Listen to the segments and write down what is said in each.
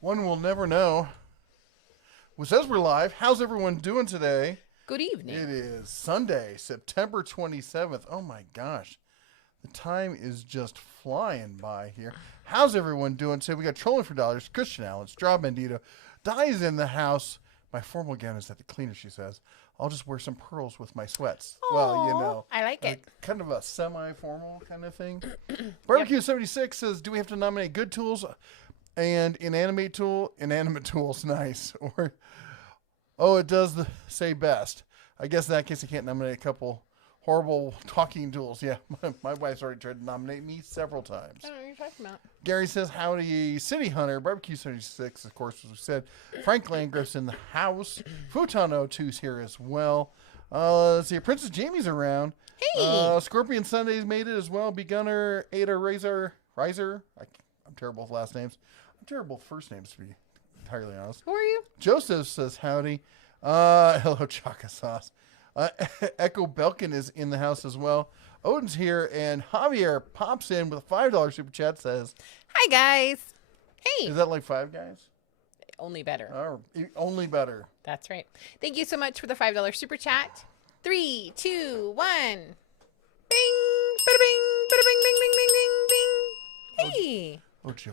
One will never know. Well, says we're live. How's everyone doing today? Good evening. It is Sunday, September 27th. Oh my gosh. The time is just flying by here. How's everyone doing today? We got Trolling for Dollars, Christian Allen, Straw Bandito. Di's in the house. My formal gown is at the cleaner, she says. I'll just wear some pearls with my sweats. Aww, well, you know. I like it. Kind of a semi-formal kind of thing. Barbecue 76 says, do we have to nominate good tools and inanimate tools? Nice. Or, oh, it does say best. I guess in that case I can't nominate a couple horrible talking tools. Yeah, my wife's already tried to nominate me several times. I don't know what you're talking about. Gary says, howdy, City Hunter. Barbecue 76, of course, as we said. Frank Landgraf's in the house. Futon 02's here as well. Let's see, Princess Jamie's around. Hey! Scorpion Sunday's made it as well. Begunner, Ada Riser. I'm terrible with last names. I'm terrible with first names, to be entirely honest. Who are you? Joseph says, howdy. Hello, Chaka Sauce. Echo Belkin is in the house as well. Odin's here, and Javier pops in with a $5 super chat, says, Hi, guys. Hey. is that like Five Guys? Only better. Only better. That's right. Thank you so much for the $5 super chat. 3, 2, 1. Bing. Bada bing. Bada bing, bing, bing, bing, bing, bing. Hey. Oh, joy.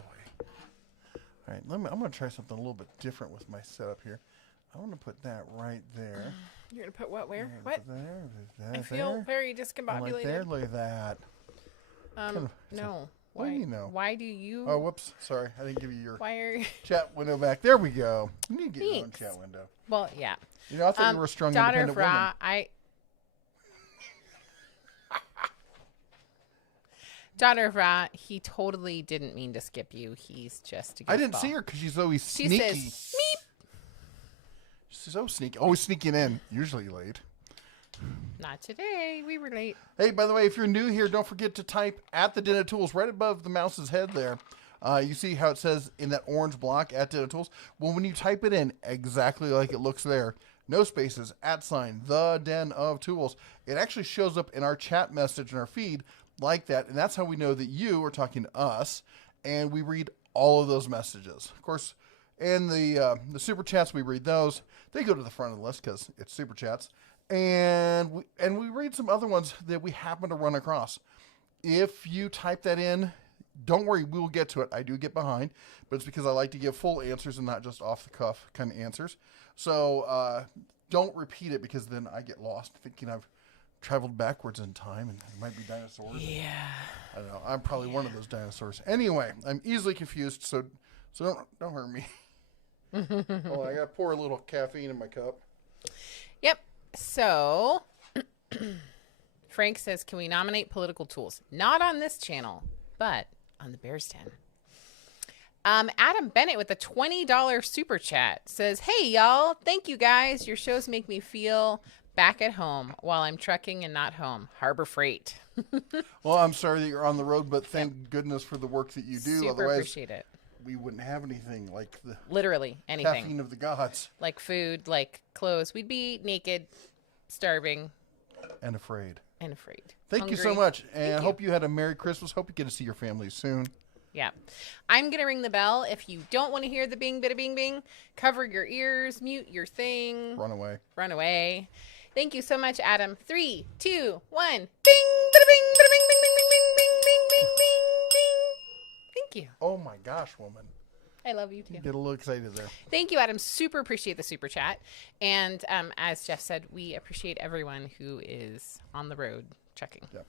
All right, I'm going to try something a little bit different with my setup here. I want to put that right there. You're going to put what where? What? What? There, I feel there. very And discombobulated. like there, look at that. No. What do you know? Why do you? Oh, whoops. Sorry, I didn't give you your Why are you? chat window back. There we go. You need to get your own Thanks. chat window. Well, yeah. You know, I thought you were a strong, Daughter independent of woman. Daughter of Ra, he totally didn't mean to skip you. He's just a goofball. I didn't see her because she's always She sneaky. says, meep. She's so sneaky. Always sneaking in. Usually late. Not today. We were late. Hey, by the way, if you're new here, don't forget to type at the Den of Tools right above the mouse's head there. You see how it says in that orange block, at Den of Tools? Well, when you type it in exactly like it looks there, no spaces, @ the Den of Tools, it actually shows up in our chat message in our feed like that. And that's how we know that you are talking to us. And we read all of those messages. Of course, and the super chats, we read those. They go to the front of the list because it's super chats. And we read some other ones that we happen to run across. If you type that in, don't worry, we will get to it. I do get behind, but it's because I like to give full answers and not just off the cuff kind of answers. So don't repeat it because then I get lost thinking I've traveled backwards in time and it might be dinosaurs. Yeah. I don't know. I'm probably one of those dinosaurs. Anyway, I'm easily confused, so don't hurt me. Oh, I got to pour a little caffeine in my cup. Yep. So, Frank says, can we nominate political tools? Not on this channel, but on the Bears Den. Adam Bennett with a $20 super chat says, hey, y'all. Thank you, guys. Your shows make me feel back at home while I'm trucking and not home. Harbor Freight. Well, I'm sorry that you're on the road, but thank goodness for the work that you do. Super Otherwise, appreciate it. we wouldn't have anything like the Literally anything. caffeine of the gods. Like food, like clothes. We'd be naked, starving, And afraid. and afraid. Thank you so Hungry. much. And I Thank you. hope you had a Merry Christmas. Hope you get to see your family soon. Yeah. I'm going to ring the bell. If you don't want to hear the bing, bida, bing, bing, cover your ears, mute your thing, Run away. run away. Thank you so much, Adam. 3, 2, 1. Bing, bada, bing, bada, bing, bing, bing, bing, bing, bing, bing, bing, bing. Thank you. Oh my gosh, woman. I love you too. Get a little excited there. Thank you, Adam. Super appreciate the super chat. And as Jeff said, we appreciate everyone who is on the road checking. Yep.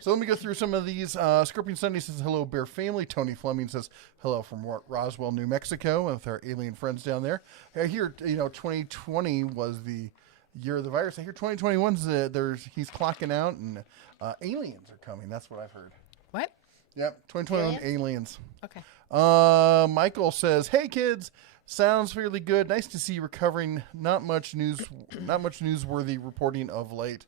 So let me go through some of these. Scorpion Sunday says, hello, Bear family. Tony Fleming says, hello from Roswell, New Mexico, with our alien friends down there. I hear, 2020 was the year of the virus. I hear 2021's he's clocking out and aliens are coming. That's what I've heard. What? Yep, 2021 aliens. Okay. Michael says, hey kids, sounds fairly good. Nice to see you recovering. Not much newsworthy reporting of late.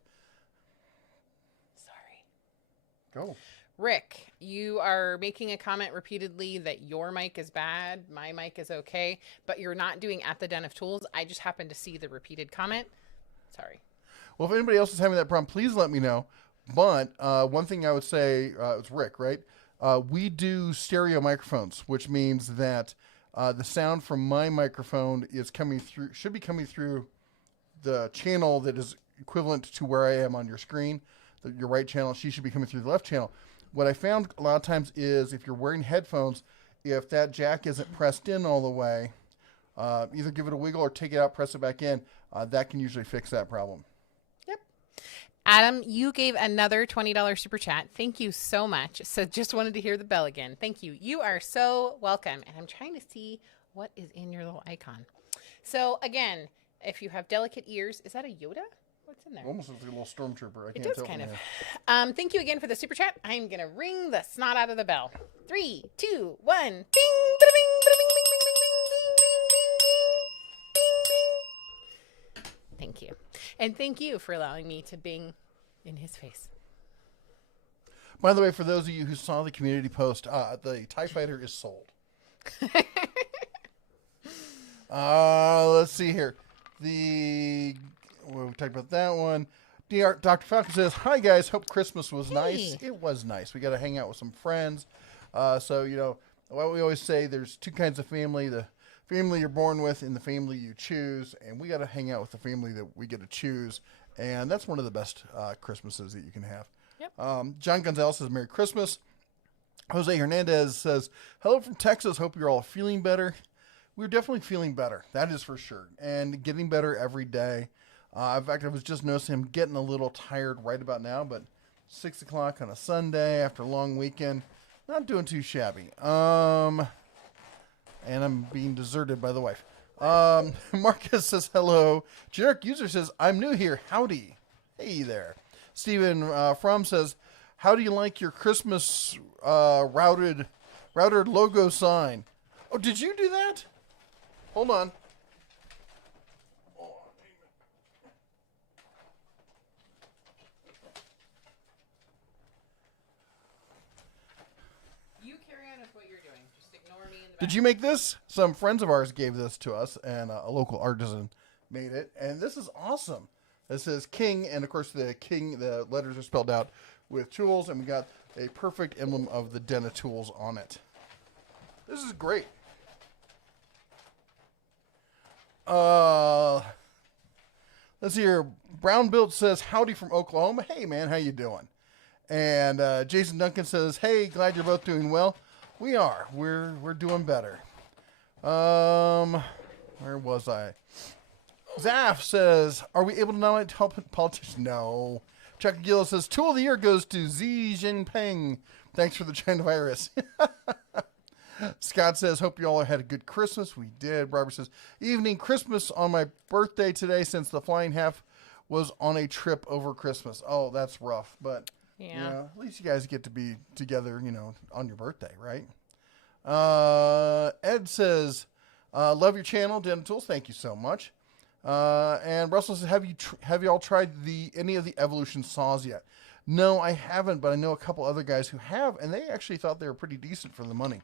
Sorry. Go. Rick, you are making a comment repeatedly that your mic is bad, my mic is okay, but you're not doing at the Den of Tools. I just happened to see the repeated comment. Sorry. Well, if anybody else is having that problem, please let me know. But one thing I would say, it's Rick, right? We do stereo microphones, which means that the sound from my microphone is coming through, should be coming through the channel that is equivalent to where I am on your screen. Your right channel, she should be coming through the left channel. What I found a lot of times is if you're wearing headphones, if that jack isn't pressed in all the way, either give it a wiggle or take it out, press it back in. That can usually fix that problem. Yep. Adam, you gave another $20 super chat. Thank you so much. So just wanted to hear the bell again. Thank you. You are so welcome. And I'm trying to see what is in your little icon. So again, if you have delicate ears, is that a Yoda? What's in there? Almost looks like a little stormtrooper. I It can't does tell kind from of. here. Thank you again for the super chat. I'm going to ring the snot out of the bell. 3, 2, 1. Bing, bada, bing, bada, bing, bing, bing, bing, bing, bing, bing. Thank you. And thank you for allowing me to bing in his face. By the way, for those of you who saw the community post, the TIE Fighter is sold. Let's see here. We talked about that one. Dr. Falcon says, "Hi guys, hope Christmas was nice." It was nice. We got to hang out with some friends. So you know what we always say: there's two kinds of family: the family you're born with and the family you choose. And we got to hang out with the family that we get to choose. And that's one of the best Christmases that you can have. Yep. John Gonzalez says, "Merry Christmas." Jose Hernandez says, "Hello from Texas. Hope you're all feeling better." We're definitely feeling better. That is for sure. And getting better every day. In fact, I was just noticing I'm getting a little tired right about now, but 6 o'clock on a Sunday after a long weekend, not doing too shabby. And I'm being deserted by the wife. Marcus says, "Hello." Generic User says, "I'm new here. Howdy." Hey there. Stephen Fromm says, "How do you like your Christmas routed logo sign?" Oh, did you do that? Hold on. You carry on with what you're doing. Just ignore me in the back. Did you make this? Some friends of ours gave this to us, and a local artisan made it. And this is awesome. It says King, and of course the King, the letters are spelled out with tools, and we got a perfect emblem of the Den of Tools on it. This is great. Let's see here. Brown Built says, "Howdy from Oklahoma." Hey man, how you doing? And Jason Duncan says, "Hey, glad you're both doing well." We are. We're doing better. Where was I? Zaf says, "Are we able to nominate top politicians?" No. Chuck Gillis says, "Tool of the year goes to Xi Jinping. Thanks for the China virus." Scott says, "Hope you all had a good Christmas." We did. Barbara says, "Evening Christmas on my birthday today since the flying half was on a trip over Christmas." Oh, that's rough. But, Yeah. you know, at least you guys get to be together, you know, on your birthday, right? Ed says, "Love your channel, Den of Tools." Thank you so much. And Russell says, have you all tried any of the Evolution saws yet?" No, I haven't, but I know a couple other guys who have, and they actually thought they were pretty decent for the money.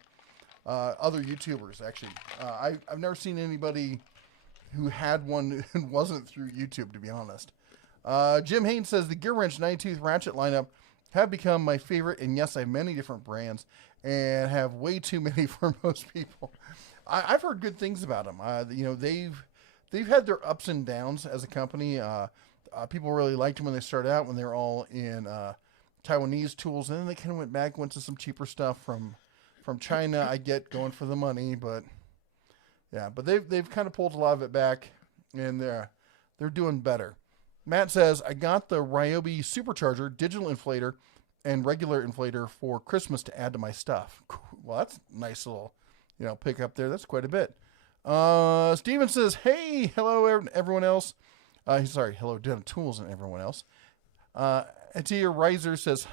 Other YouTubers, actually. I've never seen anybody who had one and wasn't through YouTube, to be honest. Jim Haynes says, "The Gear Wrench 92th ratchet lineup have become my favorite, and yes, I have many different brands and have way too many for most people." I've heard good things about them. You know, they've had their ups and downs as a company. People really liked them when they started out, when they were all in Taiwanese tools, and then they kind of went to some cheaper stuff from China. I get going for the money, but yeah, but they've kind of pulled a lot of it back, and they're doing better. Matt says, "I got the Ryobi Supercharger digital inflator and regular inflator for Christmas to add to my stuff." Well, that's a nice little, you know, pick up there. That's quite a bit. Steven says, "Hey, hello everyone else." Hello Den of Tools and everyone else. Atia Reiser says,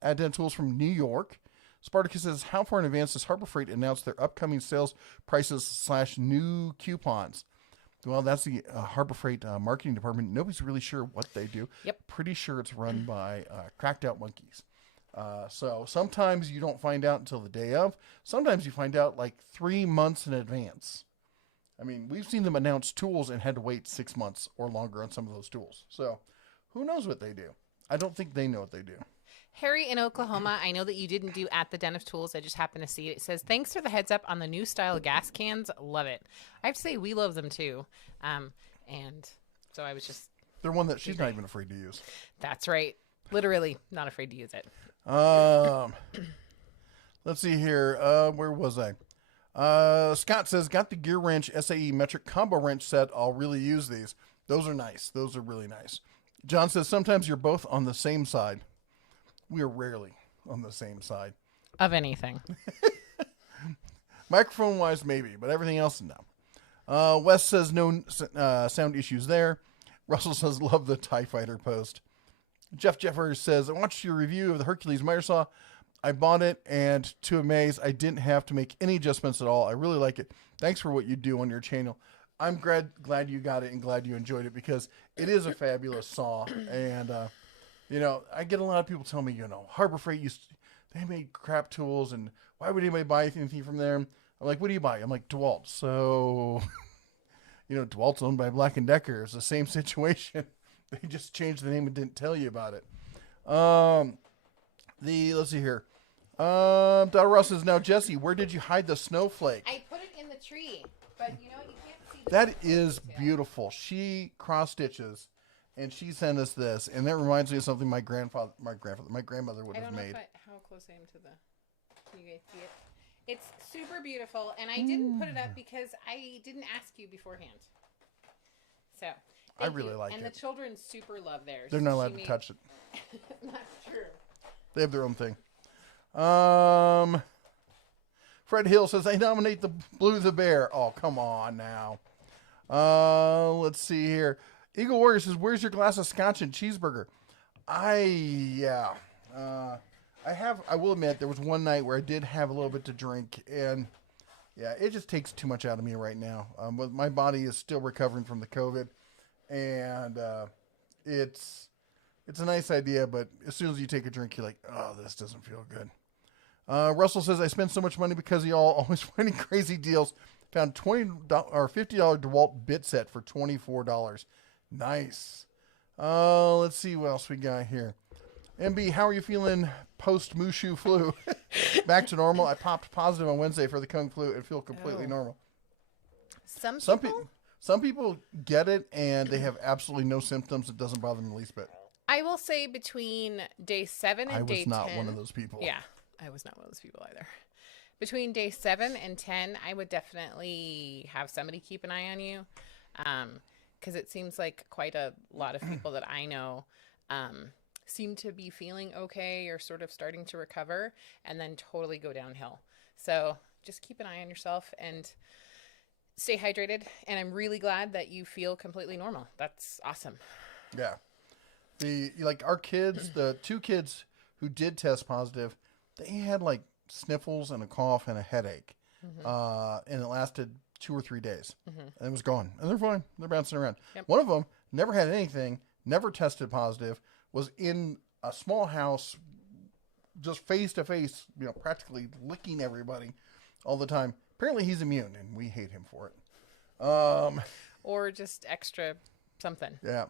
"At Den of Tools from New York." Spartacus says, "How far in advance does Harbor Freight announce their upcoming sales prices / new coupons?" Well, that's the Harbor Freight marketing department. Nobody's really sure what they do. Yep. Pretty sure it's run by Cracked Out Monkeys. So sometimes you don't find out until the day of. Sometimes you find out like 3 months in advance. I mean, we've seen them announce tools and had to wait 6 months or longer on some of those tools. So who knows what they do? I don't think they know what they do. Harry in Oklahoma, I know that you didn't do at the Den of Tools. I just happened to see it. It says, thanks for the heads up on the new style gas cans. Love it. I have to say, we love them too. And so I was just... They're one that she's not even afraid to use. That's right. Literally not afraid to use it. Let's see here. Where was I? Scott says, got the Gear Wrench SAE metric combo wrench set. I'll really use these. Those are nice. Those are really nice. John says, sometimes you're both on the same side. We are rarely on the same side. Of anything. Microphone-wise, maybe, but everything else, no. Wes says, no sound issues there. Russell says, love the TIE Fighter post. Jeff Jeffers says, I watched your review of the Hercules Miter Saw. I bought it, and to amaze, I didn't have to make any adjustments at all. I really like it. Thanks for what you do on your channel. I'm glad you got it and glad you enjoyed it, because it is a fabulous saw. And, you know, I get a lot of people tell me, you know, Harbor Freight, they made crap tools, and why would anybody buy anything from them? I'm like, what do you buy? I'm like, DeWalt. So, you know, DeWalt's owned by Black & Decker. It's the same situation. They just changed the name and didn't tell you about it. Let's see here. Dr. Ross says, now, Jesse, where did you hide the snowflake? I put it in the tree, but you know what? You can't see the That is beautiful. She cross stitches, and she sent us this, and that reminds me of something my grandmother would have made. How close I am to the... Can you guys see it? It's super beautiful, and I didn't put it up because I didn't ask you beforehand. So, I really like it. And the children super love theirs. They're not allowed to touch it. That's true. They have their own thing. Fred Hill says, I nominate the Blue the Bear. Oh, come on now. Let's see here. Eagle Warrior says, where's your glass of scotch and cheeseburger? I will admit, there was one night where I did have a little bit to drink, and yeah, it just takes too much out of me right now. But my body is still recovering from the COVID, and it's a nice idea, but as soon as you take a drink, you're like, oh, this doesn't feel good. Russell says, I spend so much money because of y'all always finding crazy deals. Found $20 or $50 DeWalt bit set for $24. Nice. Let's see what else we got here. MB, how are you feeling post Mushu flu? Back to normal. I popped positive on Wednesday for the Kung flu and feel completely normal. Some people get it and they have absolutely no symptoms. It doesn't bother them the least bit. I will say between day 7 and day 10. I was not one of those people. Yeah, I was not one of those people either. Between day 7 and 10, I would definitely have somebody keep an eye on you. Because it seems like quite a lot of people that I know seem to be feeling okay or sort of starting to recover and then totally go downhill. So just keep an eye on yourself and stay hydrated. And I'm really glad that you feel completely normal. That's awesome. Yeah. Our kids, the 2 kids who did test positive, they had like sniffles and a cough and a headache. And it lasted 2 or 3 days. And it was gone. And they're fine. They're bouncing around. Yep. One of them never had anything, never tested positive, was in a small house, just face to face, you know, practically licking everybody all the time. Apparently he's immune, and we hate him for it. Or just extra something. Yeah.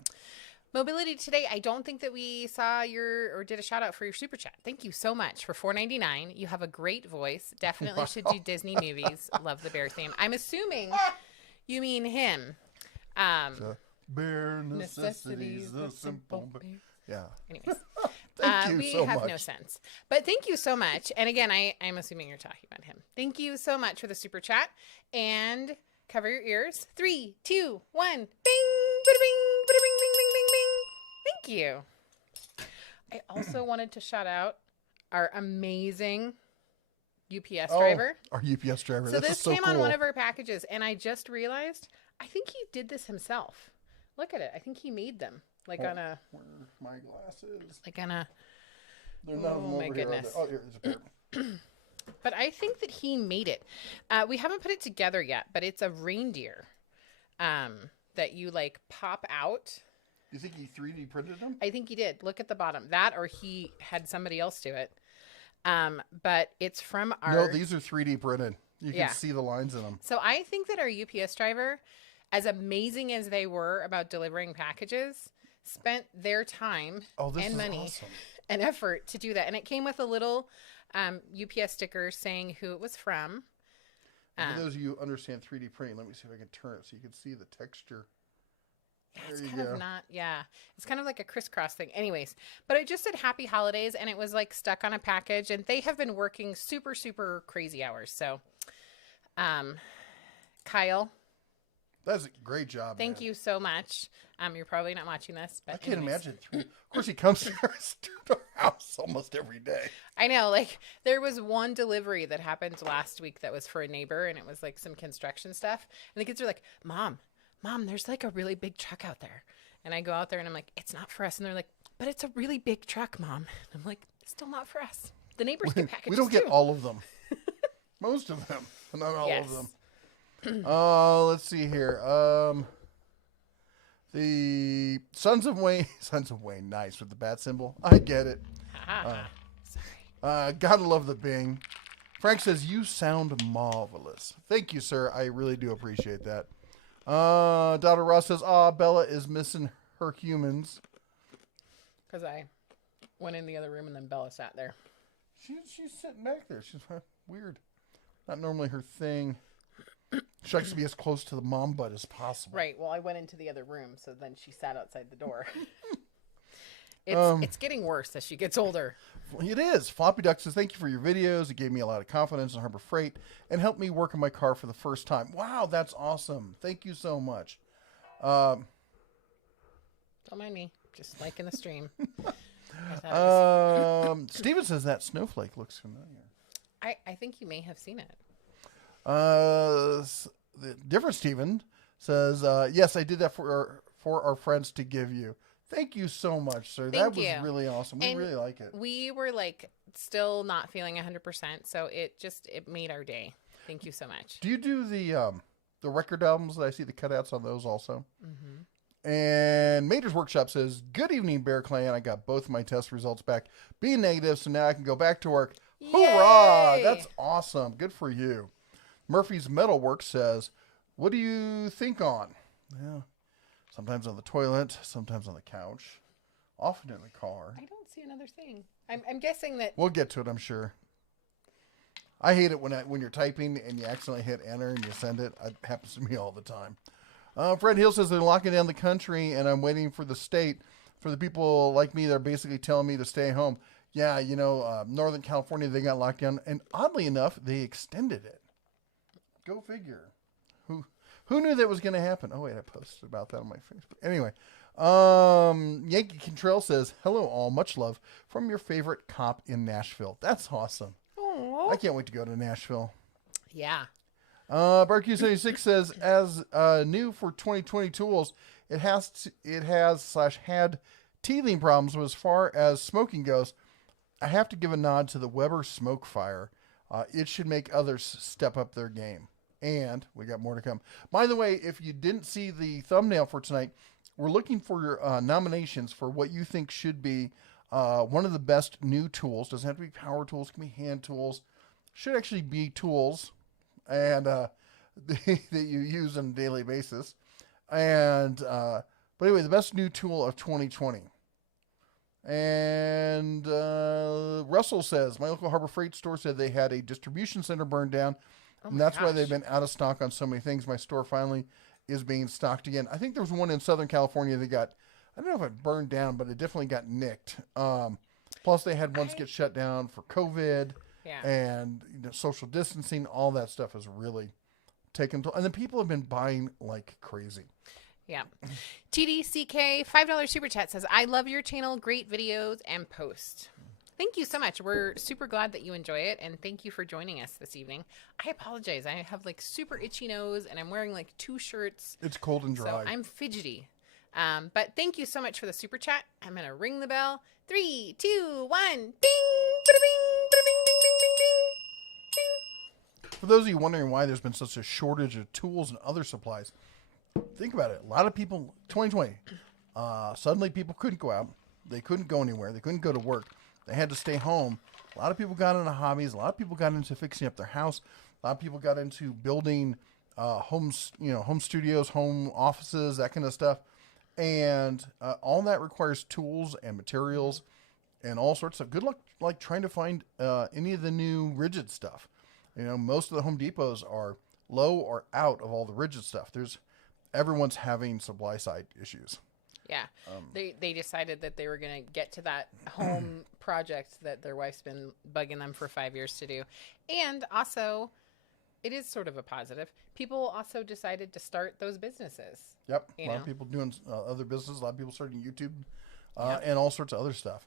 Mobility Today, I don't think that we saw or did a shout out for your super chat. Thank you so much for $4.99. You have a great voice. Definitely should do Disney movies. Love the bear theme. I'm assuming you mean him. The bare necessities, the simple. Yeah. Anyways, thank you we so have much. no sense. But thank you so much. And again, I'm assuming you're talking about him. Thank you so much for the super chat. And cover your ears. 3, 2, 1. Bing! Bada bing! Bada bing! Bing! Bing! Bing! Bing! Thank you. I also wanted to shout out our amazing UPS driver. Our UPS driver. So this this is so came cool. on one of our packages, and I just realized I think he did this himself. Look at it. I think he made them. Like on a... Where's my glasses? Like on a... They're not over my here, goodness. Oh, here, there's a pair. But I think that he made it. We haven't put it together yet, but it's a reindeer that you like pop out. You think he 3D printed them? I think he did. Look at the bottom. That or he had somebody else do it. But it's from our... No, these are 3D printed. You can see the lines in them. So I think that our UPS driver, as amazing as they were about delivering packages, spent their time and money an effort to do that. And it came with a little UPS sticker saying who it was from. For those of you who understand 3D printing, let me see if I can turn it so you can see the texture. It's kind of not, it's kind of like a crisscross thing. Anyways, but it just said happy holidays, and it was like stuck on a package, and they have been working super, super crazy hours. So, Kyle. That's a great job. Thank you so much. You're probably not watching this, but I can't imagine. Of course, he comes to our house almost every day. I know. Like, there was one delivery that happened last week that was for a neighbor, and it was like some construction stuff. And the kids are like, Mom, there's like a really big truck out there. And I go out there and I'm like, it's not for us. And they're like, but it's a really big truck, Mom. And I'm like, it's still not for us. The neighbors get packages We don't get too. all of them. Most of them, but not all of them. Let's see here. The Sons of Wayne, nice with the bat symbol. I get it. Sorry. Gotta love the Bing. Frank says, you sound marvelous. Thank you, sir. I really do appreciate that. Dr. Ross says, Bella is missing her humans. Because I went in the other room and then Bella sat there. She's sitting back there. She's weird. Not normally her thing. She likes to be as close to the mom butt as possible. Right. Well, I went into the other room, so then she sat outside the door. It's getting worse as she gets older. It is. Floppy Duck says, thank you for your videos. It gave me a lot of confidence in Harbor Freight and helped me work on my car for the first time. Wow, that's awesome. Thank you so much. Don't mind me. Just liking the stream. Steven says that snowflake looks familiar. I think you may have seen it. The different Steven says, yes, I did that for our friends to give you. Thank you so much, sir. That was really awesome. We really like it. We were like still not feeling 100%, so it made our day. Thank you so much. Do you do the record albums that I see the cutouts on those also? Mm-hmm. And Mater's Workshop says, good evening, Bear Clan. I got both my test results back being negative, so now I can go back to work. Yay! Hoorah! That's awesome. Good for you. Murphy's Metalworks says, what do you think on? Yeah. Sometimes on the toilet, sometimes on the couch, often in the car. I don't see another thing. I'm guessing that... We'll get to it, I'm sure. I hate it when you're typing and you accidentally hit enter and you send it. It happens to me all the time. Fred Hill says they're locking down the country and I'm waiting for the state. For the people like me, they're basically telling me to stay home. Yeah, Northern California, they got locked down. And oddly enough, they extended it. Go figure. Who knew that was going to happen? Oh, wait, I posted about that on my Facebook. Anyway, Yankee Contrell says, hello all, much love from your favorite cop in Nashville. That's awesome. Aww. I can't wait to go to Nashville. Yeah. Barbecue76 says, as new for 2020 tools, it had teething problems, but as far as smoking goes, I have to give a nod to the Weber Smoke Fire. It should make others step up their game. And we got more to come. By the way, if you didn't see the thumbnail for tonight, we're looking for your nominations for what you think should be one of the best new tools. Doesn't have to be power tools, can be hand tools. Should actually be tools and that you use on a daily basis. And but anyway, the best new tool of 2020. And Russell says, my local Harbor Freight store said they had a distribution center burned down. And that's why they've been out of stock on so many things. My store finally is being stocked again. I think there was one in Southern California that got, I don't know if it burned down, but it definitely got nicked. Plus, they had ones get shut down for COVID and social distancing. All that stuff has really taken toll. And then people have been buying like crazy. Yeah. TDCK $5 Super Chat says, I love your channel. Great videos and posts. Thank you so much. We're super glad that you enjoy it, and thank you for joining us this evening. I apologize. I have like super itchy nose, and I'm wearing like 2 shirts. It's cold and dry. So I'm fidgety. But thank you so much for the super chat. I'm going to ring the bell. 3, 2, 1. Ding! Bada bing! Bada bing! Ding! Ding! Ding! Ding! Ding! For those of you wondering why there's been such a shortage of tools and other supplies, think about it. A lot of people, 2020, suddenly people couldn't go out. They couldn't go anywhere. They couldn't go to work. They had to stay home. A lot of people got into hobbies. A lot of people got into fixing up their house. A lot of people got into building homes, home studios, home offices, that kind of stuff. And all that requires tools and materials. and all sorts of. Good luck, like trying to find any of the new rigid stuff. Most of the Home Depots are low or out of all the rigid stuff. Everyone's having supply side issues. Yeah, they decided that they were going to get to that home project that their wife's been bugging them for 5 years to do. And also, it is sort of a positive. People also decided to start those businesses. Yep, a lot of people doing other businesses. A lot of people starting YouTube and all sorts of other stuff.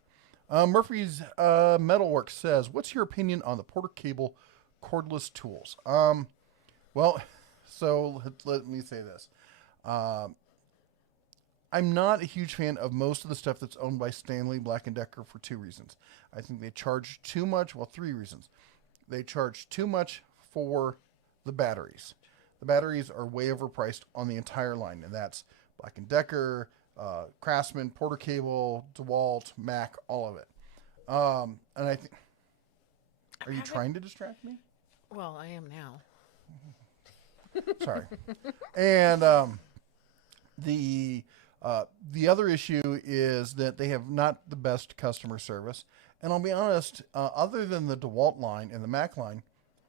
Murphy's Metalworks says, what's your opinion on the Porter Cable cordless tools? Well, so let me say this. I'm not a huge fan of most of the stuff that's owned by Stanley Black & Decker for 2 reasons. I think they charge too much. Well, 3 reasons. They charge too much for the batteries. The batteries are way overpriced on the entire line, and that's Black & Decker, Craftsman, Porter Cable, DeWalt, Mac, all of it. And I think... Are you trying to distract me? Well, I am now. Sorry. And the other issue is that they have not the best customer service. And I'll be honest, other than the DeWalt line and the Mac line,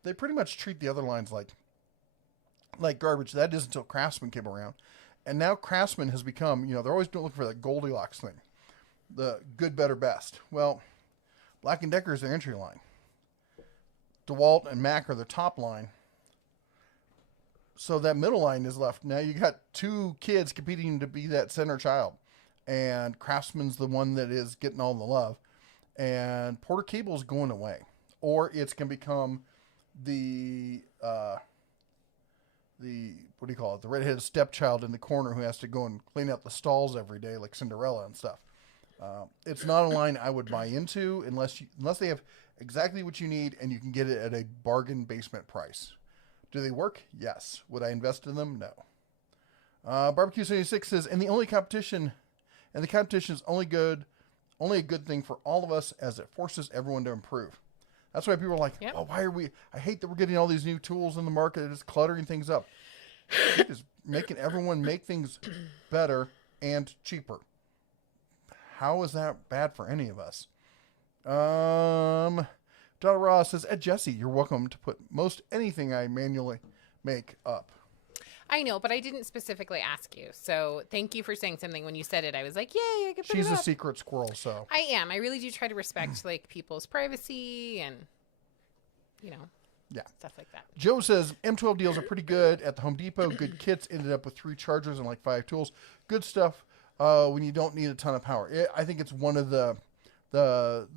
they pretty much treat the other lines like garbage. That is until Craftsman came around. And now Craftsman has become, they're always looking for that Goldilocks thing. The good, better, best. Well, Black & Decker is their entry line. DeWalt and Mac are their top line. So that middle line is left. Now you got 2 kids competing to be that center child. And Craftsman's the one that is getting all the love. And Porter Cable is going away. Or it's going to become the what do you call it? The redheaded stepchild in the corner who has to go and clean out the stalls every day like Cinderella and stuff. It's not a line I would buy into unless they have exactly what you need and you can get it at a bargain basement price. Do they work? Yes. Would I invest in them? No. Barbecue 76 says, and the competition is only a good thing for all of us as it forces everyone to improve. That's why people are like, oh, why are we, I hate that we're getting all these new tools in the market. They're just cluttering things up. It is making everyone make things better and cheaper. How is that bad for any of us? Donna Ross says, Jesse, you're welcome to put most anything I manually make up. I know, but I didn't specifically ask you. So thank you for saying something. When you said it, I was like, yay, I can put She's it up. a secret squirrel, so. I am. I really do try to respect people's privacy and, stuff like that. Joe says, M12 deals are pretty good at the Home Depot. Good kits, ended up with 3 chargers and like 5 tools. Good stuff when you don't need a ton of power. I think it's one of the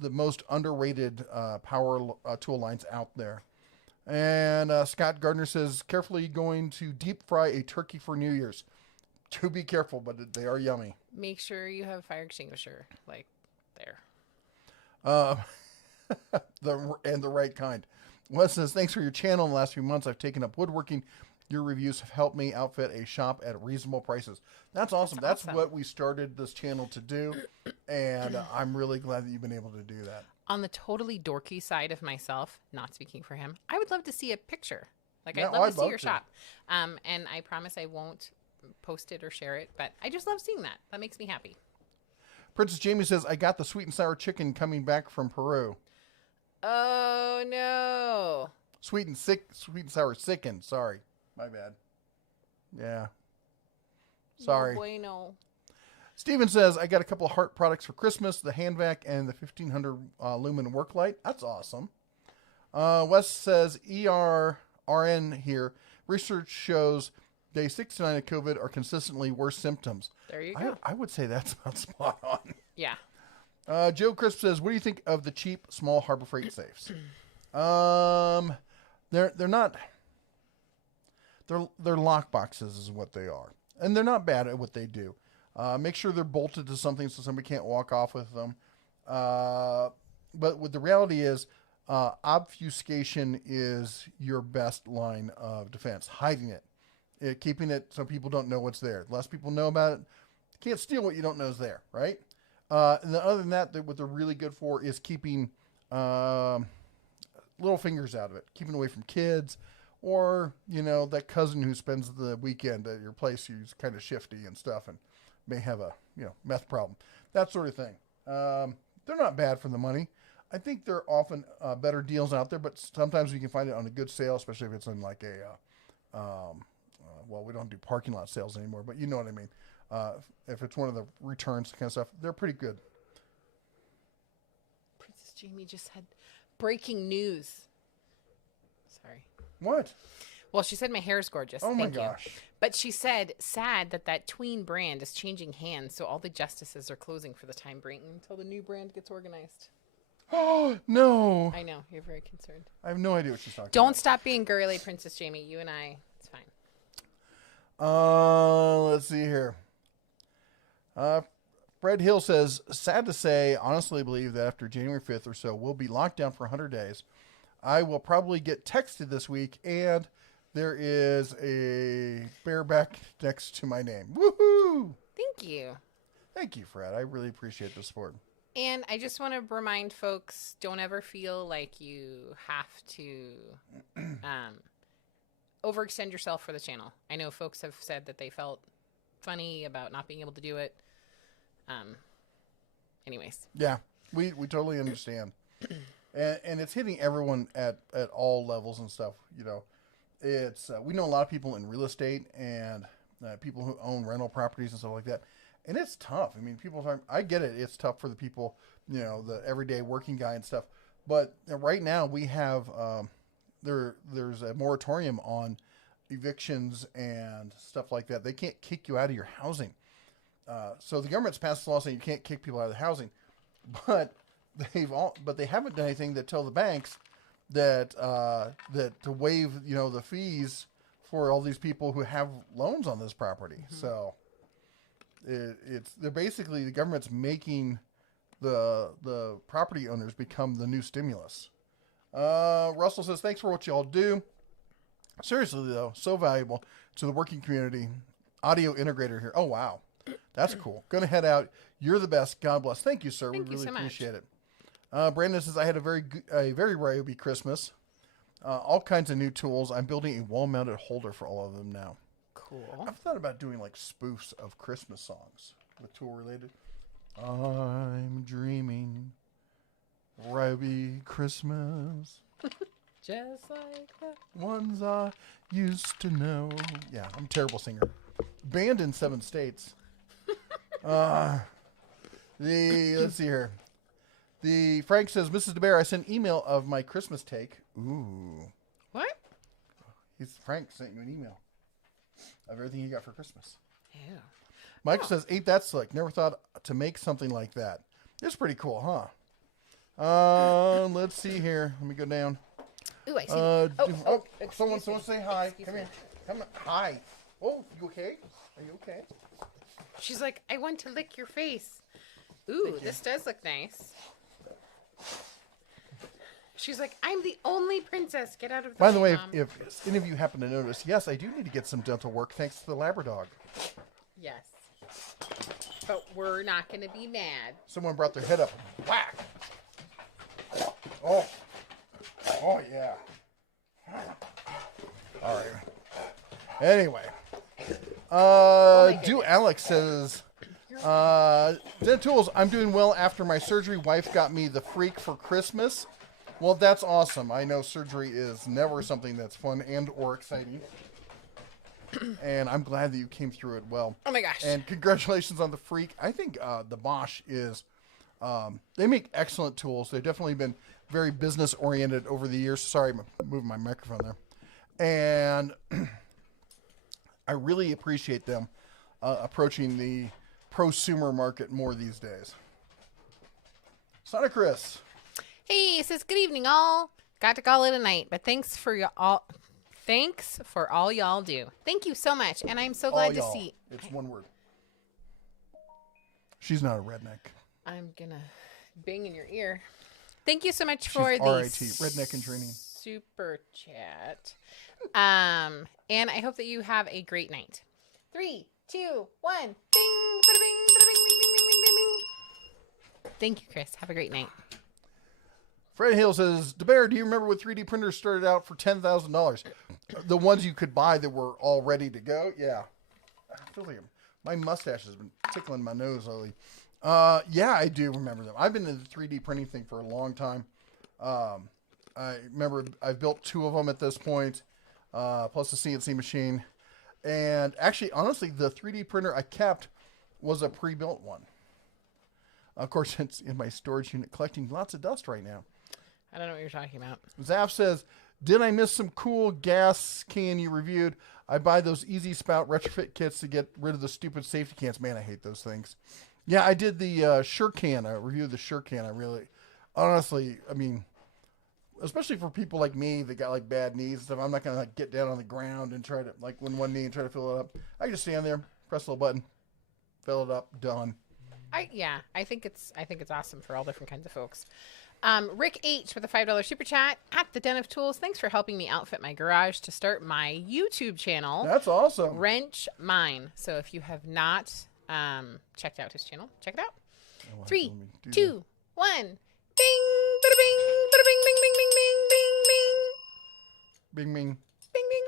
most underrated power tool lines out there. And Scott Gardner says, carefully going to deep fry a turkey for New Year's. To be careful, but they are yummy. Make sure you have a fire extinguisher, there. The right kind. Wes says, thanks for your channel. In the last few months, I've taken up woodworking. Your reviews have helped me outfit a shop at reasonable prices. That's awesome. That's what we started this channel to do. And I'm really glad that you've been able to do that. On the totally dorky side of myself, not speaking for him, I would love to see a picture. I'd love to see your shop. And I promise I won't post it or share it, but I just love seeing that. That makes me happy. Princess Jamie says, I got the sweet and sour chicken coming back from Peru. Oh, no. Sweet and sour chicken. Sorry. My bad. Yeah. Sorry. No bueno. Steven says, I got a couple of Hart products for Christmas, the hand vac and the 1500 lumen work light. That's awesome. Wes says, ERRN here. Research shows day 6 to 9 of COVID are consistently worse symptoms. There you go. I would say that's about spot on. Yeah. Joe Crisp says, what do you think of the cheap, small Harbor Freight safes? They're not... They're lock boxes is what they are. And they're not bad at what they do. Make sure they're bolted to something so somebody can't walk off with them. But what the reality is, obfuscation is your best line of defense. Hiding it. Keeping it so people don't know what's there. The less people know about it, you can't steal what you don't know is there, right? And other than that, what they're really good for is keeping little fingers out of it. Keeping away from kids. Or, that cousin who spends the weekend at your place who's kind of shifty and stuff and may have a, meth problem. That sort of thing. They're not bad for the money. I think they're often better deals out there, but sometimes you can find it on a good sale, especially if it's in like a, well, we don't do parking lot sales anymore, but you know what I mean. If it's one of the returns kind of stuff, they're pretty good. Princess Jamie just had breaking news. Sorry. What? Well, she said my hair is gorgeous. Oh my Thank gosh. you. But she said, sad that tween brand is changing hands, so all the justices are closing for the time being until the new brand gets organized. Oh, no. I know. You're very concerned. I have no idea what she's talking about. Don't stop being girly, Princess Jamie. You and I, it's fine. Let's see here. Fred Hill says, sad to say, honestly believe that after January 5th or so, we'll be locked down for 100 days. I will probably get texted this week, and there is a bareback next to my name. Woohoo! Thank you. Thank you, Fred. I really appreciate the support. And I just want to remind folks, don't ever feel like you have to overextend yourself for the channel. I know folks have said that they felt funny about not being able to do it. Anyways. Yeah, we totally understand. And it's hitting everyone at all levels and stuff. You know, it's we know a lot of people in real estate and people who own rental properties and stuff like that. And it's tough. I mean, I get it. It's tough for the people, you know, the everyday working guy and stuff. But right now we have, there's a moratorium on evictions and stuff like that. They can't kick you out of your housing. So the government's passed a law saying you can't kick people out of the housing, but they haven't done anything that tell the banks that to waive, you know, the fees for all these people who have loans on this property. Mm-hmm. So they're basically, the government's making the property owners become the new stimulus. Russell says, thanks for what you all do. Seriously though, so valuable to the working community. Audio integrator here. Oh wow, that's cool. Gonna head out. You're the best. God bless. Thank you, sir. Thank we you really so much. appreciate it. Brandon says, I had a very Ryobi Christmas. All kinds of new tools. I'm building a wall-mounted holder for all of them now. Cool. I've thought about doing like spoofs of Christmas songs with tool related. I'm dreaming Ryobi Christmas. Just like that. Ones I used to know. Yeah, I'm a terrible singer. Banned in 7 states. Let's see here. The Frank says, Mrs. DeBear, I sent email of my Christmas take. Ooh. What? Frank sent you an email of everything he got for Christmas. Ew. Mike says, ain't that slick? Never thought to make something like that. It's pretty cool, huh? Let's see here. Let me go down. Ooh, I see. Someone Excuse me. say hi. Excuse Come me. here. Come on. Hi. Oh, you okay? Are you okay? She's like, I want to lick your face. Ooh, this does look nice. She's like, I'm the only princess. Get out of the By the way, Mom. if any of you happen to notice, yes, I do need to get some dental work thanks to the Labrador. Yes. But we're not going to be mad. Someone brought their head up and whack. Oh. Oh, yeah. All right. Anyway. Do Alex says, Dead Tools, I'm doing well after my surgery. Wife got me the Freak for Christmas. Well, that's awesome. I know surgery is never something that's fun and or exciting. And I'm glad that you came through it well. Oh my gosh. And congratulations on the Freak. I think the Bosch is, they make excellent tools. They've definitely been very business oriented over the years. Sorry, I'm moving my microphone there. And I really appreciate them approaching the prosumer market more these days. Sonic Chris. Hey, it says, good evening, all. Got to call it a night, but thanks for all y'all do. Thank you so much, and I'm so glad to see. It's one word. She's not a redneck. I'm gonna bang in your ear. Thank you so much She's for the RIT, redneck in training. super chat. And I hope that you have a great night. 3, 2, 1. Bing, bada bing, bada bing, bing, bing, bing, bing, bing. Thank you, Chris. Have a great night. Fred Hill says, DeBear, do you remember when 3D printers started out for $10,000? The ones you could buy that were all ready to go? Yeah. I feel like my mustache has been tickling my nose lately. Yeah, I do remember them. I've been in the 3D printing thing for a long time. I remember I've built 2 of them at this point, plus a CNC machine. And actually, honestly, the 3D printer I kept was a pre-built one. Of course, it's in my storage unit collecting lots of dust right now. I don't know what you're talking about. Zaf says, did I miss some cool gas can you reviewed? I buy those Easy Spout retrofit kits to get rid of the stupid safety cans. Man, I hate those things. Yeah, I did the Sure Can. I reviewed the Sure Can. I really, honestly, I mean, especially for people like me that got like bad knees and stuff, I'm not going to like get down on the ground and try to, like, with one knee and try to fill it up. I can just stand there, press a little button, fill it up, done. I think it's awesome for all different kinds of folks. Rick H with a $5 super chat at the Den of Tools. Thanks for helping me outfit my garage to start my YouTube channel. That's awesome. Wrench Mine. So if you have not checked out his channel, check it out. 3, 2, 1. Bing, bada bing, bada bing, bing, bing, bing, bing, bing, bing. Bing, bing. Bing, bing.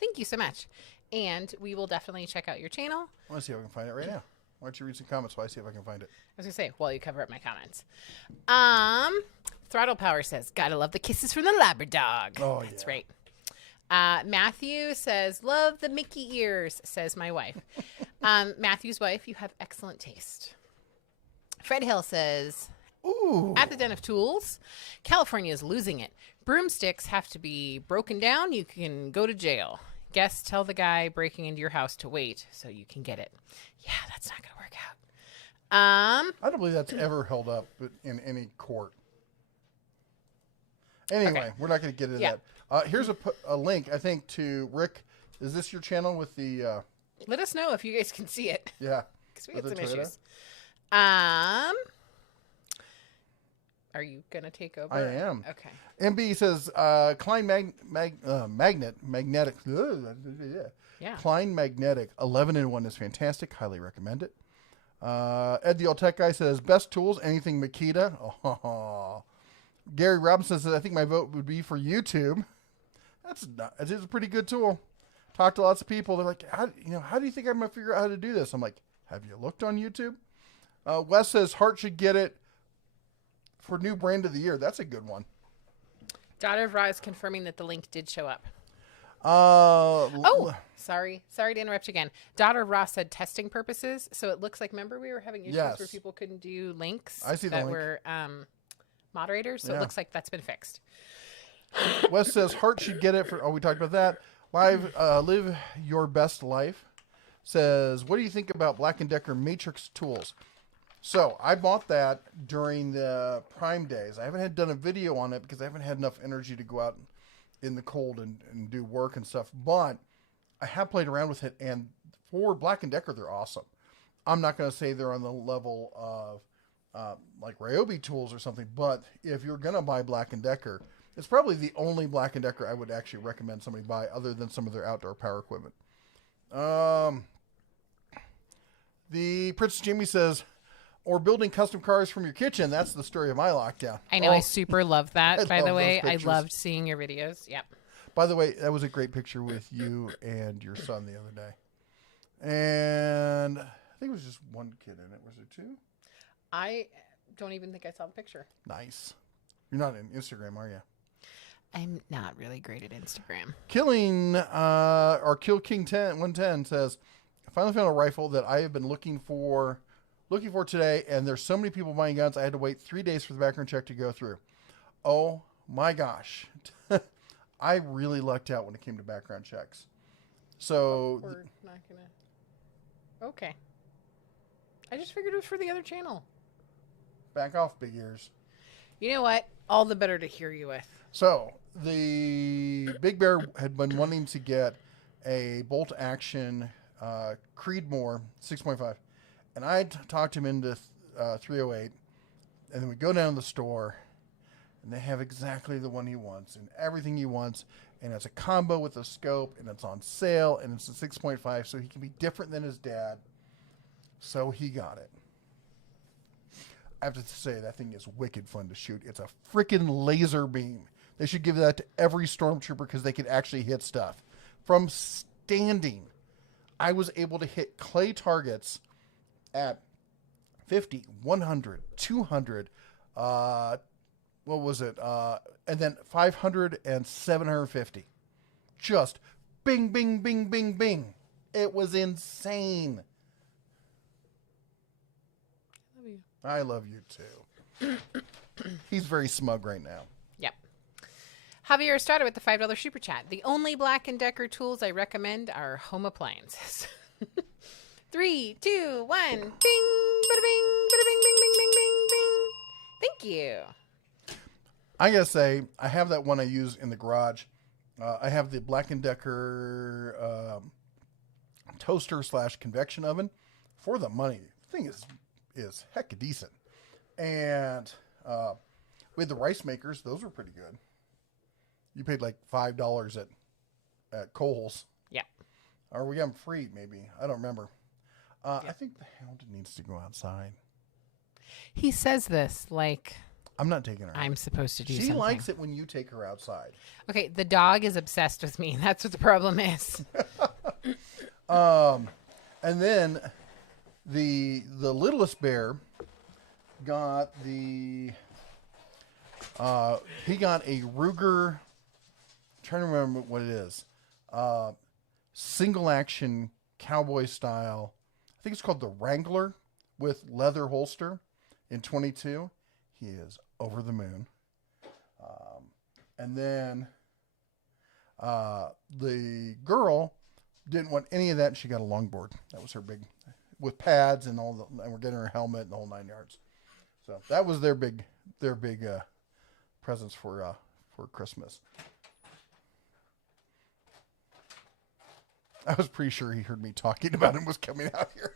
Thank you so much. And we will definitely check out your channel. I want to see if I can find it right now. Why don't you read some comments while I see if I can find it? I was going to say, while you cover up my comments. Throttle Power says, gotta love the kisses from the Labradog. Oh, That's yeah. right. Matthew says, love the Mickey ears, says my wife. Matthew's wife, you have excellent taste. Fred Hill says, Ooh. at the Den of Tools, California is losing it. Broomsticks have to be broken down. You can go to jail. Guests tell the guy breaking into your house to wait so you can get it. Yeah, that's not going to work out. I don't believe that's ever held up in any court. Anyway, Okay. we're not going to get into that. Here's a link, I think, to Rick. Is this your channel with the... Let us know if you guys can see it. Yeah. Because we had With some the Toyota? issues. Are you going to take over? I am. Okay. MB says, Klein Magnetic. Yeah. Klein Magnetic 11-in-1 is fantastic. Highly recommend it. Ed the Old Tech Guy says, best tools, anything Makita. Oh. Gary Robinson says, I think my vote would be for YouTube. It's a pretty good tool. Talked to lots of people. They're like, how do you think I'm going to figure out how to do this? I'm like, have you looked on YouTube? Wes says, Hart should get it for new brand of the year. That's a good one. Daughter of Ra is confirming that the link did show up. Sorry to interrupt again. Daughter of Ra said testing purposes. So it looks like, remember we were having issues Yes. where people couldn't do links I see the that link. were moderators. So Yeah. it looks like that's been fixed. Wes says Hart should get it for. Oh, we talked about that. Live your best life says, what do you think about Black & Decker Matrix tools? So I bought that during the Prime days. I haven't done a video on it because I haven't had enough energy to go out in the cold and do work and stuff. But I have played around with it, and for Black & Decker, they're awesome. I'm not going to say they're on the level of like Ryobi tools or something, but if you're going to buy Black & Decker, it's probably the only Black & Decker I would actually recommend somebody buy other than some of their outdoor power equipment. The Princess Jimmy says, or building custom cars from your kitchen. That's the story of my lockdown. I know. I super love that, I by the love way. those I pictures. loved seeing your videos. Yep. By the way, that was a great picture with you and your son the other day. And I think it was just one kid in it. Was there two? I don't even think I saw the picture. Nice. You're not on Instagram, are you? I'm not really great at Instagram. Killing, or Kill King 110 says, I finally found a rifle that I have been looking for today, and there's so many people buying guns, I had to wait 3 days for the background check to go through. Oh my gosh. I really lucked out when it came to background checks. So We're not gonna. Okay. I just figured it was for the other channel. back off, big ears. You know what? All the better to hear you with. So the Big Bear had been wanting to get a bolt action Creedmoor 6.5, and I talked him into 308, and then we go down to the store, and they have exactly the one he wants and everything he wants, and it's a combo with a scope, and it's on sale, and it's a 6.5, so he can be different than his dad. So he got it. I have to say, that thing is wicked fun to shoot. It's a freaking laser beam. They should give that to every stormtrooper because they can actually hit stuff. From standing, I was able to hit clay targets at 50, 100, 200, what was it? And then 500 and 750. Just bing, bing, bing, bing, bing. It was insane. I love you too. He's very smug right now. Yep. Javier started with the $5 super chat. The only Black & Decker tools I recommend are home appliances. 3, 2, 1. Bing, bada bing, bada bing, bing, bing, bing, bing, bing. Thank you. I gotta say, I have that one I use in the garage. I have the Black & Decker toaster / convection oven for the money. The thing is hecka decent. And with the rice makers, those were pretty good. You paid like $5 at Kohl's. Yeah. Or we got them free, maybe. I don't remember. I think the hound needs to go outside. He says this like I'm not taking her. I'm supposed to do she something. likes it when you take her outside. Okay, the dog is obsessed with me. That's what the problem is. And then the littlest bear got he got a Ruger. I'm trying to remember what it is. Single action cowboy style. I think it's called the Wrangler with leather holster in 22. He is over the moon. And then the girl didn't want any of that. And she got a longboard. That was her big, with pads and all and we're getting her helmet and the whole 9 yards. So that was their big presents for Christmas. I was pretty sure he heard me talking about him was coming out here.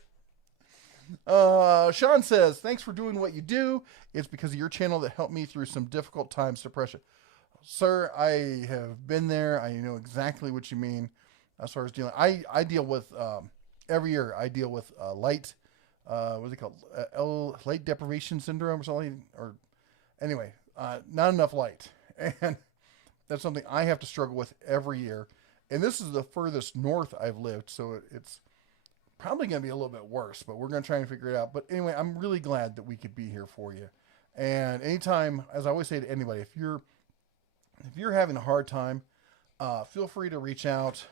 Sean says, thanks for doing what you do. It's because of your channel that helped me through some difficult times, depression. Sir, I have been there. I know exactly what you mean as far as dealing. I deal with, every year I deal with light, what's it called? Light deprivation syndrome or something. Or anyway, not enough light. And that's something I have to struggle with every year. And this is the furthest north I've lived, so it's probably going to be a little bit worse, but we're going to try and figure it out. But anyway, I'm really glad that we could be here for you. And anytime, as I always say to anybody, if you're having a hard time, feel free to reach out.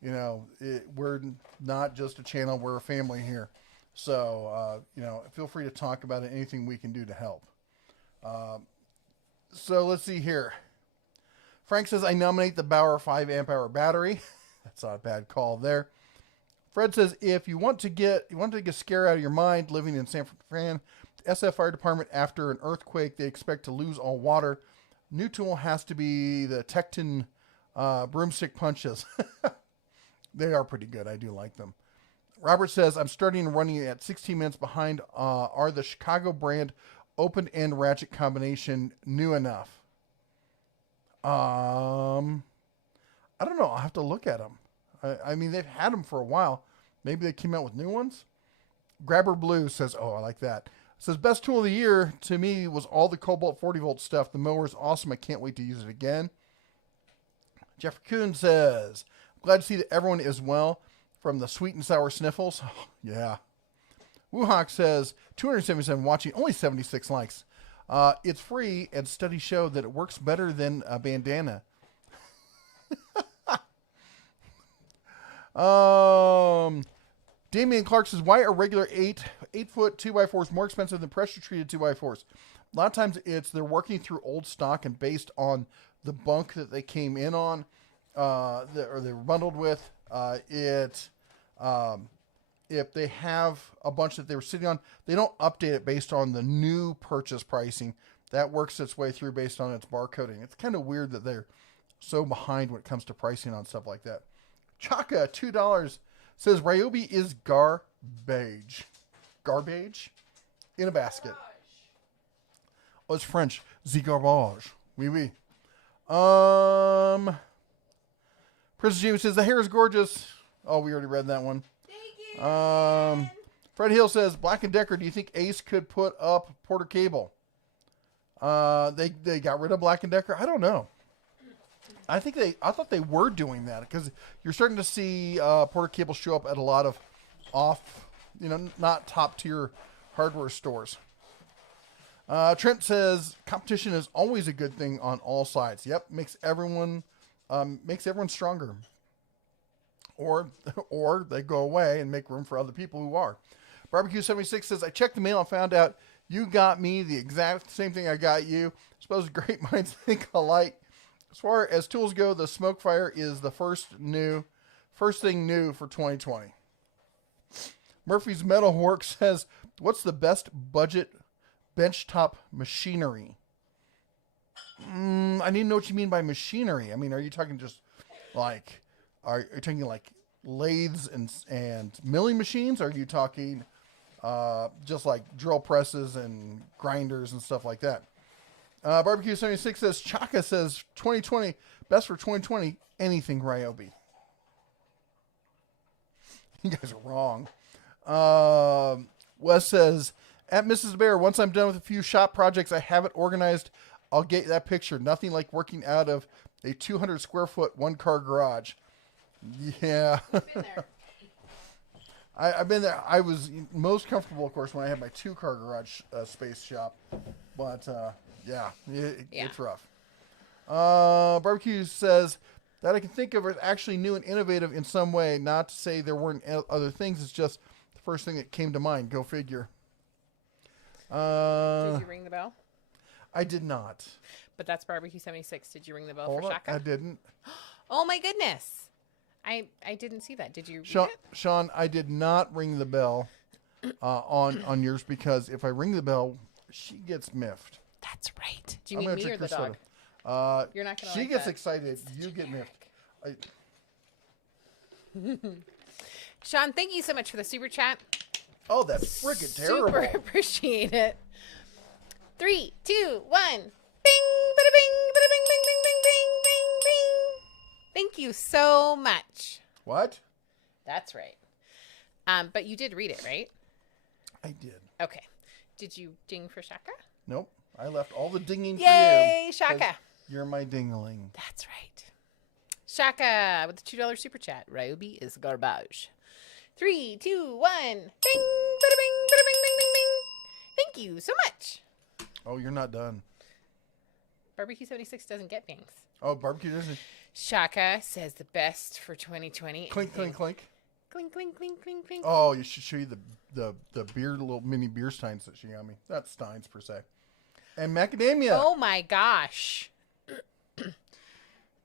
We're not just a channel, we're a family here. So, feel free to talk about it, anything we can do to help. So let's see here. Frank says, I nominate the Bauer 5 amp hour battery. That's not a bad call there. Fred says, if you want to get a scare out of your mind living in San Fran, SF Fire Department, after an earthquake, they expect to lose all water. New tool has to be the Tecton broomstick punches. They are pretty good. I do like them. Robert says, I'm starting running at 16 minutes behind. Are the Chicago brand open end ratchet combination new enough? I don't know. I'll have to look at them. I mean, they've had them for a while. Maybe they came out with new ones. Grabber Blue says, oh, I like that. Says, best tool of the year to me was all the Cobalt 40 volt stuff. The mower is awesome. I can't wait to use it again. Jeffrey Kuhn says, glad to see that everyone is well from the sweet and sour sniffles. Oh, yeah. Wuhawk says, 277 watching, only 76 likes. It's free, and studies show that it works better than a bandana. Damian Clark says, why are regular 8-foot 2x4s more expensive than pressure treated 2x4s? A lot of times they're working through old stock and based on the bunk that they came in on, or they were bundled with. If they have a bunch that they were sitting on, they don't update it based on the new purchase pricing. That works its way through based on its barcoding. It's kind of weird that they're so behind when it comes to pricing on stuff like that. Chaka, $2, says Ryobi is garbage. Garbage in a basket. Oh, it's French. The garbage. Oui, oui. Princess James says the hair is gorgeous. Oh, we already read that one. Fred Hill says, Black & Decker, do you think Ace could put up Porter Cable? They got rid of Black & Decker? I don't know. I thought they were doing that because you're starting to see Porter Cable show up at a lot of off, not top tier hardware stores. Trent says competition is always a good thing on all sides. Yep, makes everyone stronger. Or they go away and make room for other people who are. Barbecue 76 says, I checked the mail and found out you got me the exact same thing I got you. Suppose great minds think alike. As far as tools go, the smoke fire is the first thing new for 2020. Murphy's Metalwork says, what's the best budget benchtop machinery? I need to know what you mean by machinery. I mean, are you talking just like, are you talking like lathes and milling machines? Are you talking just like drill presses and grinders and stuff like that? Barbecue 76 says, Chaka says 2020, best for 2020, anything Ryobi. You guys are wrong. Wes says, at Mrs. Bear, once I'm done with a few shop projects I haven't organized, I'll get that picture. Nothing like working out of a 200 square foot one car garage. Yeah. Been there. I've been there. I was most comfortable, of course, when I had my 2-car garage space shop. But, yeah, it's rough. Barbecue says, that I can think of is actually new and innovative in some way. Not to say there weren't other things. It's just the first thing that came to mind. Go figure. Did you ring the bell? I did not. But that's Barbecue 76. Did you ring the bell Hold for on, Shaka? I didn't. Oh, my goodness. I didn't see that. Did you read it? Sean, I did not ring the bell on yours because if I ring the bell, she gets miffed. That's right. Do you mean me or the dog? You're not going to She like gets that. excited. It's You get miffed. Sean, thank you so much for the super chat. Oh, that's freaking terrible. Super appreciate it. 3, 2, 1. Bing, bada bing, bada bing, bing, bing, bing, bing, bing, bing. Thank you so much. What? That's right. But you did read it, right? I did. Okay. Did you ding for Shaka? Nope. I left all the dinging for you. Yay, Shaka. 'cause You're my dingling. That's right. Shaka with the $2 super chat. Ryobi is garbage. 3, 2, 1. Bing, bada bing, bada bing, bing, bing, bing. Thank you so much. Oh, you're not done. Barbecue 76 doesn't get things. Oh, barbecue doesn't. Shaka says the best for 2020. Clink, clink, clink. Clink, clink, clink, clink, clink. Oh, you should show you the beer, little mini beer steins that she got me. That's steins per se. And macadamia. Oh my gosh.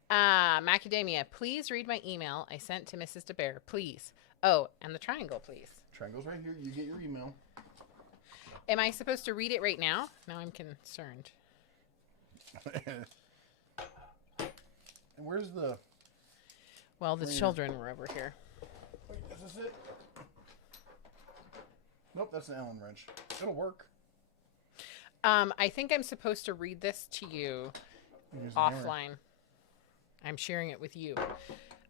Macadamia, please read my email I sent to Mrs. DeBear, please. Oh, and the triangle, please. Triangle's right here. You get your email. Am I supposed to read it right now? Now I'm concerned. And where's the... Well, the children were over here. Wait, is this it? Nope, that's an Allen wrench. It'll work. I think I'm supposed to read this to you offline. I'm sharing it with you.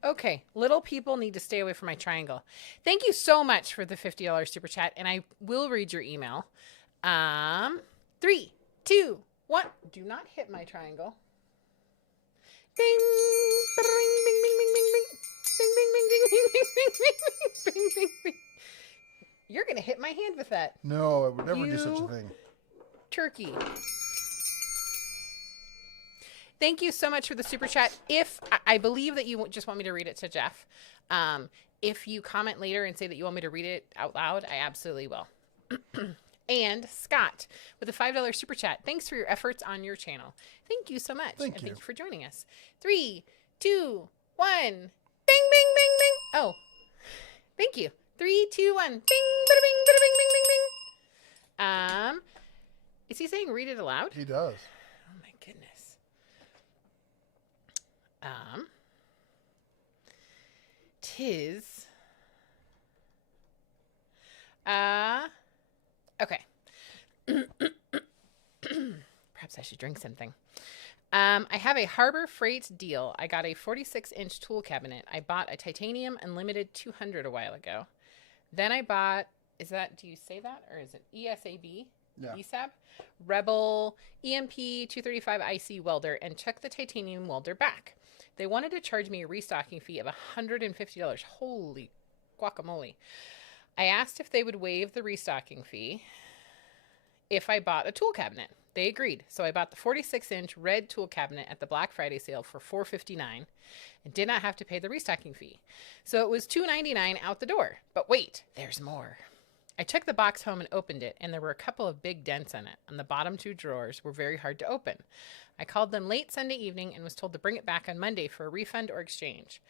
Okay, little people need to stay away from my triangle. Thank you so much for the $50 super chat, and I will read your email. 3, 2, 1. Do not hit my triangle. Bing, bing, bing, bing, bing, bing, bing, bing, bing, bing, bing, bing, bing, bing, bing, bing, bing. You're gonna hit my hand with that. No, I would never do such a thing. Turkey. Thank you so much for the super chat. If I believe that you just want me to read it to Jeff, if you comment later and say that you want me to read it out loud, I absolutely will. And Scott with a $5 super chat. Thanks for your efforts on your channel. Thank you so much. Thank you for joining us. 3, 2, 1. Bing, bing, bing, bing. Oh, thank you. 3, 2, 1. Bing, bada bing, bada bing, bing, bing, bing. Is he saying read it aloud? He does. Oh my goodness. Tis. Okay. Perhaps I should drink something. I have a Harbor Freight deal. I got a 46-inch tool cabinet. I bought a titanium unlimited 200 a while ago. Then I bought, do you say that? Or is it ESAB? Yeah. ESAB? Rebel EMP 235 IC welder and took the titanium welder back. They wanted to charge me a restocking fee of $150. Holy guacamole. I asked if they would waive the restocking fee. if I bought a tool cabinet. They agreed. So I bought the 46-inch red tool cabinet at the Black Friday sale for $459 and did not have to pay the restocking fee. So it was $299 out the door. But wait, there's more. I took the box home and opened it, and there were a couple of big dents in it, and the bottom 2 drawers were very hard to open. I called them late Sunday evening and was told to bring it back on Monday for a refund or exchange.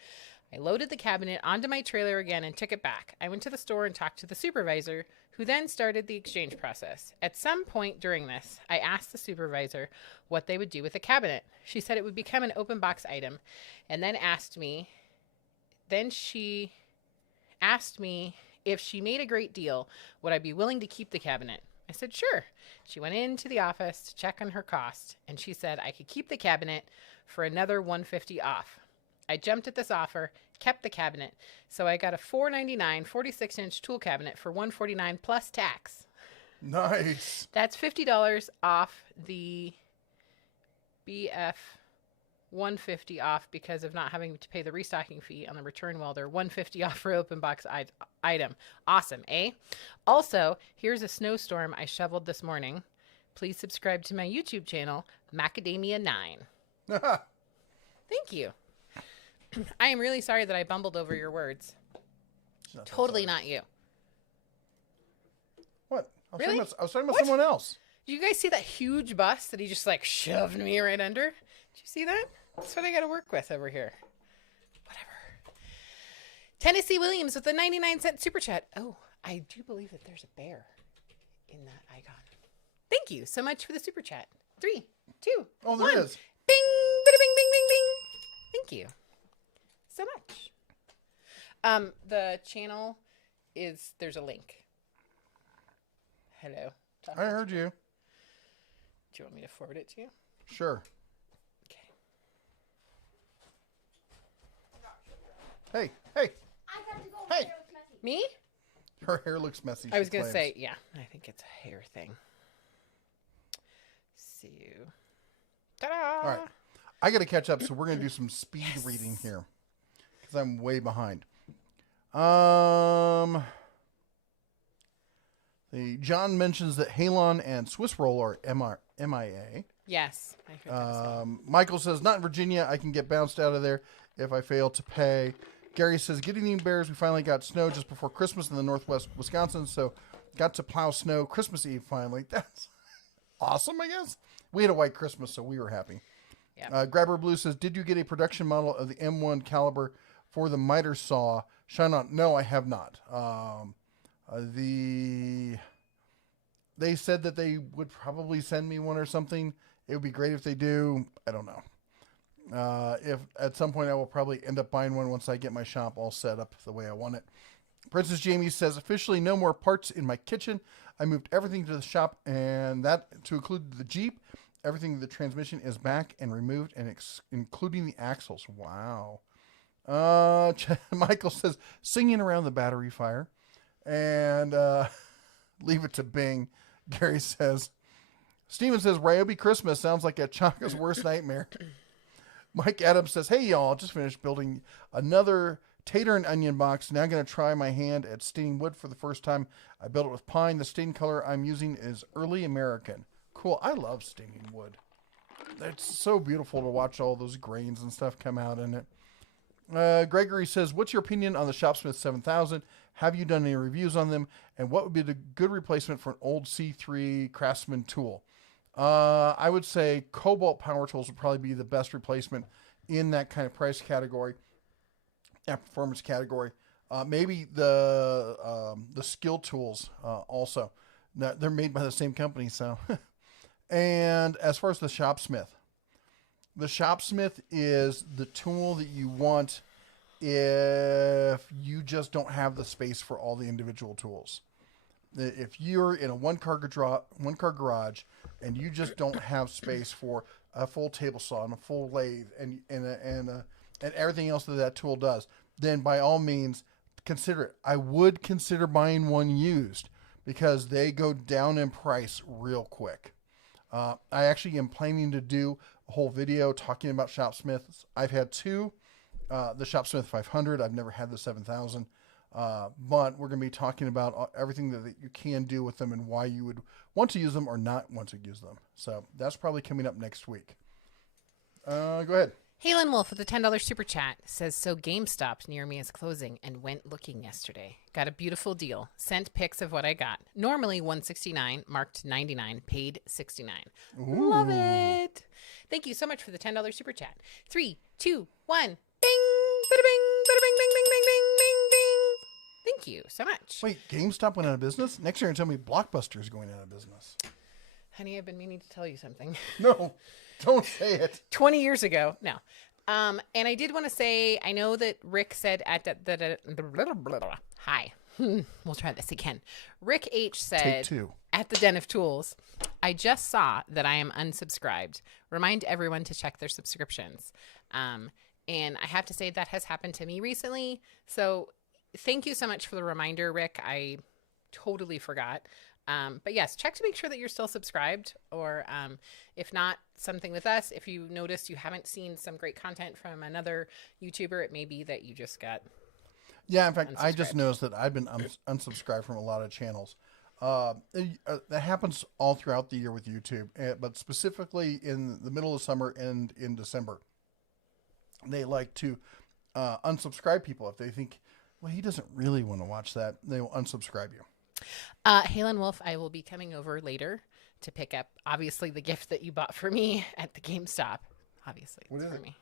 I loaded the cabinet onto my trailer again and took it back. I went to the store and talked to the supervisor, who then started the exchange process. At some point during this, I asked the supervisor what they would do with the cabinet. She said it would become an open box item, and then she asked me if she made a great deal, would I be willing to keep the cabinet? I said, sure. She went into the office to check on her cost, and she said I could keep the cabinet for another $150 off. I jumped at this offer, kept the cabinet, so I got a $499 46-inch tool cabinet for $149 plus tax. Nice. That's $50 off the BF 150 off because of not having to pay the restocking fee on the return welder. 150 off for open box item. Awesome, eh? Also, here's a snowstorm I shoveled this morning. Please subscribe to my YouTube channel, Macadamia 9. Thank you. I am really sorry that I bumbled over your words. Totally not you. What? Really? I was talking about someone else. Did you guys see that huge bus that he just like shoved me right under? Did you see that? That's what I got to work with over here. Whatever. Tennessee Williams with a 99-cent super chat. Oh, I do believe that there's a bear in that icon. Thank you so much for the super chat. 3, 2, Oh, there 1. it is. Bing, bada bing, bing, bing, bing. Thank you so much. The channel there's a link. Hello. I heard you. Do you want me to forward it to you? Sure. Okay. Hey. I got to go. Hey. It looks messy. Me? Her hair looks messy. I was she going to claims. say, yeah, I think it's a hair thing. See you. Ta-da! All right. I got to catch up, so we're going to do some speed reading here because I'm way behind. John mentions that Halon and Swiss Roll are MIA. Yes. I heard that as well. Michael says, not in Virginia. I can get bounced out of there if I fail to pay. Gary says, good evening, Bears. We finally got snow just before Christmas in the northwest Wisconsin, so got to plow snow Christmas Eve finally. That's awesome, I guess. We had a white Christmas, so we were happy. Yeah. Grabber Blue says, did you get a production model of the M1 caliber for the miter saw? Shine on. No, I have not. They said that they would probably send me one or something. It would be great if they do. I don't know. If at some point I will probably end up buying one once I get my shop all set up the way I want it. Princess Jamie says, officially no more parts in my kitchen. I moved everything to the shop, and that to include the Jeep. Everything, the transmission is back and removed, and including the axles. Wow. Michael says, singing around the battery fire. And leave it to Bing. Gary says, Steven says, Ryobi Christmas sounds like a Chaka's worst nightmare. Mike Adams says, hey, y'all, just finished building another tater and onion box. Now going to try my hand at staining wood for the first time. I built it with pine. The stain color I'm using is early American. Cool. I love staining wood. It's so beautiful to watch all those grains and stuff come out in it. Gregory says, what's your opinion on the Shopsmith 7000? Have you done any reviews on them? And what would be the good replacement for an old C3 Craftsman tool? I would say Cobalt power tools would probably be the best replacement in that kind of price category, that performance category. Maybe the skill tools also. They're made by the same company, so. And as far as the Shopsmith is the tool that you want if you just don't have the space for all the individual tools. If you're in a one-car garage and you just don't have space for a full table saw and a full lathe and everything else that tool does, then by all means consider it. I would consider buying one used because they go down in price real quick. I actually am planning to do a whole video talking about Shopsmiths. I've had two. The Shopsmith 500. I've never had the 7000. But we're going to be talking about everything that you can do with them and why you would want to use them or not want to use them. So that's probably coming up next week. Go ahead. Halen Wolf with a $10 super chat says, so GameStop near me is closing and went looking yesterday. Got a beautiful deal. Sent pics of what I got. Normally $169, marked $99, paid $69. Ooh. Love it. Thank you so much for the $10 super chat. 3, 2, 1. Bing! Bada bing! Bada bing! Bing! Bing! Bing! Bing! Bing! Bing! Thank you so much. Wait, GameStop went out of business? Next year, tell me Blockbuster is going out of business. Honey, I've been meaning to tell you something. No, don't say it. 20 years ago. No. And I did want to say, I know that Rick said at hi. We'll try this again. Rick H said Take two. At the Den of Tools, I just saw that I am unsubscribed. Remind everyone to check their subscriptions. And I have to say that has happened to me recently. So thank you so much for the reminder, Rick. I totally forgot. But yes, check to make sure that you're still subscribed, or if not, something with us. If you notice you haven't seen some great content from another YouTuber, it may be that you just got Yeah, in fact, I unsubscribed. just noticed that I've been unsubscribed from a lot of channels. That happens all throughout the year with YouTube, but specifically in the middle of summer and in December. They like to unsubscribe people if they think, well, he doesn't really want to watch that. They will unsubscribe you. Halen Wolf, I will be coming over later to pick up, obviously, the gift that you bought for me at the GameStop. Obviously, What it's is for it? me.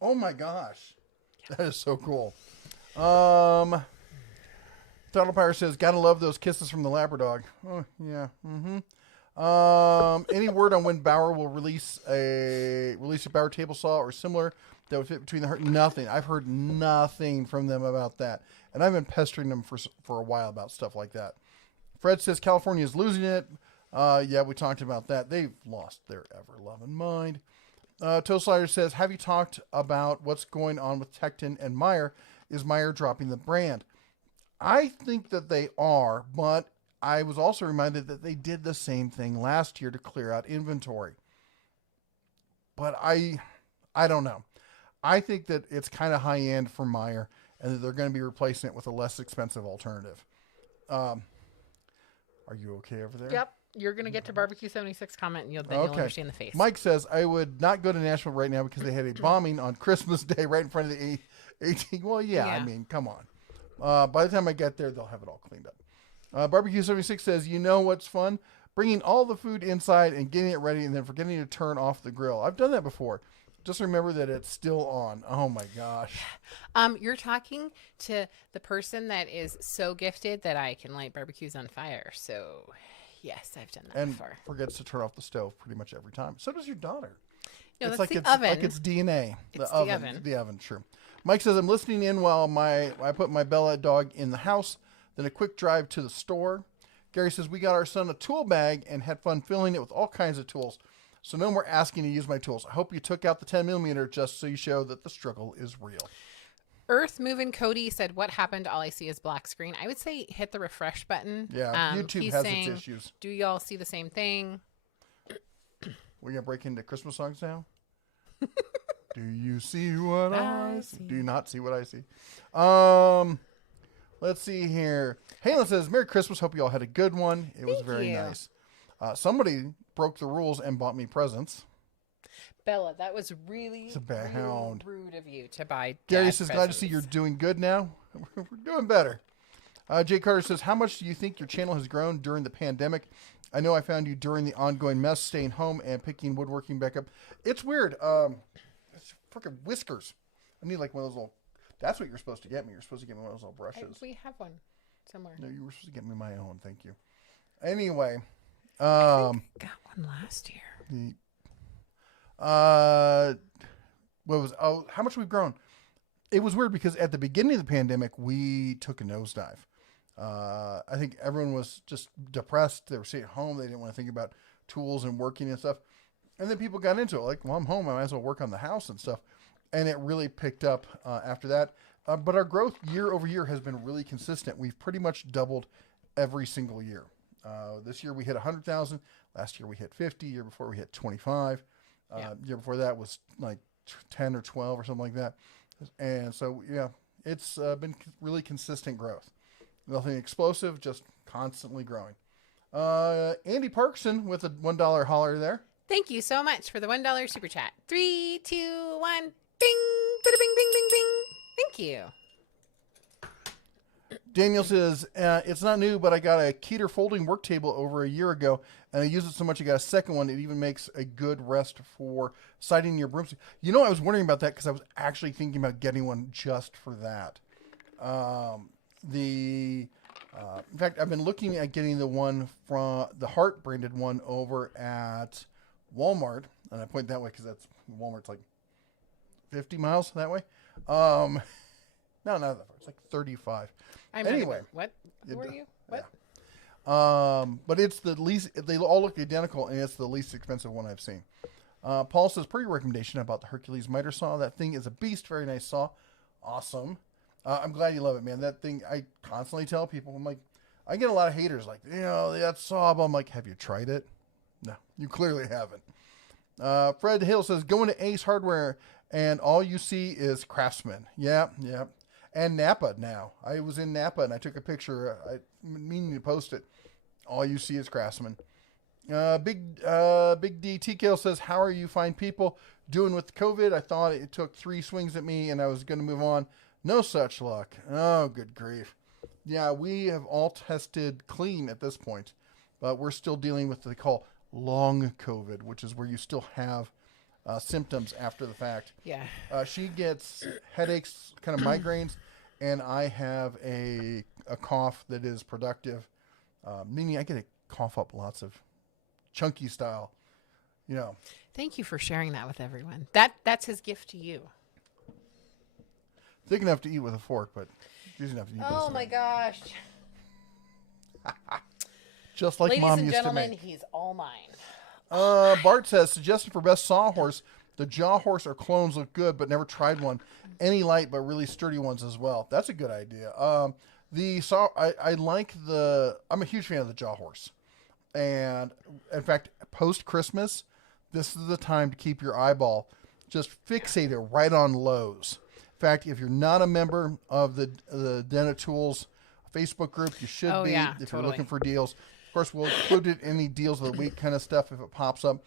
Oh my gosh. That is so cool. Throttle Power says, gotta love those kisses from the Labradog. Oh, yeah. Any word on when Bauer will release a Bauer table saw or similar that would fit between the nothing. I've heard nothing from them about that. And I've been pestering them for a while about stuff like that. Fred says California is losing it. Yeah, we talked about that. They've lost their ever-loving mind. Toast Slider says, have you talked about what's going on with Tecton and Meyer? Is Meyer dropping the brand? I think that they are, but I was also reminded that they did the same thing last year to clear out inventory. But I don't know. I think that it's kind of high end for Meyer, and that they're going to be replacing it with a less expensive alternative. Are you okay over there? Yep. You're going to get to Barbecue 76 comment, and you'll understand the face. Mike says, I would not go to Nashville right now because they had a bombing on Christmas Day right in front of the 18. Well, yeah, I mean, come on. By the time I get there, they'll have it all cleaned up. Barbecue 76 says, you know what's fun? Bringing all the food inside and getting it ready and then forgetting to turn off the grill. I've done that before. Just remember that it's still on. Oh my gosh. You're talking to the person that is so gifted that I can light barbecues on fire. So, yes, I've done that And before. forgets to turn off the stove pretty much every time. So does your daughter. No, It's that's like the oven. like it's DNA. It's the oven. The oven, true. Mike says, I'm listening in while I put my Bella dog in the house, then a quick drive to the store. Gary says, we got our son a tool bag and had fun filling it with all kinds of tools. So no more asking to use my tools. I hope you took out the 10mm just so you show that the struggle is real. Earth Moving Cody said, what happened? All I see is black screen. I would say hit the refresh button. Yeah, YouTube he's has saying, its issues. Do y'all see the same thing? We're going to break into Christmas songs now? Do you see what I see? Do you not see what I see? Let's see here. Halen says, Merry Christmas. Hope you all had a good one. It was very nice. Somebody broke the rules and bought me presents. Bella, that was really, It's a bad really hound. rude of you to buy Gary dad says, glad to see presents. you're doing good now. We're doing better. Jay Carter says, how much do you think your channel has grown during the pandemic? I know I found you during the ongoing mess, staying home and picking woodworking back up. It's weird. It's freaking whiskers. I need like one of those little, that's what you're supposed to get me. You're supposed to get me one of those little brushes. We have one somewhere. No, you were supposed to get me my own. Thank you. Anyway. I think I got one last year. How much we've grown? It was weird because at the beginning of the pandemic, we took a nosedive. I think everyone was just depressed. They were sitting at home. They didn't want to think about tools and working and stuff. And then people got into it. Like, well, I'm home. I might as well work on the house and stuff. And it really picked up after that. But our growth year over year has been really consistent. We've pretty much doubled every single year. This year we hit 100,000. Last year we hit 50. Year before we hit 25. Year before that was like 10 or 12 or something like that. And so, yeah, it's been really consistent growth. Nothing explosive, just constantly growing. Andy Parkson with a $1 holler there. Thank you so much for the $1 super chat. 3, 2, 1. Bing! Bada bing, bing, bing, bing. Thank you. Daniel says, it's not new, but I got a Keter folding work table over a year ago, and I use it so much I got a second one. It even makes a good rest for siding your broomstick. You know, I was wondering about that because I was actually thinking about getting one just for that. In fact, I've been looking at getting the one from the Hart branded one over at Walmart, and I point that way because that's Walmart's like 50 miles that way. No, not that far. It's like 35. Anyway, what? Who are you? What? Yeah. But it's the least. They all look identical, and it's the least expensive one I've seen. Paul says, per your recommendation about the Hercules Miter Saw, that thing is a beast. Very nice saw. Awesome. I'm glad you love it, man. That thing, I constantly tell people, I'm like, I get a lot of haters like, that saw, but I'm like, have you tried it? No, you clearly haven't. Fred Hill says, going to Ace Hardware, and all you see is Craftsman. Yeah. And Napa now. I was in Napa, and I took a picture. I meaning to post it. All you see is Craftsman. Big D TKL says, how are you fine people doing with COVID? I thought it took 3 swings at me, and I was going to move on. No such luck. Oh, good grief. Yeah, we have all tested clean at this point, but we're still dealing with what they call long COVID, which is where you still have symptoms after the fact. Yeah. She gets headaches, kind of migraines, and I have a cough that is productive, meaning I get to cough up lots of chunky style, Thank you for sharing that with everyone. That's his gift to you. Thick enough to eat with a fork, but easy enough to eat. Oh my gosh! Just like Ladies Mom and used gentlemen, to make. he's all mine. Bart says, suggestion for best sawhorse. The jaw horse or clones look good, but never tried one. Any light but really sturdy ones as well. That's a good idea. I like I'm a huge fan of the jaw horse. And in fact, post Christmas, this is the time to keep your eyeball just fixated right on Lowe's. In fact, if you're not a member of the Den Tools Facebook group, you should be if you're looking for deals. Of course, we'll include it in any deals of the week kind of stuff if it pops up.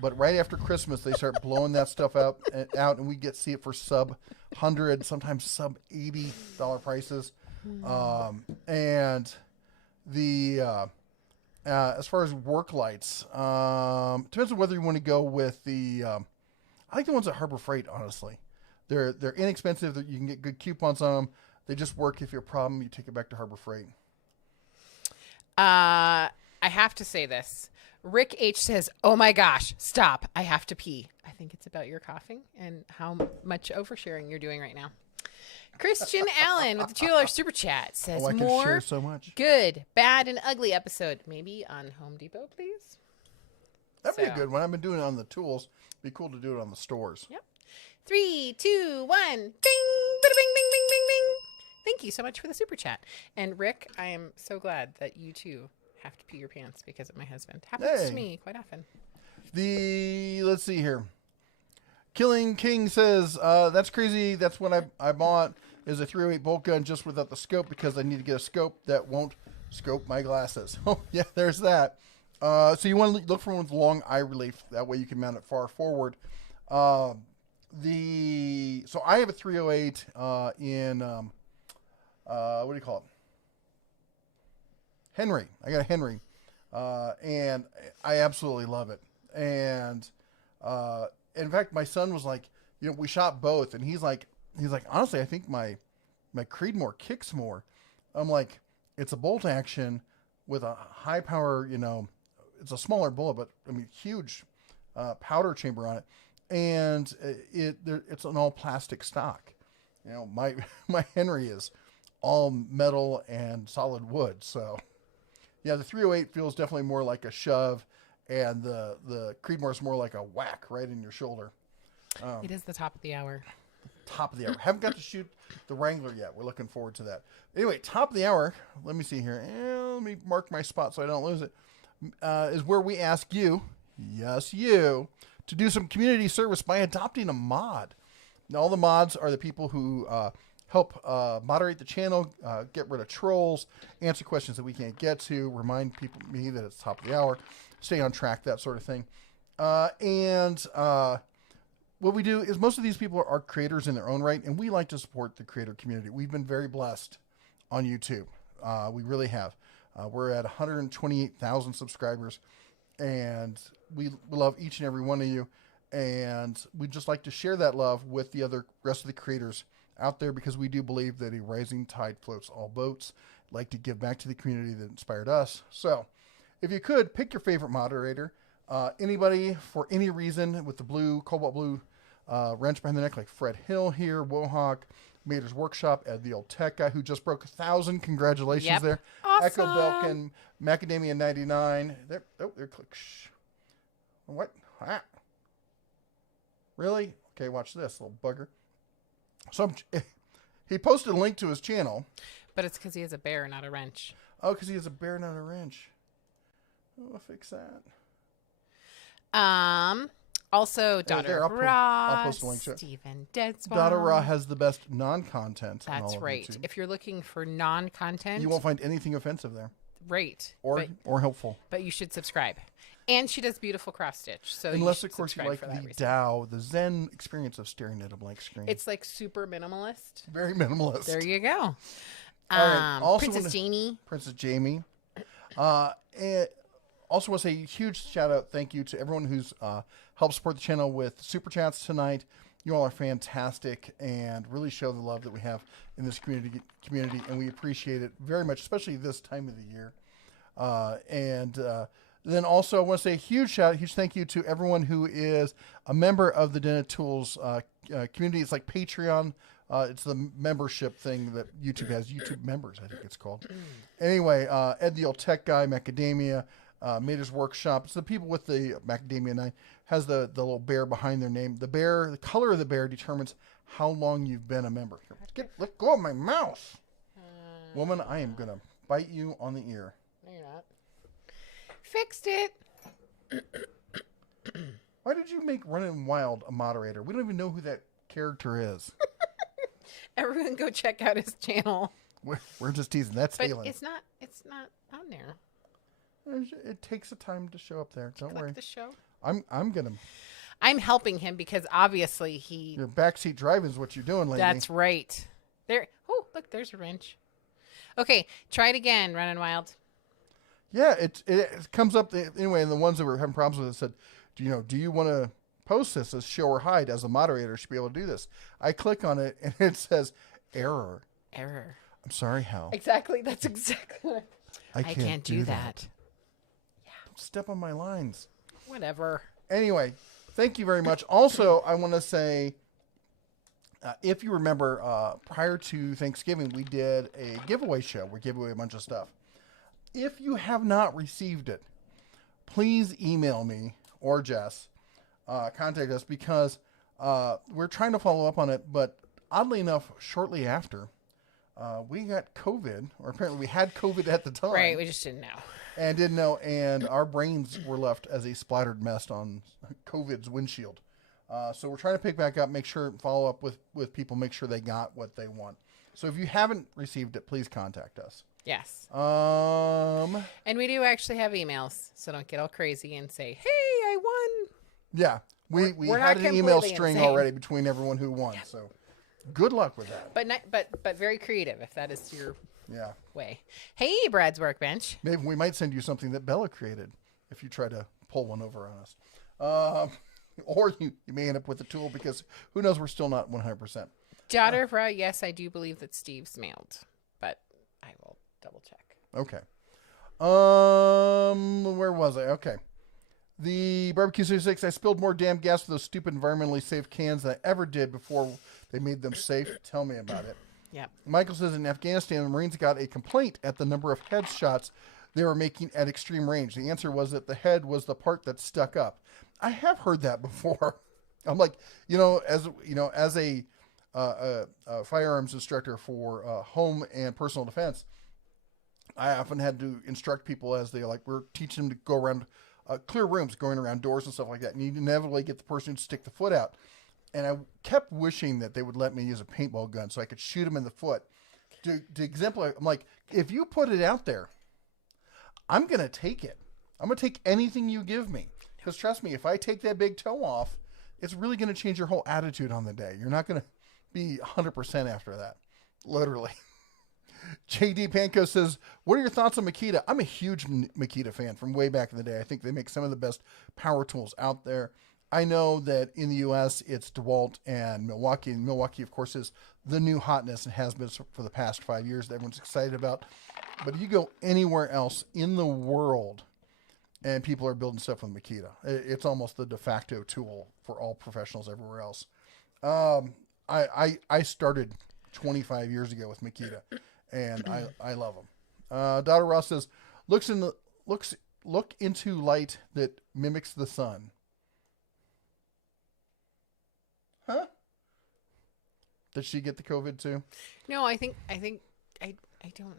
But right after Christmas, they start blowing that stuff out, and we get to see it for sub $100, sometimes sub $80 prices. And the as far as work lights, depends on whether you want to go with the. I like the ones at Harbor Freight, honestly. They're inexpensive. You can get good coupons on them. They just work. If you have a problem, you take it back to Harbor Freight. I have to say this. Rick H says, oh my gosh, stop. I have to pee. I think it's about your coughing and how much oversharing you're doing right now. Christian Allen with the $2 super chat says, I can more share so much. Good, bad, and ugly episode. Maybe on Home Depot, please. That'd be a good one. I've been doing it on the tools. It'd be cool to do it on the stores. Yep. 3, 2, 1. Bing! Bada bing, bing, bing, bing, bing. Thank you so much for the super chat. And Rick, I am so glad that you too have to pee your pants because of my husband. Happens to me quite often. Let's see here. Killing King says, that's crazy. That's what I bought is a 308 bolt gun just without the scope because I need to get a scope that won't scope my glasses. Oh, yeah, there's that. So you want to look for one with long eye relief. That way you can mount it far forward. So I have a 308 in, what do you call it? Henry. I got a Henry. And I absolutely love it. And in fact, my son was like, we shot both, and he's like, honestly, I think my Creedmoor kicks more. I'm like, it's a bolt action with a high power, it's a smaller bullet, but I mean, huge powder chamber on it, and it's an all plastic stock. My Henry is all metal and solid wood. So yeah, the 308 feels definitely more like a shove, and the Creedmoor is more like a whack right in your shoulder. It is the top of the hour. Top of the hour. Haven't got to shoot the Wrangler yet. We're looking forward to that. Anyway, top of the hour. Let me see here. Let me mark my spot so I don't lose it. Is where we ask you, yes, you, to do some community service by adopting a mod. Now, all the mods are the people who help moderate the channel, get rid of trolls, answer questions that we can't get to, remind me that it's top of the hour, stay on track, that sort of thing. What we do is most of these people are creators in their own right, and we like to support the creator community. We've been very blessed on YouTube. We really have. We're at 128,000 subscribers, and we love each and every one of you. And we'd just like to share that love with the rest of the creators out there, because we do believe that a rising tide floats all boats. Like to give back to the community that inspired us. So if you could, pick your favorite moderator. Anybody for any reason with the blue, cobalt blue wrench behind the neck, like Fred Hill here, Wohawk, Mater's Workshop, Ed the Old Tech Guy, who just broke 1,000. Congratulations there. Awesome. Echo Belkin, Macadamia 99. There, click. Shh. What? Ah. Really? Okay, watch this, little bugger. So he posted a link to his channel. But it's because he has a bear, not a wrench. Oh, because he has a bear, not a wrench. I'll fix that. Also, Daughter Raw, I'll post a link to it. Stephen Deadspawn. Daughter Raw has the best non-content. That's right. YouTube. If you're looking for non-content, You won't find anything offensive there. Right. Or helpful. But you should subscribe. And she does beautiful cross stitch. So Unless, of course, you like for the that reason. Tao, the Zen experience of staring at a blank screen. It's like super minimalist. Very minimalist. There you go. right. Also Princess Jamie. Princess Jamie. And also want to say a huge shout out, thank you to everyone who's helped support the channel with super chats tonight. You all are fantastic and really show the love that we have in this community, and we appreciate it very much, especially this time of the year. Then also I want to say a huge thank you to everyone who is a member of the Den of Tools community. It's like Patreon. It's the membership thing that YouTube has. YouTube members, I think it's called. Anyway, Ed the Old Tech Guy, Macadamia, Mater's Workshop. It's the people with the Macadamia 9. Has the little bear behind their name. The color of the bear determines how long you've been a member. Here, let go of my mouse. Woman, I am going to bite you on the ear. No, you're not. Fixed it. Why did you make Running Wild a moderator? We don't even know who that character is. Everyone go check out his channel. We're just teasing. That's But Halen. it's not on there. It takes a time to show up there. Don't Click worry. the show. I'm helping him because obviously your backseat driving is what you're doing, lady. That's right. There. Oh, look, there's a wrench. Okay, try it again, Running Wild. Yeah, it comes up anyway. And the ones that were having problems with it said, do you want to post this as show or hide? As a moderator, should be able to do this. I click on it and it says error. I'm sorry, Hal. Exactly. That's exactly. I can't do that. Yeah. Don't step on my lines. Whatever. Anyway, thank you very much. Also, I want to say, if you remember, prior to Thanksgiving, we did a giveaway show. We gave away a bunch of stuff. If you have not received it, please email me or Jess. Contact us because we're trying to follow up on it. But oddly enough, shortly after, we got COVID, or apparently we had COVID at the time. Right, we just didn't know. And our brains were left as a splattered mess on COVID's windshield. So we're trying to pick back up, follow up with people, make sure they got what they want. So if you haven't received it, please contact us. Yes. And we do actually have emails, so don't get all crazy and say, "Hey, I won." Yeah, we had an email string already between everyone who won. Yeah. So good luck with that. But very creative if that is your Yeah. way. Hey, Brad's Workbench. Maybe we might send you something that Bella created if you try to pull one over on us. Or you may end up with a tool because who knows, we're still not 100%. Daughter of Ra, yes, I do believe that Steve's mailed, but I will double check. Okay. Where was I? Okay. The Barbecue 66, I spilled more damn gas for those stupid environmentally safe cans than I ever did before they made them safe. Tell me about it. Yeah. Michael says in Afghanistan, the Marines got a complaint at the number of headshots they were making at extreme range. The answer was that the head was the part that stuck up. I have heard that before. I'm like, as a firearms instructor for home and personal defense, I often had to instruct people as we're teaching them to go around clear rooms, going around doors and stuff like that. And you inevitably get the person to stick the foot out. And I kept wishing that they would let me use a paintball gun so I could shoot him in the foot. To exemplify, I'm like, if you put it out there, I'm going to take it. I'm going to take anything you give me. Because trust me, if I take that big toe off, it's really going to change your whole attitude on the day. You're not going to be 100% after that. Literally. JD Panko says, what are your thoughts on Makita? I'm a huge Makita fan from way back in the day. I think they make some of the best power tools out there. I know that in the U.S. it's DeWalt and Milwaukee. And Milwaukee, of course, is the new hotness and has been for the past 5 years that everyone's excited about. But you go anywhere else in the world and people are building stuff with Makita. It's almost the de facto tool for all professionals everywhere else. I started 25 years ago with Makita. And I love them. Daughter Ross says, look into light that mimics the sun. Huh? Did she get the COVID too? No, I don't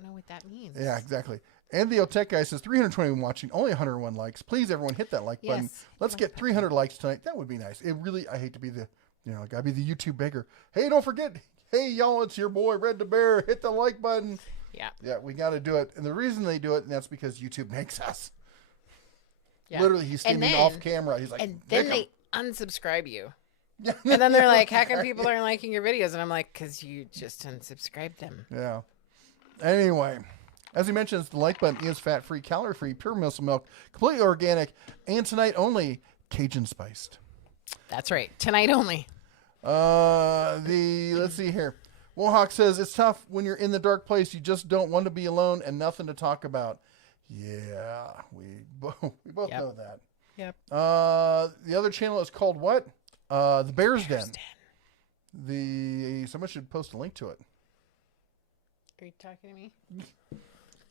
know what that means. Yeah, exactly. And the Otech guy says 321 watching, only 101 likes. Please, everyone, hit that like button. Let's get 300 likes tonight. That would be nice. It really, I hate to be gotta be the YouTube beggar. Hey, don't forget. Hey, y'all, it's your boy, Red the Bear. Hit the like button. Yeah. Yeah, we got to do it. And the reason they do it, and that's because YouTube makes us. Yeah. Literally, he's streaming off camera. He's like, and then they unsubscribe you. And then they're like, how come people aren't liking your videos? And I'm like, because you just unsubscribed them. Yeah. Anyway, as he mentions, the like button is fat-free, calorie-free, pure muscle milk, completely organic, and tonight only Cajun spiced. That's right. Tonight only. Let's see here. Wohawk says it's tough when you're in the dark place. You just don't want to be alone and nothing to talk about. Yeah, we both know that. Yep. The other channel is called what? The Bear's Den. Someone should post a link to it. Are you talking to me?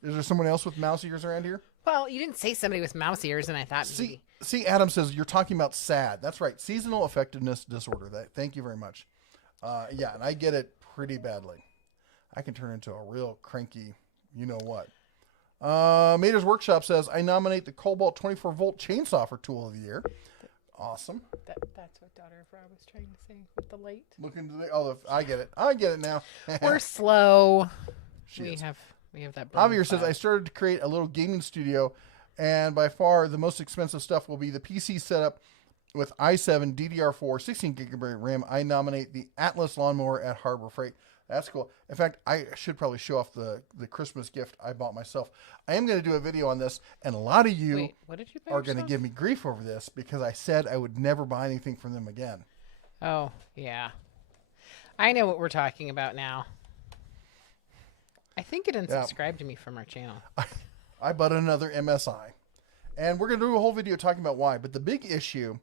Is there someone else with mouse ears around here? Well, you didn't say somebody with mouse ears, and I thought maybe. See, Adam says you're talking about SAD. That's right, seasonal affectiveness disorder. Thank you very much. Yeah, and I get it pretty badly. I can turn into a real cranky, you know what. Mater's Workshop says I nominate the Cobalt 24-volt chainsaw for Tool of the Year. Awesome. That's what Daughter of Rob was trying to say with the light. Look into I get it. I get it now. We're slow. We have that. Javier says I started to create a little gaming studio, and by far the most expensive stuff will be the PC setup with i7 DDR4 16 gigabyte RAM. I nominate the Atlas lawnmower at Harbor Freight. That's cool. In fact, I should probably show off the Christmas gift I bought myself. I am going to do a video on this, and a lot of you are going to give me grief over this because I said I would never buy anything from them again. Oh, yeah. I know what we're talking about now. I think it unsubscribed to me from our channel. I bought another MSI. And we're going to do a whole video talking about why. But the big issue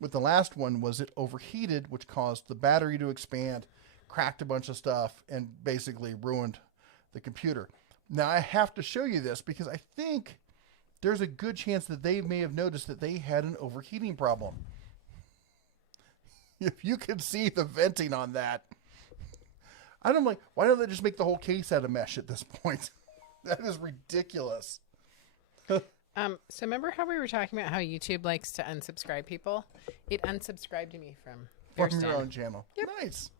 with the last one was it overheated, which caused the battery to expand, cracked a bunch of stuff, and basically ruined the computer. Now, I have to show you this because I think there's a good chance that they may have noticed that they had an overheating problem. If you could see the venting on that. I'm like, why don't they just make the whole case out of mesh at this point? That is ridiculous. So remember how we were talking about how YouTube likes to unsubscribe people? It unsubscribed to me from your own channel. Yep. Nice.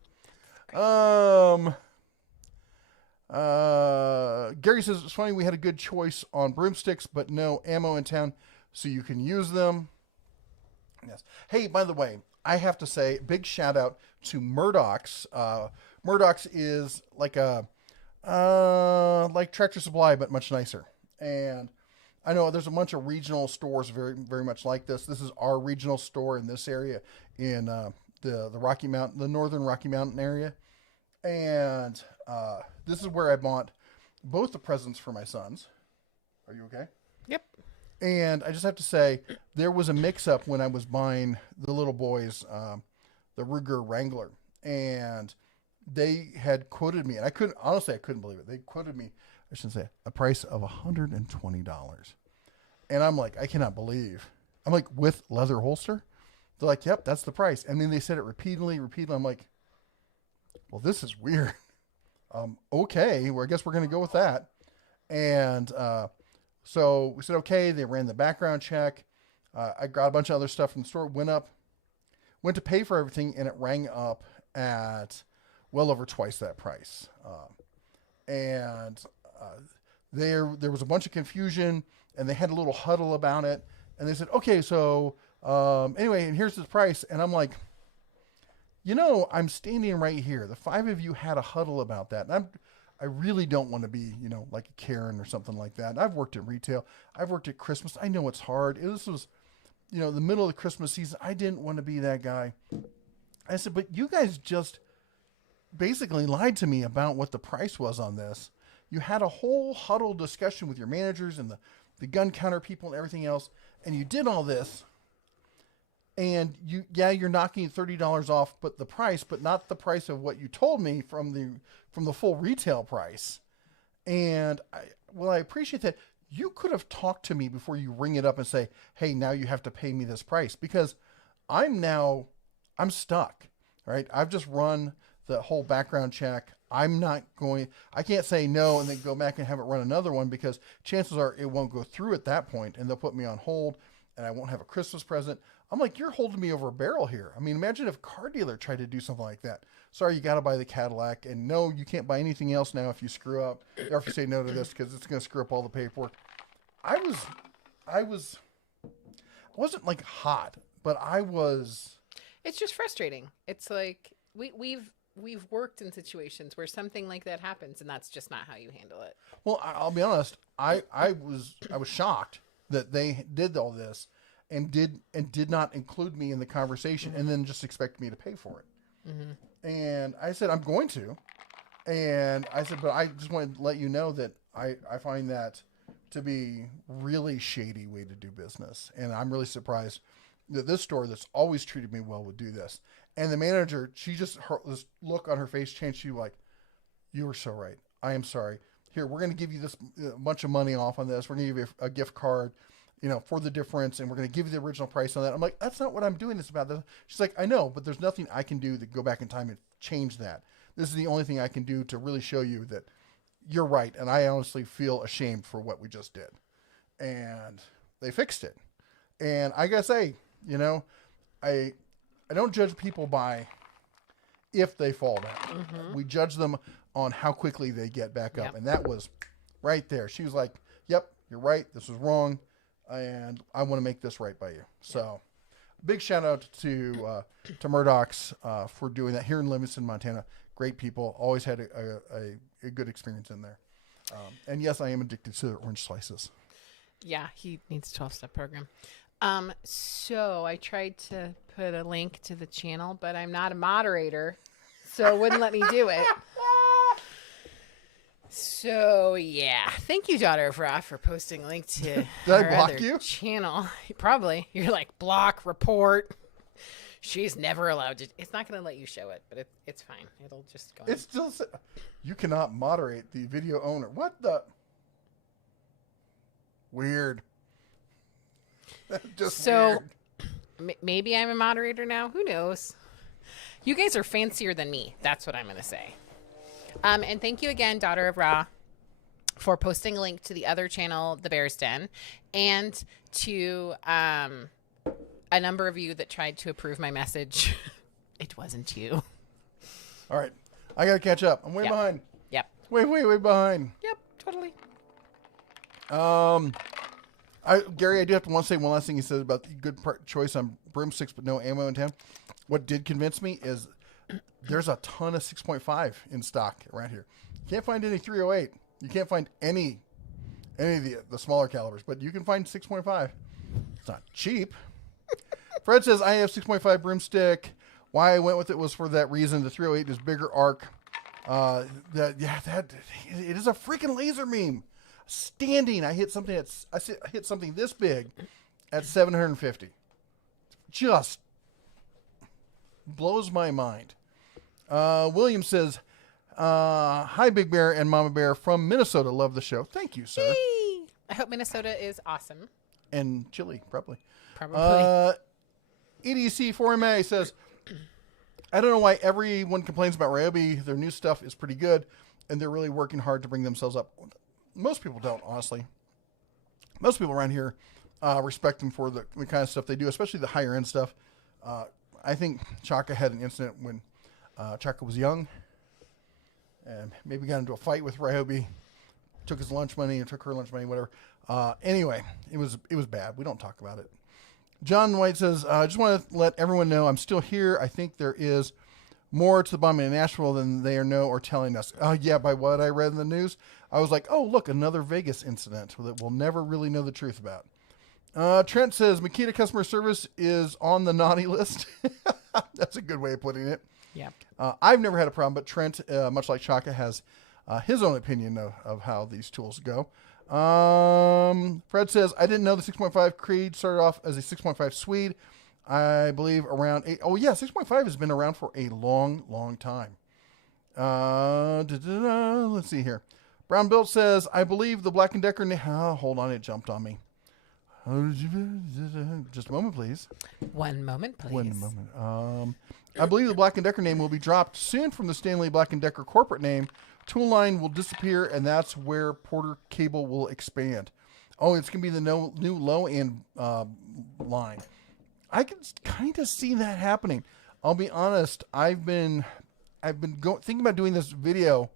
Gary says it's funny we had a good choice on broomsticks, but no ammo in town, so you can use them. Yes. Hey, by the way, I have to say, big shout out to Murdoch's. Murdoch's is like like Tractor Supply, but much nicer. And I know there's a bunch of regional stores very, very much like this. This is our regional store in this area in the Rocky Mountain, the northern Rocky Mountain area. And this is where I bought both the presents for my sons. Are you okay? Yep. And I just have to say, there was a mix-up when I was buying the little boys the Ruger Wrangler. And they had quoted me, and I couldn't believe it. They quoted me, I shouldn't say, a price of $120. And I'm like, I cannot believe. I'm like, with leather holster? They're like, yep, that's the price. And then they said it repeatedly. I'm like, well, this is weird. Okay, well, I guess we're going to go with that. And so we said, okay, they ran the background check. I got a bunch of other stuff from the store, went up went to pay for everything, and it rang up at well over twice that price. And there was a bunch of confusion, and they had a little huddle about it. And they said, okay, so anyway, and here's the price. And I'm like, I'm standing right here. The 5 of you had a huddle about that. And I really don't want to be, like a Karen or something like that. And I've worked in retail. I've worked at Christmas. I know it's hard. This was, the middle of the Christmas season. I didn't want to be that guy. I said, but you guys just basically lied to me about what the price was on this. You had a whole huddle discussion with your managers and the gun counter people and everything else. And you did all this. And you're knocking $30 off, but not the price of what you told me from the full retail price. And I appreciate that. You could have talked to me before you ring it up and say, hey, now you have to pay me this price, because I'm stuck, right? I've just run the whole background check. I can't say no and then go back and have it run another one, because chances are it won't go through at that point and they'll put me on hold and I won't have a Christmas present. I'm like, you're holding me over a barrel here. I mean, imagine if a car dealer tried to do something like that. Sorry, you got to buy the Cadillac, and no, you can't buy anything else now if you screw up, or if you say no to this, because it's going to screw up all the paperwork. I wasn't like hot, but I was. It's just frustrating. It's like we've worked in situations where something like that happens, and that's just not how you handle it. Well, I'll be honest. I was shocked that they did all this and did not include me in the conversation, and then just expect me to pay for it. Mm-hmm. And I said, I'm going to. And I said, but I just wanted to let you know that I find that to be really shady way to do business. And I'm really surprised that this store that's always treated me well would do this. And the manager, this look on her face changed. She like, you were so right. I am sorry. Here, we're going to give you this bunch of money off on this. We're going to give you a gift card, for the difference. And we're going to give you the original price on that. I'm like, that's not what I'm doing this about. She's like, I know, but there's nothing I can do to go back in time and change that. This is the only thing I can do to really show you that you're right. And I honestly feel ashamed for what we just did. And they fixed it. And I gotta say, I don't judge people by if they fall down. Mm-hmm. We judge them on how quickly they get back up. Yep. And that was right there. She was like, yep, you're right. This was wrong. And I want to make this right by you. So big shout out to Murdoch's for doing that here in Livingston, Montana. Great people. Always had a good experience in there. And yes, I am addicted to orange slices. Yeah, he needs a 12-step program. So I tried to put a link to the channel, but I'm not a moderator, so it wouldn't let me do it. So yeah, thank you, Daughter of Ra, for posting a link to Did our I block other you? channel. Probably. You're like, block, report. She's never allowed to. It's not going to let you show it, but it's fine. It'll just go. It's still. You cannot moderate the video owner. What the? Weird. Just so. Weird. Maybe I'm a moderator now. Who knows? You guys are fancier than me. That's what I'm going to say. And thank you again, Daughter of Ra, for posting a link to the other channel, The Bear's Den, and to a number of you that tried to approve my message. It wasn't you. All right. I got to catch up. I'm way behind. Yep. Way behind. Yep, totally. Gary, I do have to say one last thing you said about the good choice on broomsticks, but no ammo in town. What did convince me is there's a ton of 6.5 in stock around here. You can't find any 308. You can't find any of the smaller calibers, but you can find 6.5. It's not cheap. Fred says, I have 6.5 broomstick. Why I went with it was for that reason. The 308 is bigger arc. It is a freaking laser meme. Standing, I hit something this big at 750. Just blows my mind. William says, hi, Big Bear and Mama Bear from Minnesota. Love the show. Thank you, sir. Yay! I hope Minnesota is awesome. And chilly, probably. EDC4MA says, I don't know why everyone complains about Ryobi. Their new stuff is pretty good, and they're really working hard to bring themselves up. Most people don't, honestly. Most people around here respect them for the kind of stuff they do, especially the higher end stuff. I think Chaka had an incident when Chaka was young, and maybe got into a fight with Ryobi, took his lunch money and took her lunch money, whatever. Anyway, it was bad. We don't talk about it. John White says, I just want to let everyone know I'm still here. I think there is more to the bombing in Nashville than they know or telling us. Yeah, by what I read in the news, I was like, oh, look, another Vegas incident that we'll never really know the truth about. Trent says, Makita customer service is on the naughty list. That's a good way of putting it. Yeah. I've never had a problem, but Trent, much like Chaka, has his own opinion of how these tools go. Fred says, I didn't know the 6.5 Creed started off as a 6.5 Swede. I believe around 8. Oh, yeah, 6.5 has been around for a long, long time. Let's see here. Brown Built says, I believe the Black & Decker... hold on, it jumped on me. Just a moment, please. One moment, please. One moment. I believe the Black & Decker name will be dropped soon from the Stanley Black & Decker corporate name. Tool line will disappear, and that's where Porter Cable will expand. Oh, it's going to be the new low-end line. I can kind of see that happening. I'll be honest. I've been thinking about doing this video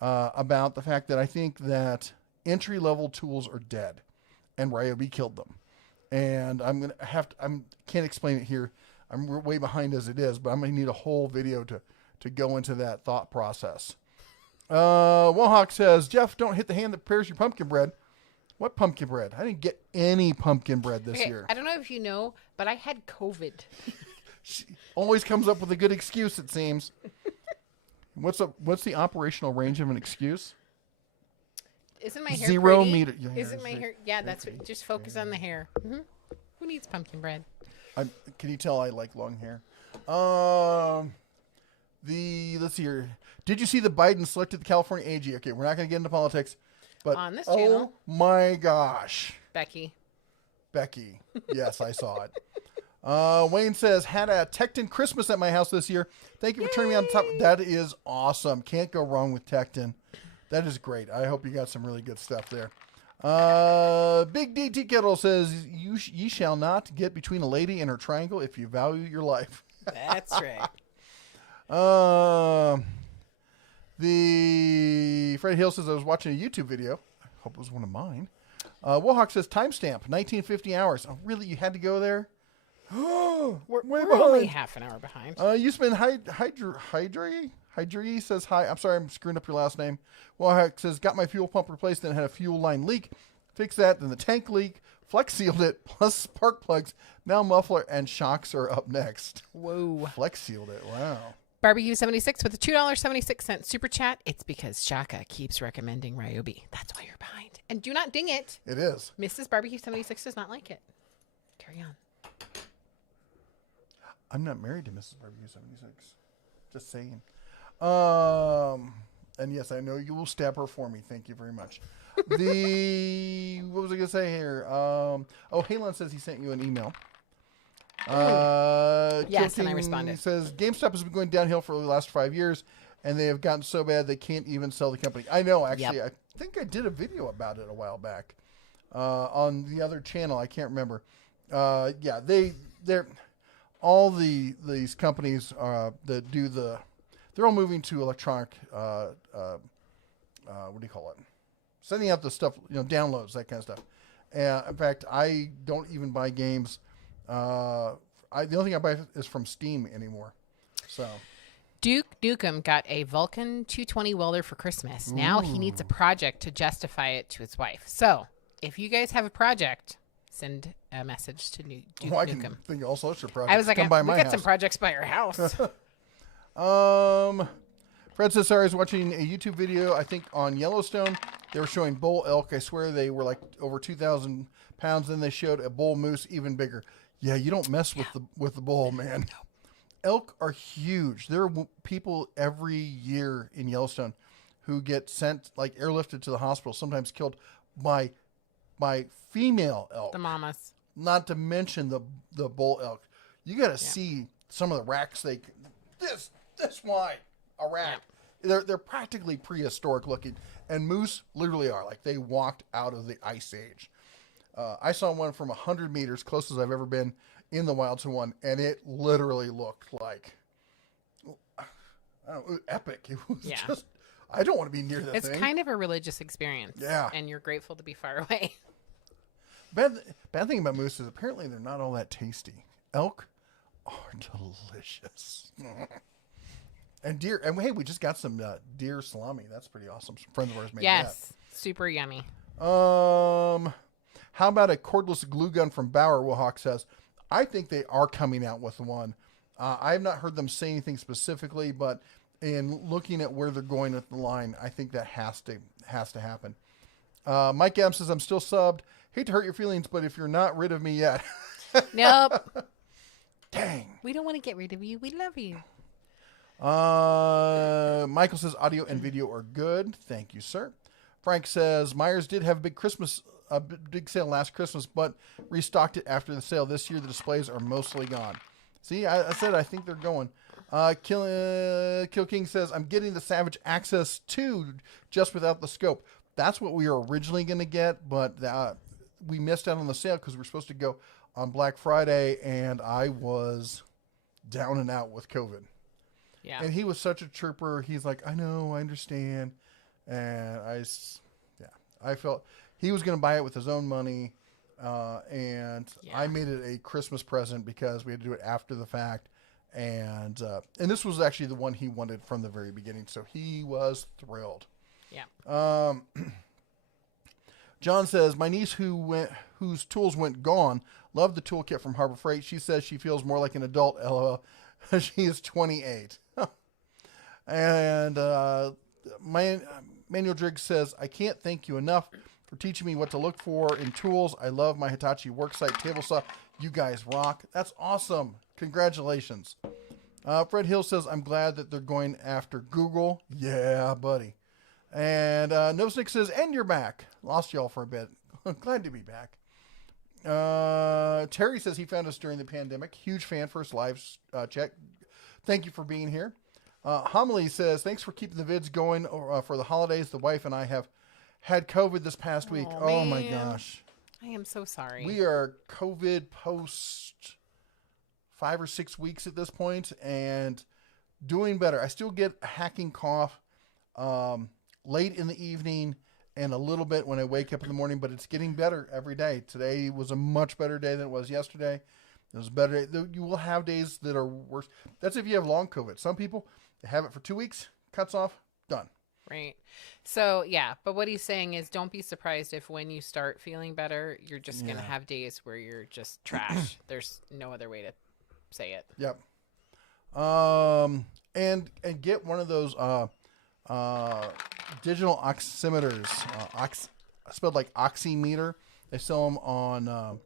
about the fact that I think that entry-level tools are dead, and Ryobi killed them. And can't explain it here. I'm way behind as it is, but I'm going to need a whole video to go into that thought process. Wahawk says, Jeff, don't hit the hand that prepares your pumpkin bread. What pumpkin bread? I didn't get any pumpkin bread this year. I don't know if you know, but I had COVID. She always comes up with a good excuse, it seems. What's the operational range of an excuse? Isn't my hair 0 pretty? meter. Isn't my hair? Yeah, that's what. Just focus on the hair. Mm-hmm. Who needs pumpkin bread? Can you tell I like long hair? Let's see here. Did you see the Biden selected the California AG? Okay, we're not going to get into politics, but on this channel, oh my gosh, Becky. Yes, I saw it. Wayne says, had a Tecton Christmas at my house this year. Thank you for turning me on top. That is awesome. Can't go wrong with Tecton. That is great. I hope you got some really good stuff there. Big DT Kettle says, ye shall not get between a lady and her triangle if you value your life. That's right. The Fred Hill says, I was watching a YouTube video. I hope it was one of mine. Wohawk says, timestamp, 1950 hours. Oh, really? You had to go there? We're only half an hour behind. You spend Hydri says hi. I'm sorry, I'm screwing up your last name. Wohawk says, got my fuel pump replaced, then had a fuel line leak. Fix that, then the tank leak. Flex sealed it, plus spark plugs. Now muffler and shocks are up next. Whoa. Flex sealed it. Wow. Barbecue 76 with a $2.76 super chat. It's because Shaka keeps recommending Ryobi. That's why you're behind. And do not ding it. It is. Mrs. Barbecue 76 does not like it. Carry on. I'm not married to Mrs. Barbecue 76. Just saying. And yes, I know you will stab her for me. Thank you very much. What was I going to say here? Halon says he sent you an email. Yes, and I responded. Says GameStop has been going downhill for the last 5 years, and they have gotten so bad they can't even sell the company. I know, actually. Yep. I think I did a video about it a while back on the other channel. I can't remember. Yeah, they're all these companies that do they're all moving to electronic. What do you call it? Sending out the stuff, downloads, that kind of stuff. In fact, I don't even buy games. The only thing I buy is from Steam anymore. So Duke Nukem got a Vulcan 220 welder for Christmas. Ooh. Now he needs a project to justify it to his wife. So if you guys have a project, send a message to Duke Nukem. I can think of all sorts of projects. I was like, we got some projects by your house. Fred says, sorry, I was watching a YouTube video, I think on Yellowstone. They were showing bull elk. I swear they were like over 2,000 pounds. Then they showed a bull moose even bigger. Yeah, you don't mess with the bull, man. No. Elk are huge. There are people every year in Yellowstone who get sent, like airlifted to the hospital, sometimes killed by female elk. The mamas. Not to mention the bull elk. You got to see some of the racks this wide a rack. Yeah. They're practically prehistoric looking, and moose literally are like they walked out of the ice age. I saw one from 100 meters, closest I've ever been. in the Wilds one, and it literally looked like, I don't know, epic. It was just, I don't want to be near that thing. It's kind of a religious experience. Yeah. And you're grateful to be far away. Bad thing about moose is apparently they're not all that tasty. Elk are delicious. And deer, and hey, we just got some deer salami. That's pretty awesome. Some friends of ours made that. Yes, super yummy. How about a cordless glue gun from Bauer? Wilhawk says, I think they are coming out with one. I have not heard them say anything specifically, but in looking at where they're going with the line, I think that has to happen. Mike Adams says, I'm still subbed. Hate to hurt your feelings, but if you're not rid of me yet. Nope. Dang. We don't want to get rid of you. We love you. Michael says audio and video are good. Thank you, sir. Frank says Myers did have a big sale last Christmas, but restocked it after the sale. This year, the displays are mostly gone. See, I said I think they're going. Kill King says, I'm getting the Savage Access 2 just without the scope. That's what we were originally going to get, but we missed out on the sale because we were supposed to go on Black Friday, and I was down and out with COVID. Yeah. And he was such a trooper. He's like, I know, I understand. And I felt he was going to buy it with his own money. And I made it a Christmas present because we had to do it after the fact. And this was actually the one he wanted from the very beginning. So he was thrilled. Yeah. John says, my niece whose tools went gone, loved the toolkit from Harbor Freight. She says she feels more like an adult, LOL. She is 28. And Manuel Driggs says, I can't thank you enough for teaching me what to look for in tools. I love my Hitachi worksite table saw. You guys rock. That's awesome. Congratulations. Fred Hill says, I'm glad that they're going after Google. Yeah, buddy. And Novsnick says, and you're back. Lost y'all for a bit. Glad to be back. Terry says he found us during the pandemic. Huge fan, first live check. Thank you for being here. Homily says, thanks for keeping the vids going for the holidays. The wife and I have had COVID this past week. Oh my gosh. I am so sorry. We are COVID post 5 or 6 weeks at this point and doing better. I still get a hacking cough late in the evening and a little bit when I wake up in the morning, but it's getting better every day. Today was a much better day than it was yesterday. It was a better day. You will have days that are worse. That's if you have long COVID. Some people, they have it for 2 weeks, cuts off, done. Right. So, yeah. But what he's saying is don't be surprised if when you start feeling better, you're just going to have days where you're just trash. There's no other way to say it. Yep. And get one of those digital oximeters. Spelled like oximeter. They sell them on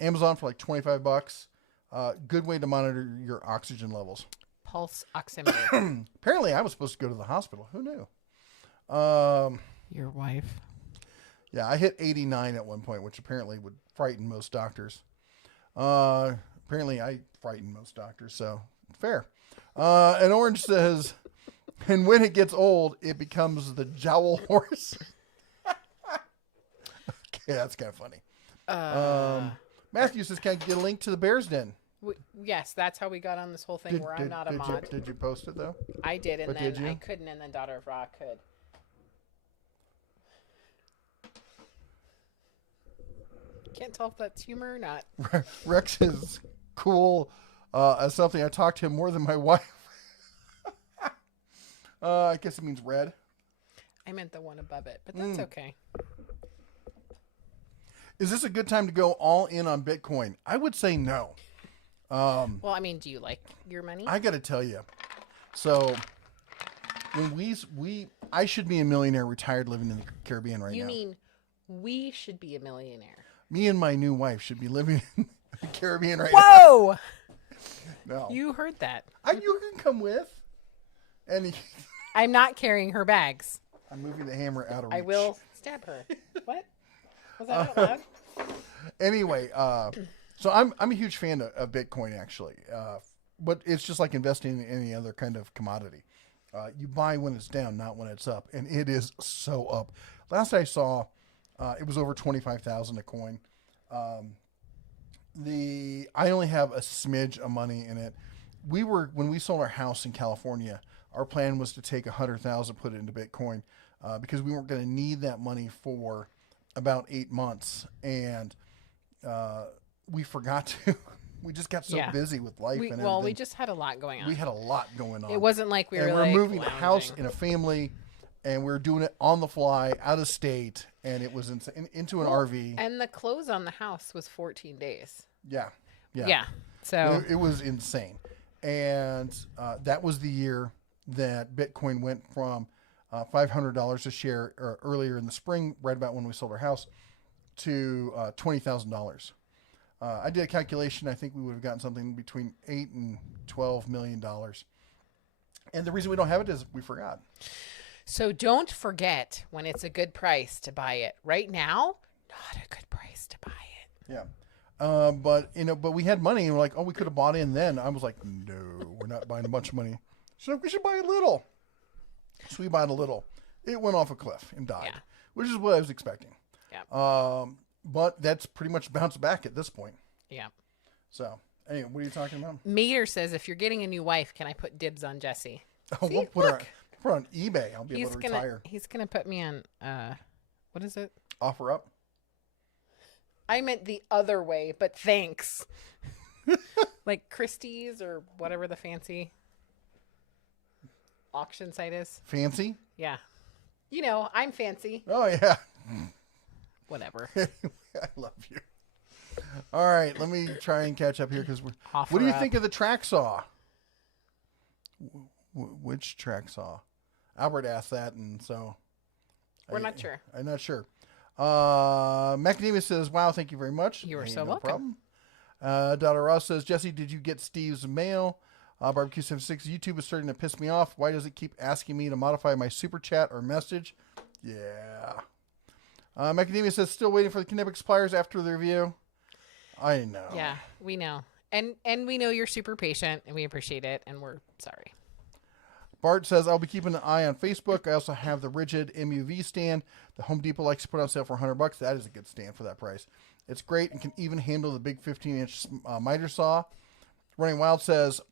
Amazon for like $25. Good way to monitor your oxygen levels. Pulse oximeter. Apparently, I was supposed to go to the hospital. Who knew? Your wife. Yeah, I hit 89 at one point, which apparently would frighten most doctors. Apparently, I frighten most doctors, so fair. And Orange says, and when it gets old, it becomes the jowl horse. Okay, that's kind of funny. Matthew says, can I get a link to the Bear's Den? Yes, that's how we got on this whole thing where I'm not a mod. Did you post it, though? I did, and then I couldn't, and then Daughter of Ra could. Can't tell if that's humor or not. Rex is cool as something. I talk to him more than my wife. I guess it means red. I meant the one above it, but that's okay. Is this a good time to go all in on Bitcoin? I would say no. Well, I mean, do you like your money? I got to tell you. So when I should be a millionaire retired living in the Caribbean right now. You mean we should be a millionaire? Me and my new wife should be living in the Caribbean right Whoa! now. No. You heard that. You can come with. I'm not carrying her bags. I'm moving the hammer out of reach. I will stab her. What? Was that out loud? Anyway, so I'm a huge fan of Bitcoin, actually. But it's just like investing in any other kind of commodity. You buy when it's down, not when it's up. And it is so up. Last I saw, it was over 25,000 a coin. I only have a smidge of money in it. When we sold our house in California, our plan was to take $100,000, put it into Bitcoin, because we weren't going to need that money for about 8 months, and we forgot to. We just got so busy with life and everything. Well, we just had a lot going on. We had a lot going on. It wasn't like we were we're moving lounging. a house in a family, and we were doing it on the fly, out of state, and it was into an RV. And the close on the house was 14 days. Yeah. So it was insane. And that was the year that Bitcoin went from $500 a share earlier in the spring, right about when we sold our house, to $20,000. I did a calculation. I think we would have gotten something between $8 and $12 million. And the reason we don't have it is we forgot. So don't forget when it's a good price to buy it. Right now, not a good price to buy it. Yeah. But we had money and we're like, oh, we could have bought in then. I was like, no, we're not buying a bunch of money. So we should buy a little. So we bought a little. It went off a cliff and died, which is what I was expecting. Yeah. But that's pretty much bounced back at this point. Yeah. So anyway, what are you talking about? Meter says, if you're getting a new wife, can I put dibs on Jesse? Oh, we'll put her on eBay. I'll be able to retire. He's going to put me on, what is it? Offer up. I meant the other way, but thanks. Like Christie's or whatever the fancy auction site is. Fancy? Yeah. You know, I'm fancy. Oh, yeah. Whatever. I love you. All right, let me try and catch up here because what do you think of the track saw? Which track saw? Albert asked that, and so we're not sure. I'm not sure. Macadamia says, "Wow, thank you very much." You are so no welcome. Problem. Donna Ross says, "Jesse, did you get Steve's mail?" Barbecue 76. YouTube is starting to piss me off. Why does it keep asking me to modify my super chat or message? Yeah. Macadamia says, still waiting for the Knipex pliers after the review. I know. Yeah, we know. And we know you're super patient, and we appreciate it, and we're sorry. Bart says, I'll be keeping an eye on Facebook. I also have the Rigid MUV stand. The Home Depot likes to put on sale for $100. That is a good stand for that price. It's great and can even handle the big 15-inch miter saw. Running Wild says,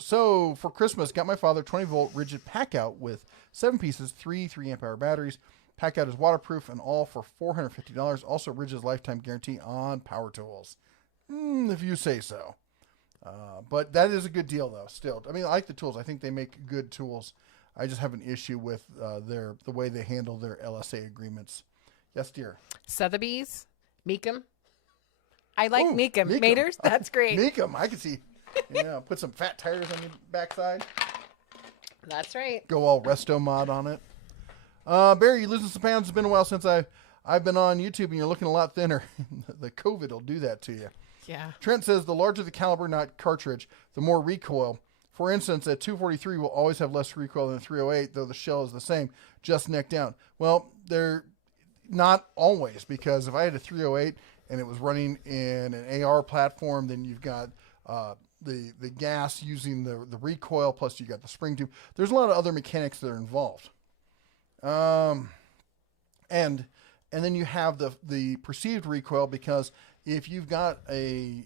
so for Christmas, got my father 20-volt Rigid pack-out with 7 pieces, 3 3-amp-hour batteries. Pack-out is waterproof and all for $450. Also, Rigid's lifetime guarantee on power tools. If you say so. But that is a good deal, though, still. I mean, I like the tools. I think they make good tools. I just have an issue with the way they handle their LSA agreements. Yes, dear. Sotheby's, Meekum. I like Meekum. Maters, that's great. Meekum, I can see. Yeah, put some fat tires on your backside. That's right. Go all resto mod on it. Barry, you losing some pounds. It's been a while since I've been on YouTube, and you're looking a lot thinner. The COVID will do that to you. Yeah. Trent says the larger the caliber, not cartridge, the more recoil. For instance, a 243 will always have less recoil than a 308, though the shell is the same, just neck down. Well, they're not always, because if I had a 308 and it was running in an AR platform, then you've got the gas using the recoil, plus you got the spring tube. There's a lot of other mechanics that are involved. And then you have the perceived recoil, because if you've got a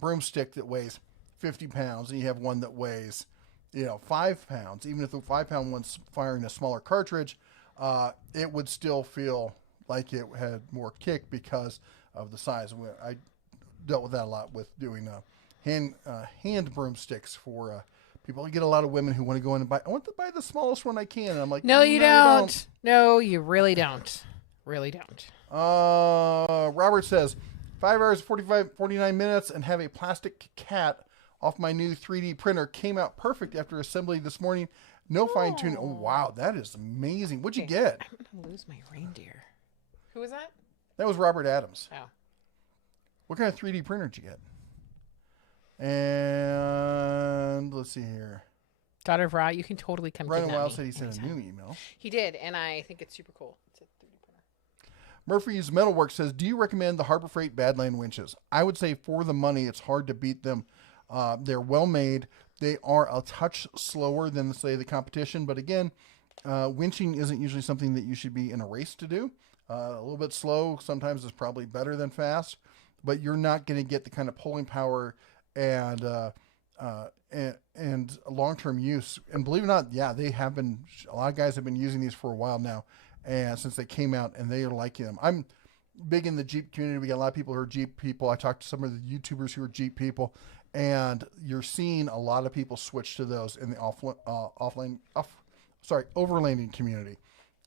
broomstick that weighs 50 pounds and you have one that weighs 5 pounds, even if the 5-pound one's firing a smaller cartridge, it would still feel like it had more kick because of the size. I dealt with that a lot with doing hand broomsticks for people. I get a lot of women who want to go in and buy. I want to buy the smallest one I can. And I'm like, no, you don't. No, you really don't. Really don't. Robert says 5 hours, 49 minutes, and have a plastic cat off my new 3D printer. Came out perfect after assembly this morning. No fine tuning. Oh, wow. That is amazing. What'd you get? I'm going to lose my reindeer. Who was that? That was Robert Adams. Oh. What kind of 3D printer did you get? And let's see here. Daughter of Ra, you can totally come Ryan kidnap Wild me said he sent anytime. a new email. He did, and I think it's super cool. It's a 3D printer. Murphy's Metalwork says, do you recommend the Harbor Freight Badland winches? I would say for the money, it's hard to beat them. They're well made. They are a touch slower than, say, the competition. But again, winching isn't usually something that you should be in a race to do. A little bit slow sometimes is probably better than fast. but you're not going to get the kind of pulling power and long-term use. And believe it or not, yeah, a lot of guys have been using these for a while now, and since they came out, and they are liking them. I'm big in the Jeep community. We got a lot of people who are Jeep people. I talked to some of the YouTubers who are Jeep people, and you're seeing a lot of people switch to those in the overlanding community.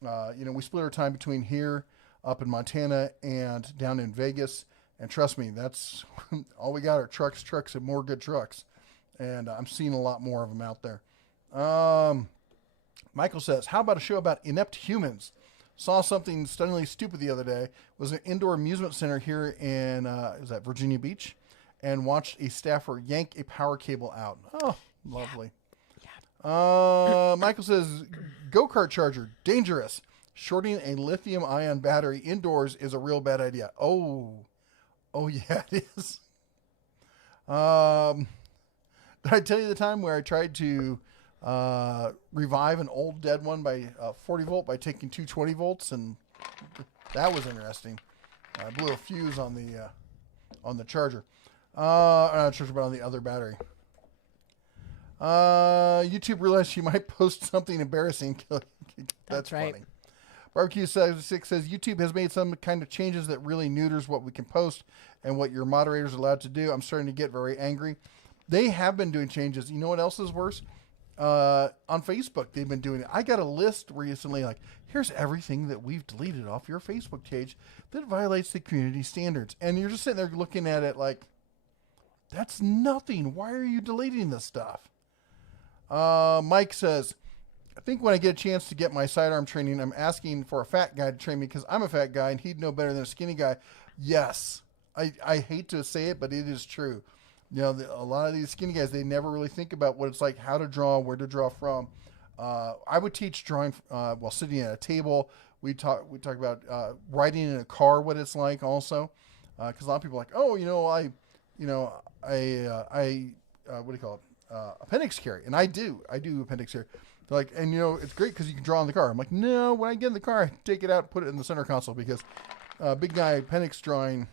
We split our time between here up in Montana and down in Vegas. And trust me, that's all we got are trucks, and more good trucks. And I'm seeing a lot more of them out there. Michael says, how about a show about inept humans? Saw something stunningly stupid the other day. It was an indoor amusement center here in, is that Virginia Beach? And watched a staffer yank a power cable out. Oh, lovely. Yeah. Michael says, go-kart charger, dangerous. Shorting a lithium-ion battery indoors is a real bad idea. Oh yeah, it is. Did I tell you the time where I tried to revive an old dead one by 40 volt by taking two 20 volts, and that was interesting. I blew a fuse on the charger. Not charger, but on the other battery. YouTube realized she might post something embarrassing. That's right. Funny. Barbecue 76 says YouTube has made some kind of changes that really neuters what we can post and what your moderators are allowed to do. I'm starting to get very angry. They have been doing changes. You know what else is worse? On Facebook, they've been doing it. I got a list recently, like, here's everything that we've deleted off your Facebook page that violates the community standards. And you're just sitting there looking at it like, that's nothing. Why are you deleting this stuff? Mike says, I think when I get a chance to get my sidearm training, I'm asking for a fat guy to train me because I'm a fat guy and he'd know better than a skinny guy. Yes. I hate to say it, but it is true. A lot of these skinny guys, they never really think about what it's like, how to draw, where to draw from. I would teach drawing while sitting at a table. We talk about riding in a car, what it's like also. Because a lot of people are like, what do you call it? Appendix carry. And I do appendix carry. They're like, and it's great because you can draw in the car. I'm like, no, when I get in the car, I take it out and put it in the center console because big guy appendix drawing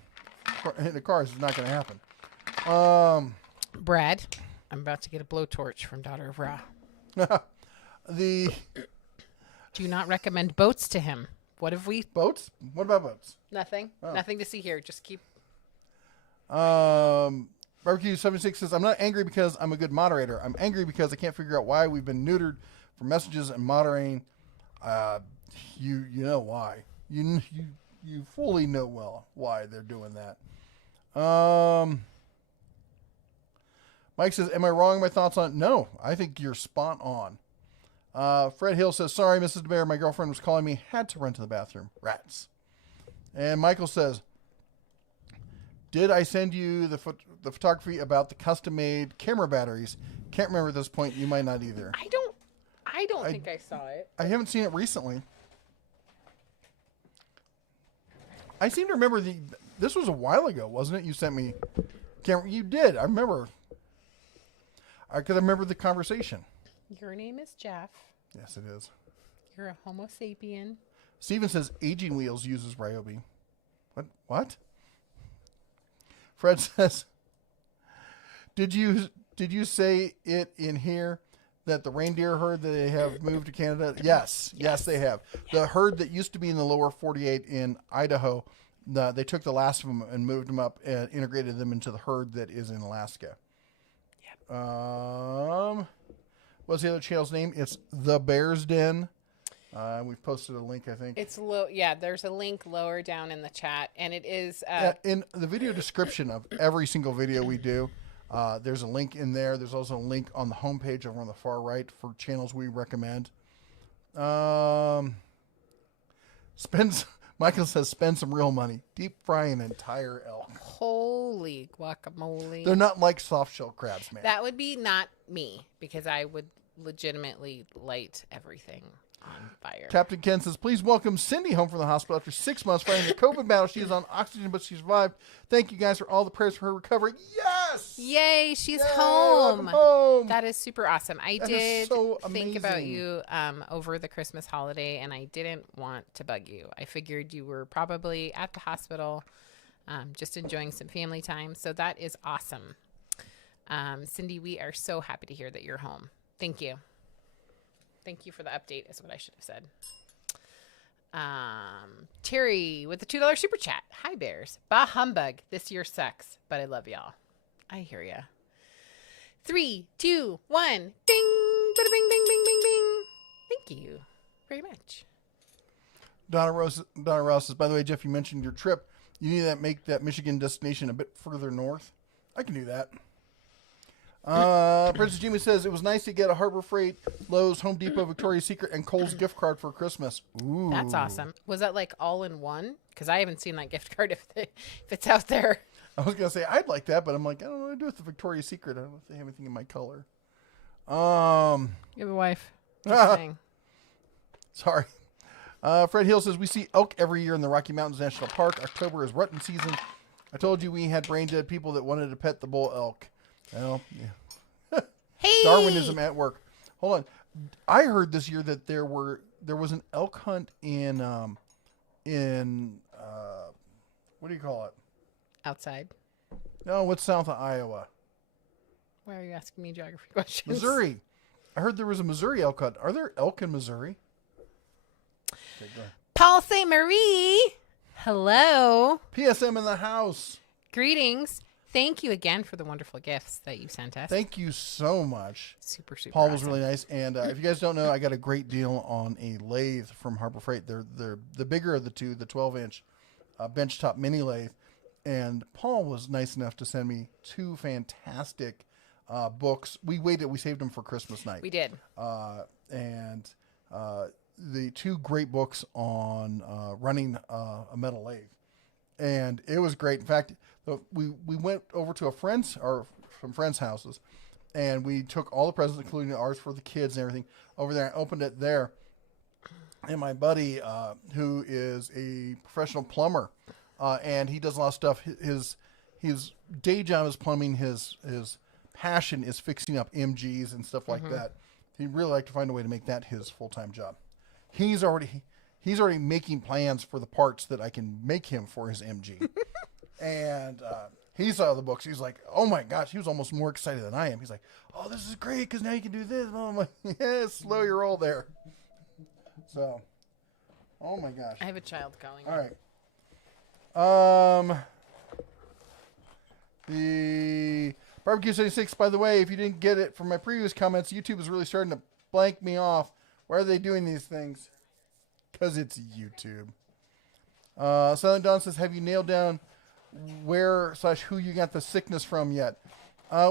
in the car is not going to happen. Brad, I'm about to get a blowtorch from Daughter of Ra. Do not recommend boats to him. What have we? Boats? What about boats? Nothing. Oh. Nothing to see here. Just keep. Barbecue 76 says, I'm not angry because I'm a good moderator. I'm angry because I can't figure out why we've been neutered for messages and moderating. You know why. You fully know well why they're doing that. Mike says, am I wrong in my thoughts on it? No, I think you're spot on. Fred Hill says, sorry, Mrs. DeBear, my girlfriend was calling me, had to run to the bathroom. Rats. And Michael says, did I send you the photography about the custom-made camera batteries? Can't remember at this point. You might not either. I don't think I saw it. I haven't seen it recently. I seem to remember this was a while ago, wasn't it? You sent me camera. You did. I remember. Because I remember the conversation. Your name is Jeff. Yes, it is. You're a Homo sapien. Steven says Aging Wheels uses Ryobi. What? Fred says, did you say it in here that the reindeer herd that they have moved to Canada? Yes, they have. Yeah. The herd that used to be in the lower 48 in Idaho, they took the last of them and moved them up and integrated them into the herd that is in Alaska. Yep. What's the other channel's name? It's The Bear's Den. We've posted a link, I think. It's low. Yeah, there's a link lower down in the chat, and it is in the video description of every single video we do. There's a link in there. There's also a link on the homepage over on the far right for channels we recommend. Michael says, spend some real money. Deep fry an entire elk. Holy guacamole. They're not like soft shell crabs, man. That would be not me, because I would legitimately light everything on fire. Captain Ken says, please welcome Cindy home from the hospital after 6 months fighting the COVID battle. She is on oxygen, but she survived. Thank you guys for all the prayers for her recovery. Yes! Yay, she's home. Home. That is super awesome. I did so think about you over the Christmas holiday, and I didn't want to bug you. I figured you were probably at the hospital just enjoying some family time. So that is awesome. Cindy, we are so happy to hear that you're home. Thank you. Thank you for the update is what I should have said. Terry with the $2 super chat. Hi, Bears. Bah humbug. This year sucks, but I love y'all. I hear ya. 3, 2, 1. Ding. Bada bing, bing, bing, bing, bing. Thank you very much. Donna Ross says, by the way, Jeff, you mentioned your trip. You need to make that Michigan destination a bit further north. I can do that. Princess Jimmy says, it was nice to get a Harbor Freight, Lowe's, Home Depot, Victoria's Secret, and Kohl's gift card for Christmas. Ooh. That's awesome. Was that like all in one? Because I haven't seen that gift card if it's out there. I was going to say, I'd like that, but I'm like, I don't know what to do with the Victoria's Secret. I don't know if they have anything in my color. You have a wife. Just saying. Sorry. Fred Hill says, we see elk every year in the Rocky Mountains National Park. October is rutting season. I told you we had brain dead people that wanted to pet the bull elk. Well, yeah. Hey! Darwinism at work. Hold on. I heard this year that there was an elk hunt in what do you call it? Outside. No, what's south of Iowa? Why are you asking me geography questions? Missouri. I heard there was a Missouri elk hunt. Are there elk in Missouri? Okay, go ahead. Paul St. Marie. Hello. PSM in the house. Greetings. Thank you again for the wonderful gifts that you sent us. Thank you so much. Super Paul was awesome. really nice. And if you guys don't know, I got a great deal on a lathe from Harbor Freight. They're the bigger of the two, the 12-inch benchtop mini lathe. And Paul was nice enough to send me 2 fantastic books. We saved them for Christmas night. We did. And the 2 great books on running a metal lathe. And it was great. In fact, we went over to some friends' houses, and we took all the presents, including ours for the kids and everything, over there and opened it there. And my buddy, who is a professional plumber, and he does a lot of stuff. His day job is plumbing. His passion is fixing up MGs and stuff like that. He'd really like to find a way to make that his full-time job. He's already making plans for the parts that I can make him for his MG. And he saw the books. He's like, oh my gosh. He was almost more excited than I am. He's like, oh, this is great because now you can do this. And I'm like, yeah, slow your roll there. So, oh my gosh. I have a child calling. All right. The Barbecue 76, by the way, if you didn't get it from my previous comments, YouTube is really starting to blank me off. Why are they doing these things? Because it's YouTube. Silent Dawn says, have you nailed down where/who you got the sickness from yet?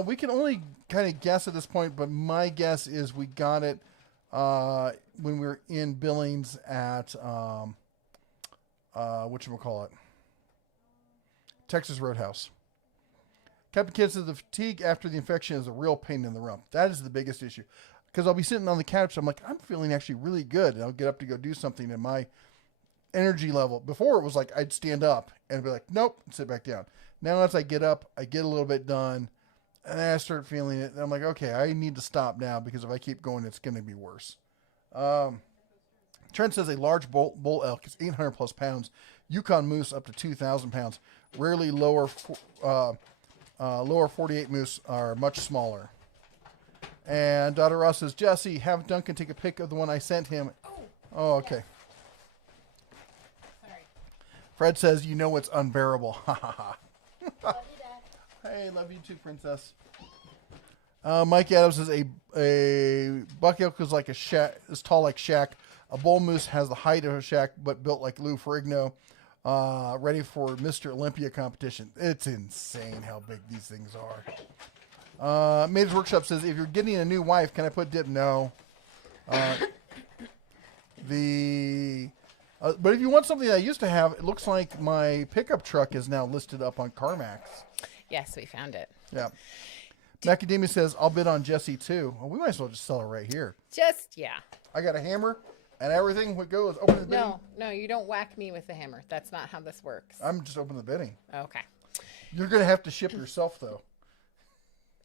We can only kind of guess at this point, but my guess is we got it when we were in Billings at whatchamacallit, Texas Roadhouse. Captain Kidd says the fatigue after the infection is a real pain in the rump. That is the biggest issue. Because I'll be sitting on the couch, I'm like, I'm feeling actually really good. And I'll get up to go do something, and my energy level, before it was like I'd stand up and be like, nope, and sit back down. Now as I get up, I get a little bit done, and then I start feeling it. And I'm like, okay, I need to stop now because if I keep going, it's going to be worse. Trent says a large bull elk is 800 plus pounds. Yukon moose up to 2,000 pounds. Rarely lower 48 moose are much smaller. And Dr. Ross says, Jesse, have Duncan take a pic of the one I sent him. Oh, okay. Sorry. Fred says, you know what's unbearable. Ha ha ha. Hey, love you too, princess. Mike Adams says a buck elk is like a shack, is tall like Shaq. A bull moose has the height of a Shaq, but built like Lou Ferrigno. Ready for Mr. Olympia competition. It's insane how big these things are. Maid's Workshop says, if you're getting a new wife, can I put dip? No. But if you want something that I used to have, it looks like my pickup truck is now listed up on CarMax. Yes, we found it. Yeah. Macadamia says, I'll bid on Jesse too. Well, we might as well just sell it right here. Yeah. I got a hammer and everything would go is open the bidding. No, you don't whack me with the hammer. That's not how this works. I'm just open the bidding. Okay. You're going to have to ship yourself though.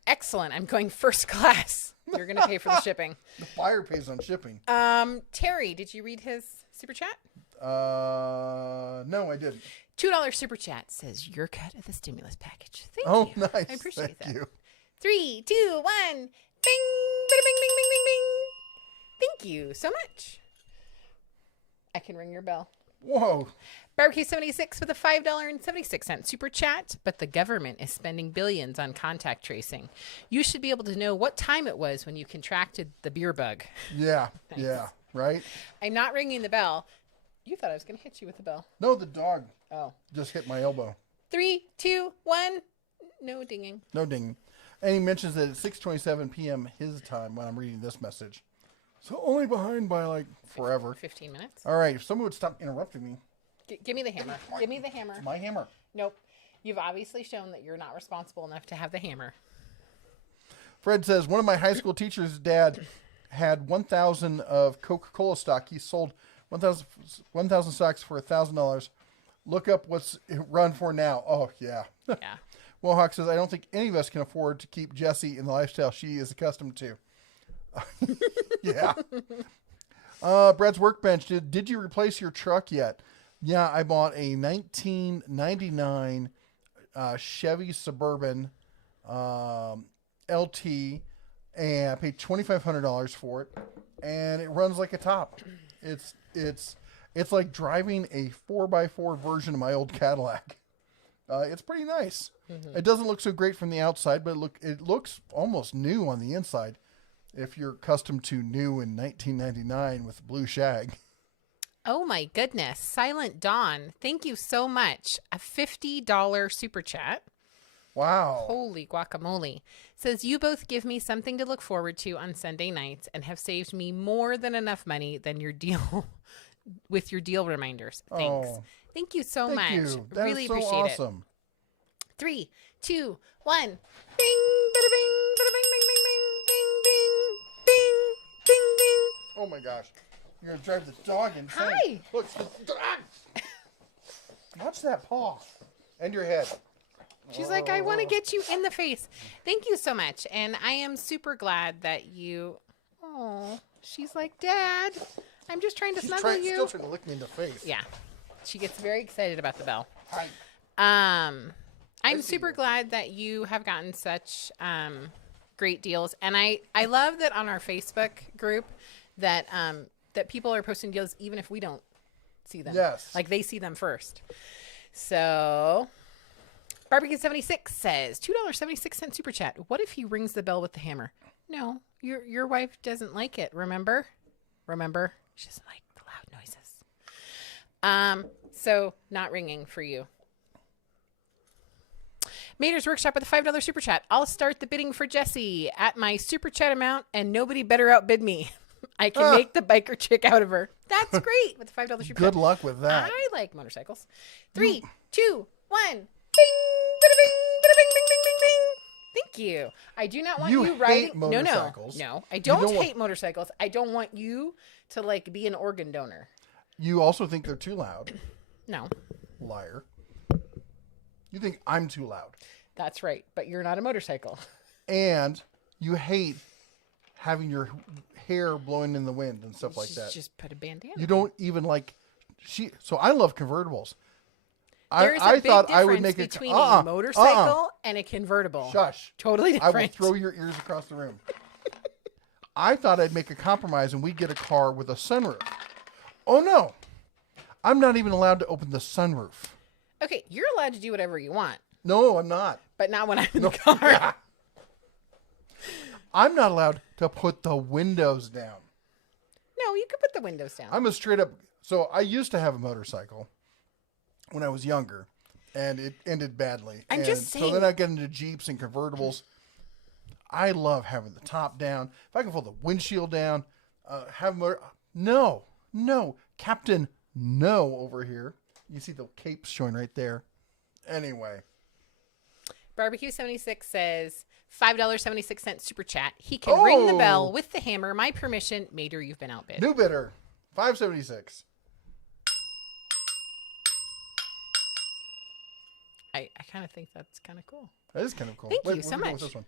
Excellent. I'm going first class. You're going to pay for the shipping. The buyer pays on shipping. Terry, did you read his super chat? No, I didn't. $2 super chat says your cut of the stimulus package. Thank Oh, you. nice. I appreciate Thank that. you. 3, 2, 1. Bing! Bing! Bing! Bing! Bing! Bing! Thank you so much. I can ring your bell. Whoa. Barbecue 76 with a $5.76 super chat, but the government is spending billions on contact tracing. You should be able to know what time it was when you contracted the beer bug. Yeah. Nice. Yeah. Right? I'm not ringing the bell. You thought I was going to hit you with the bell. No, the dog Oh. just hit my elbow. 3, 2, 1. No dinging. No ding. And he mentions that it's 6:27 p.m. his time when I'm reading this message. So only behind by like forever. 15 minutes. All right. If someone would stop interrupting me. Give me the hammer. Give me the hammer. It's my hammer. Nope. You've obviously shown that you're not responsible enough to have the hammer. Fred says, one of my high school teachers' dad had 1,000 of Coca-Cola stock. He sold 1,000 stocks for $1,000. Look up what's it run for now. Oh, yeah. Yeah. Mohawk says, I don't think any of us can afford to keep Jessie in the lifestyle she is accustomed to. Yeah. Brad's Workbench, did you replace your truck yet? Yeah, I bought a 1999 Chevy Suburban LT, and I paid $2,500 for it, and it runs like a top. It's like driving a 4x4 version of my old Cadillac. It's pretty nice. Mm-hmm. It doesn't look so great from the outside, but it looks almost new on the inside. If you're accustomed to new in 1999 with blue shag. Oh my goodness. Silent Dawn, thank you so much. A $50 super chat. Wow. Holy guacamole. Says, you both give me something to look forward to on Sunday nights and have saved me more than enough money than your deal with your deal reminders. Thanks. Oh, thank you so thank much. you. That Really is so appreciate awesome. it. 3, 2, 1. Bing, bada bing, bada bing, bing, bing, bing, bing, bing, bing, bing. Oh my gosh. You're going to drive the dog insane. Hi. Look. Watch that paw. And your head. She's like, I want to get you in the face. Thank you so much. And I am super glad that you... Oh, she's like, Dad, I'm just trying to snuggle you. Still trying to lick me in the face. Yeah. She gets very excited about the bell. Hi. I'm super glad that you have gotten such great deals. And I love that on our Facebook group that that people are posting deals even if we don't see them. Yes. Like they see them first. So Barbecue 76 says $2.76 super chat. What if he rings the bell with the hammer? No, your wife doesn't like it. Remember? She doesn't like the loud noises. So not ringing for you. Mater's Workshop with a $5 super chat. I'll start the bidding for Jessie at my super chat amount, and nobody better outbid me. I can make the biker chick out of her. That's great with the $5 super chat. Good luck with that. I like motorcycles. 3, 2, 1. Bing, bada bing, bada bing, bing, bing, bing, bing. Thank you. I do not want you riding. Hate motorcycles. No. I don't hate motorcycles. I don't want you to like be an organ donor. You also think they're too loud. No. Liar. You think I'm too loud. That's right. But you're not a motorcycle. And you hate having your hair blowing in the wind and stuff like that. Just put a bandana. You don't even like... So I love convertibles. There's I a big thought difference I would make between a motorcycle and a convertible. Shush. Totally different. I will throw your ears across the room. I thought I'd make a compromise and we'd get a car with a sunroof. Oh, no. I'm not even allowed to open the sunroof. Okay, you're allowed to do whatever you want. No, I'm not. But not when I'm in the car. Yeah. I'm not allowed to put the windows down. No, you can put the windows down. I'm a straight up... So I used to have a motorcycle when I was younger, and it ended badly. I'm just saying. So then I got into Jeeps and convertibles. I love having the top down. If I can pull the windshield down, have motor... No, Captain, no over here. You see the capes showing right there. Anyway. Barbecue 76 says $5.76 super chat. He can ring the bell with the hammer. My permission. Mater, you've been outbid. New bidder. $5.76. I kind of think that's kind of cool. That is kind of cool. Thank you so we're going much. with this one.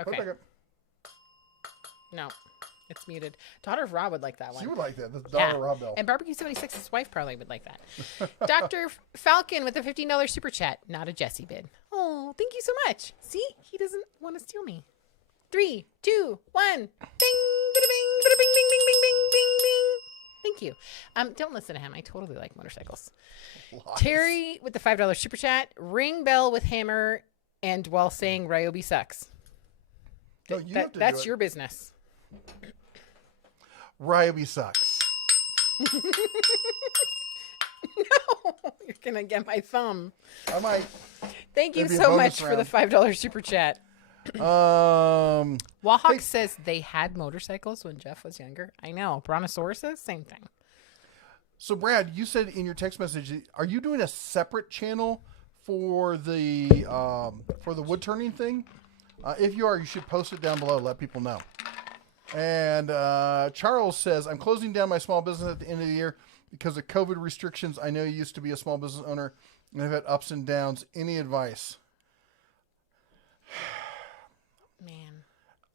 Okay. No. It's muted. Daughter of Rob would like that one. She would like that. The daughter of Rob Bell. And Barbecue 76's wife probably would like that. Dr. Falcon with a $15 super chat. Not a Jesse bid. Oh, thank you so much. See, he doesn't want to steal me. 3, 2, 1. Bing, bada bing, bada bing, bing, bing, bing, bing, bing, bing. Thank you. Don't listen to him. I totally like motorcycles. Lies. Terry with the $5 super chat. Ring bell with hammer and while saying Ryobi sucks. No, you have to That's do it. your business. Ryobi sucks. No, you're going to get my thumb. I might. Thank you That'd be a so bonus much for the $5 super chat. Wahawk says they had motorcycles when Jeff was younger. I know. Brontosauruses, same thing. So, Brad, you said in your text message, are you doing a separate channel for the wood turning thing? If you are, you should post it down below. Let people know. And Charles says, I'm closing down my small business at the end of the year because of COVID restrictions. I know you used to be a small business owner and I've had ups and downs. Any advice? Man.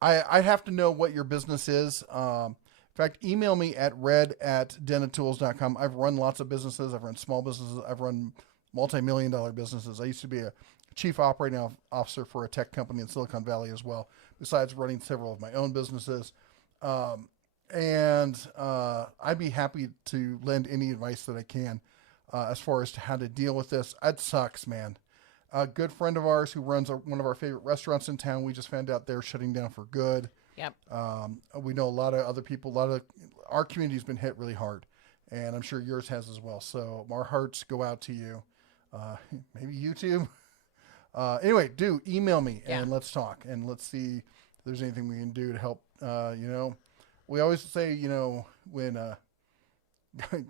I'd have to know what your business is. In fact, email me at red@denatools.com. I've run lots of businesses. I've run small businesses. I've run multi-million-dollar businesses. I used to be a chief operating officer for a tech company in Silicon Valley as well, besides running several of my own businesses. And I'd be happy to lend any advice that I can as far as to how to deal with this. It sucks, man. A good friend of ours who runs one of our favorite restaurants in town, we just found out they're shutting down for good. Yep. We know a lot of other people, our community's been hit really hard, and I'm sure yours has as well. So our hearts go out to you. Maybe YouTube. Anyway, do email me and let's talk and let's see if there's anything we can do to help. We always say, when,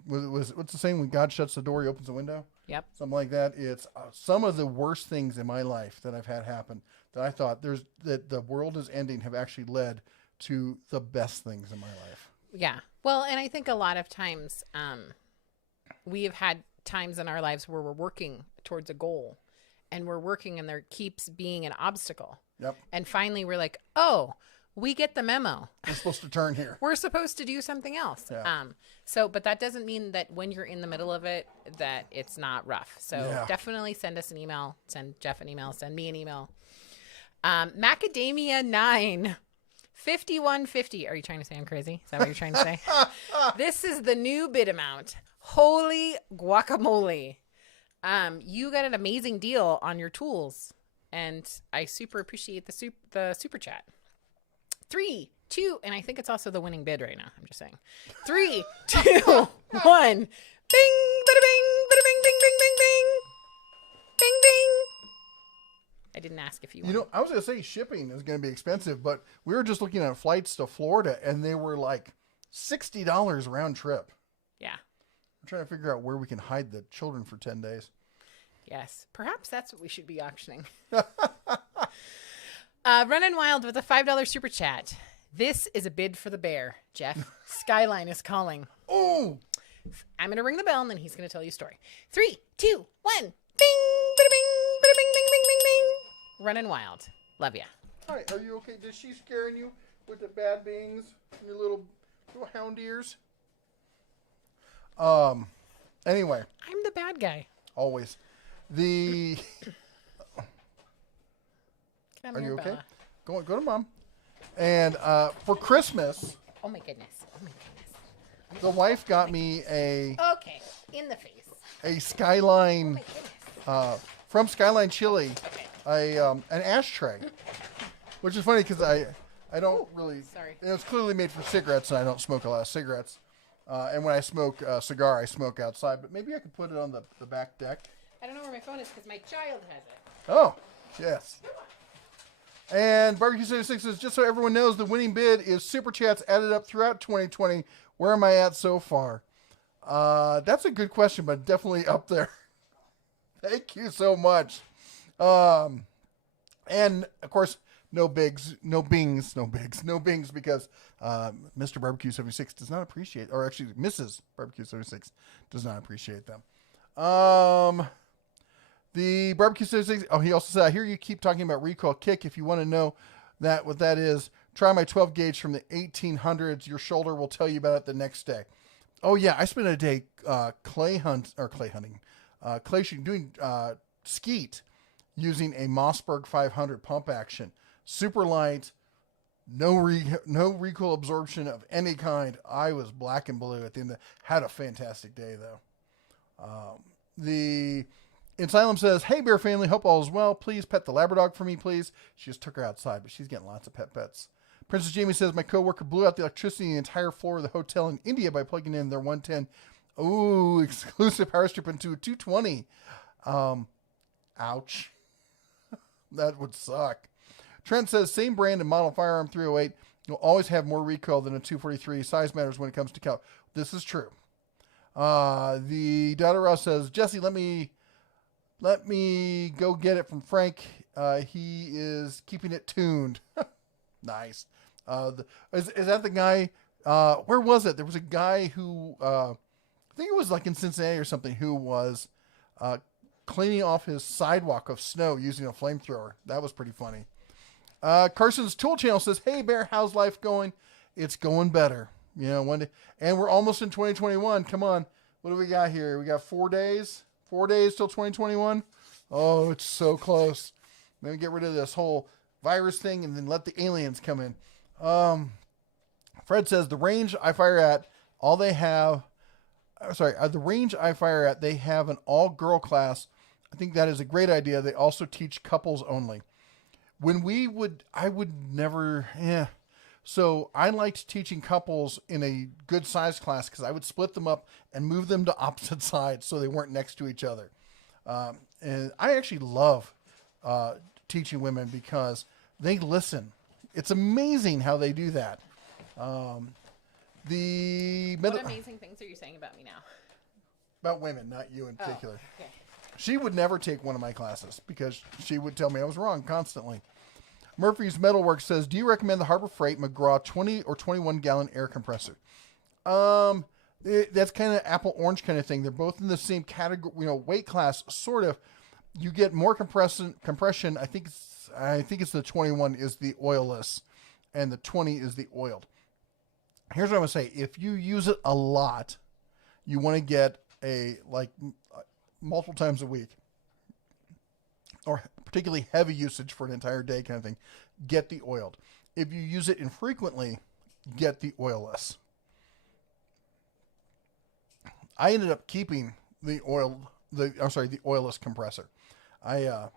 what's the saying? When God shuts the door, he opens the window. Yep. Something like that. It's some of the worst things in my life that I've had happen that I thought that the world is ending have actually led to the best things in my life. Yeah. Well, and I think a lot of times we have had times in our lives where we're working towards a goal and we're working and there keeps being an obstacle. Yep. And finally we're like, oh, we get the memo. We're supposed to turn here. We're supposed to do something else. Yeah. But that doesn't mean that when you're in the middle of it, that it's not rough. So definitely send us an email, send Jeff an email, send me an email. Macadamia 9 5150. Are you trying to say I'm crazy? Is that what you're trying to say? This is the new bid amount. Holy guacamole. You got an amazing deal on your tools, and I super appreciate the super chat. 3, 2, and I think it's also the winning bid right now. I'm just saying. 3, 2, 1. Bing, bada bing, bada bing, bing, bing, bing, bing. Bing, bing. I didn't ask if you wanted. I was going to say shipping is going to be expensive, but we were just looking at flights to Florida, and they were like $60 round trip. Yeah. I'm trying to figure out where we can hide the children for 10 days. Yes. Perhaps that's what we should be auctioning. Running Wild with a $5 super chat. This is a bid for the bear, Jeff. Skyline is calling. Oh! I'm going to ring the bell, and then he's going to tell you a story. 3, 2, 1. Bing, bada bing, bada bing, bing, bing, bing, bing. Running Wild. Love ya. Hi, are you okay? Is she scaring you with the bad bings and your little hound ears? Anyway. I'm the bad guy. Always. Are you okay? Go to Mom. And for Christmas, Oh my goodness. Oh my goodness. the wife got me Okay. In the face. a Skyline Oh my goodness. from Skyline Chili, Okay. an ashtray, which is funny because I don't really. Sorry. It was clearly made for cigarettes, and I don't smoke a lot of cigarettes. And when I smoke a cigar, I smoke outside. But maybe I could put it on the back deck. I don't know where my phone is because my child has it. Oh, yes. And Barbecue 76 says, just so everyone knows, the winning bid is Super Chats added up throughout 2020. Where am I at so far? That's a good question, but definitely up there. Thank you so much. And, of course, no bings because Mr. Barbecue 76 does not appreciate, or actually Mrs. Barbecue 76 does not appreciate them. The Barbecue 76, he also said, I hear you keep talking about recoil kick. If you want to know what that is, Try my 12 gauge from the 1800s. Your shoulder will tell you about it the next day. Oh yeah, I spent a day clay shooting, doing skeet using a Mossberg 500 pump action. Super light, no recoil absorption of any kind. I was black and blue at the end. Had a fantastic day though. The Asylum says, "Hey Bear family, hope all is well. Please pet the Labrador for me, please." She just took her outside, but she's getting lots of pets. Princess Jamie says, "My coworker blew out the electricity in the entire floor of the hotel in India by plugging in their 110. Ooh, exclusive power strip into a 220. Ouch. That would suck." Trent says, "Same brand and model firearm 308 will always have more recoil than a 243. Size matters when it comes to cal." This is true. The Daughter Ross says, "Jesse, let me go get it from Frank. He is keeping it tuned." Nice. Is that the guy? Where was it? There was a guy who, I think it was like in Cincinnati or something, who was cleaning off his sidewalk of snow using a flamethrower. That was pretty funny. Carson's Tool Channel says, "Hey Bear, how's life going?" It's going better. You know, one day, and we're almost in 2021. Come on. What do we got here? We got 4 days. 4 days till 2021. Oh, it's so close. Let me get rid of this whole virus thing and then let the aliens come in. Fred says, the range I fire at, the range I fire at, they have an all-girl class. I think that is a great idea. They also teach couples only. I would never, So I liked teaching couples in a good size class because I would split them up and move them to opposite sides so they weren't next to each other. And I actually love teaching women because they listen. It's amazing how they do that. What amazing things are you saying about me now? About women, not you in particular. Oh, okay. She would never take one of my classes because she would tell me I was wrong constantly. Murphy's Metalworks says, "Do you recommend the Harbor Freight Mcgraw 20 or 21 gallon air compressor?" That's kind of apple orange kind of thing. They're both in the same category, weight class, sort of. You get more compression. I think it's the 21 is the oilless, and the 20 is the oiled. Here's what I'm gonna say: if you use it a lot, you want to get multiple times a week, or particularly heavy usage for an entire day kind of thing. Get the oiled. If you use it infrequently, get the oilless. I ended up keeping the oilless compressor. I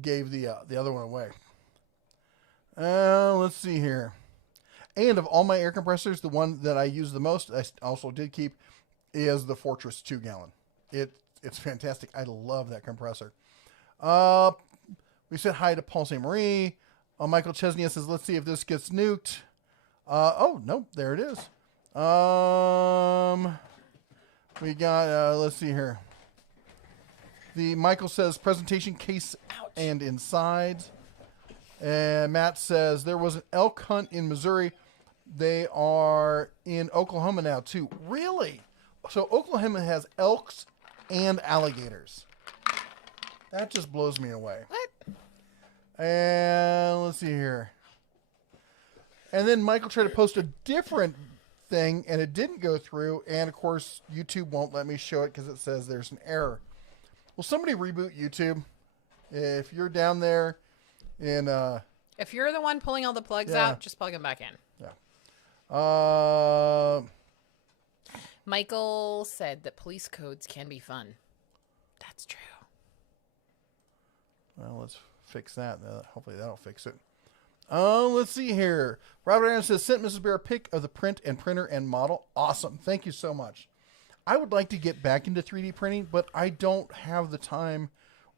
gave the other one away. Let's see here. And of all my air compressors, the one that I use the most, I also did keep, is the Fortress 2 gallon. It's fantastic. I love that compressor. We said hi to Paul St. Marie. Michael Chesney says, "Let's see if this gets nuked." No, there it is. We got, let's see here. Michael says, "Presentation case out and inside." And Matt says, "There was an elk hunt in Missouri. They are in Oklahoma now too." Really? So Oklahoma has elks and alligators. That just blows me away. What? And let's see here. And then Michael tried to post a different thing, and it didn't go through. And of course, YouTube won't let me show it because it says there's an error. Will somebody reboot YouTube? If you're down there, and if you're the one pulling all the plugs out, just plug them back in. Yeah. Michael said that police codes can be fun. That's true. Well, let's fix that. Hopefully that'll fix it. Let's see here. Robert Adams says, "Sent Mrs. Bear a pic of the print and printer and model." Awesome. Thank you so much. I would like to get back into 3D printing, but I don't have the time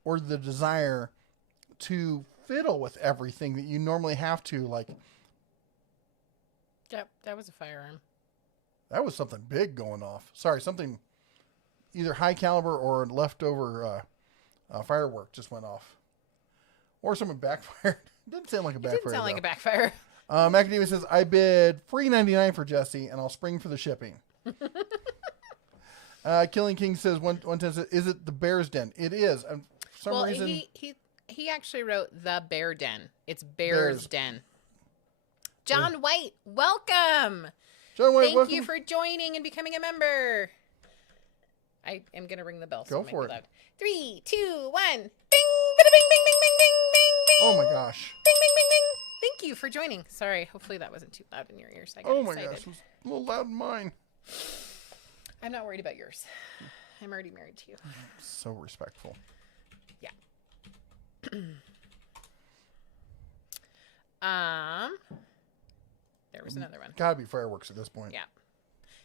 or the desire to fiddle with everything that you normally have to. Yep, that was a firearm. That was something big going off. Sorry, something either high caliber or leftover firework just went off. Or someone backfired. It didn't sound like a backfire. It didn't sound like a backfire. Macadamia says, "I bid $3.99 for Jesse, and I'll spring for the shipping." Killing King says, 110 says, "Is it the Bear's Den?" It is. For some reason, he actually wrote the Bear Den. It's Bear's Den. John White, welcome. John White, Thank welcome. you for joining and becoming a member. I am going to ring the bell. So Go it might for be it. loud. 3, 2, 1. Bing, bing, bing, bing, bing, bing, bing, bing. Oh my gosh. Bing, bing, bing, bing. Thank you for joining. Sorry, hopefully that wasn't too loud in your ears. I got Oh my excited. gosh. It was a little loud in mine. I'm not worried about yours. I'm already married to you. So respectful. Yeah. There was another one. Gotta be fireworks at this point. Yeah.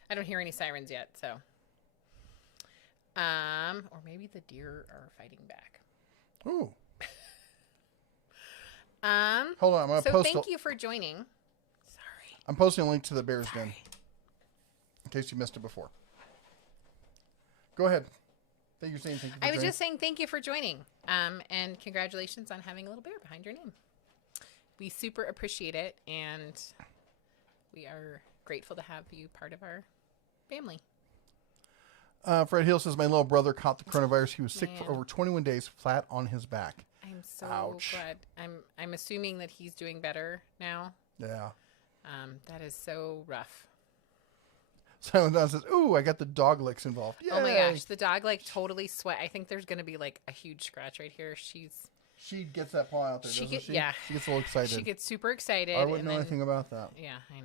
I don't hear any sirens yet, so. Or maybe the deer are fighting back. Ooh. Hold on, I'm gonna So post. thank you for joining. Sorry. I'm posting a link to the Bears Den in case you missed it before. Go ahead. Thank you for saying thank you. For I was joining. just saying thank you for joining. And congratulations on having a little bear behind your name. We super appreciate it, and we are grateful to have you part of our family. Fred Hill says my little brother caught the coronavirus. He was sick Man. for over 21 days, flat on his back. I'm so Ouch. glad. I'm assuming that he's doing better now. Yeah. That is so rough. Silent Dawn says, "Ooh, I got the dog licks involved." Yay. Oh my gosh, the dog like totally sweat. I think there's gonna be like a huge scratch right here. She gets that paw out there, doesn't she? Yeah. She gets a little excited. She gets super excited. I wouldn't and know then- anything about that. Yeah, I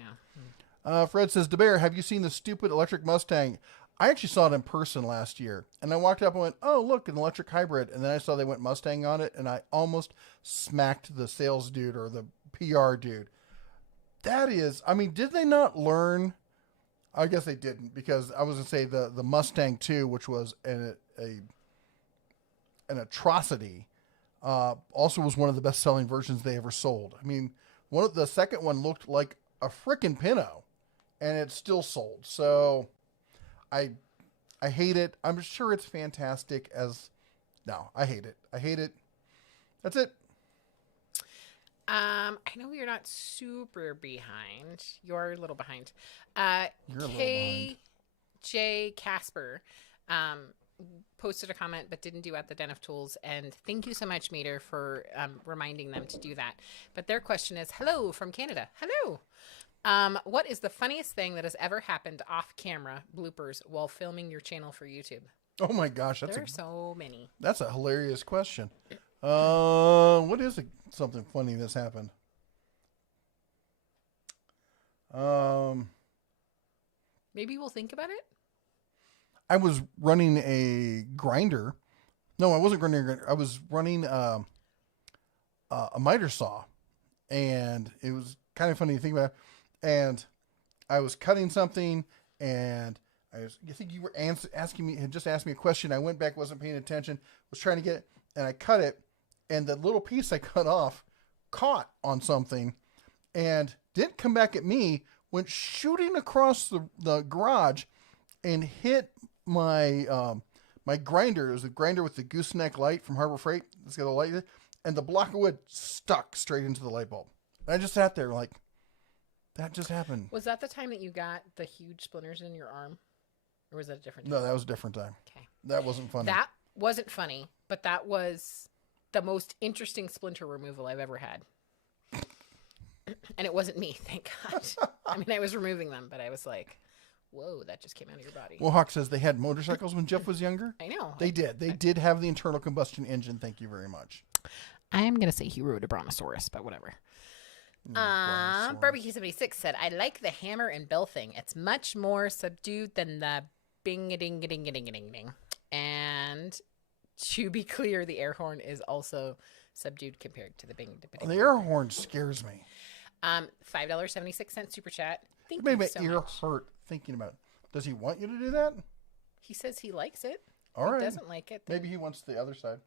know. Fred says, DeBear, have you seen the stupid electric Mustang? I actually saw it in person last year. And I walked up and went, oh, look, an electric hybrid. And then I saw they went Mustang on it. And I almost smacked the sales dude or the PR dude. That is, I mean, did they not learn? I guess they didn't. Because I was going to say the Mustang 2, which was an atrocity, also was one of the best-selling versions they ever sold. I mean, the second one looked like a frickin' Pinto, and it still sold. So, I hate it. I'm sure it's fantastic. No, I hate it. I hate it. That's it. I know you're not super behind. You're a little behind. You're a little behind. KJ Casper posted a comment but didn't do at the Den of Tools, and thank you so much, Mater, for reminding them to do that. But their question is, hello from Canada. Hello. What is the funniest thing that has ever happened off camera, bloopers, while filming your channel for YouTube? Oh my gosh, There are so many. that's a hilarious question. What is something funny that's happened? Maybe we'll think about it. I was running a grinder. No, I wasn't running a grinder. I was running a miter saw, and it was kind of funny to think about. And I was cutting something, and I think you were asking me, had just asked me a question. I went back, wasn't paying attention, was trying to get it, and I cut it, and the little piece I cut off caught on something, and didn't come back at me, went shooting across the garage, and hit my my grinder. It was a grinder with the gooseneck light from Harbor Freight. It's got a light, and the block of wood stuck straight into the light bulb. And I just sat there like, that just happened. Was that the time that you got the huge splinters in your arm? Or was that a different time? No, that was a different time. Okay. That wasn't funny. That wasn't funny, but that was the most interesting splinter removal I've ever had. And it wasn't me, thank God. I mean, I was removing them, but I was like, whoa, that just came out of your body. Mohawk says they had motorcycles when Jeff was younger. I know. They did. They did have the internal combustion engine. Thank you very much. I'm going to say he rode a brontosaurus, but whatever. Barbecue 76 said, I like the hammer and bell thing. It's much more subdued than the bing-a-ding-a-ding-a-ding-a-ding-ding. And to be clear, the air horn is also subdued compared to the bing-a-ding-a-ding. The air horn scares me. $5.76 super chat. Thank It made you my so ear much. hurt thinking about it. Does he want you to do that? He says he likes it. All If right. he doesn't like it. Maybe he wants the other side.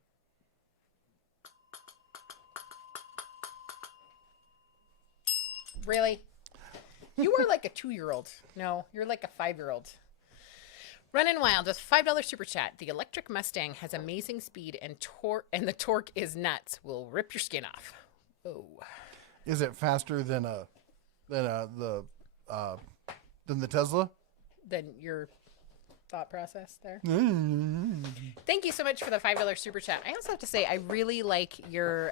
Really? You are like a 2-year-old. No, you're like a 5-year-old. Running Wild with $5 super chat. The electric Mustang has amazing speed and torque, and the torque is nuts. Will rip your skin off. Oh. Is it faster than the Tesla? Then your thought process there. Thank you so much for the $5 super chat. I also have to say I really like your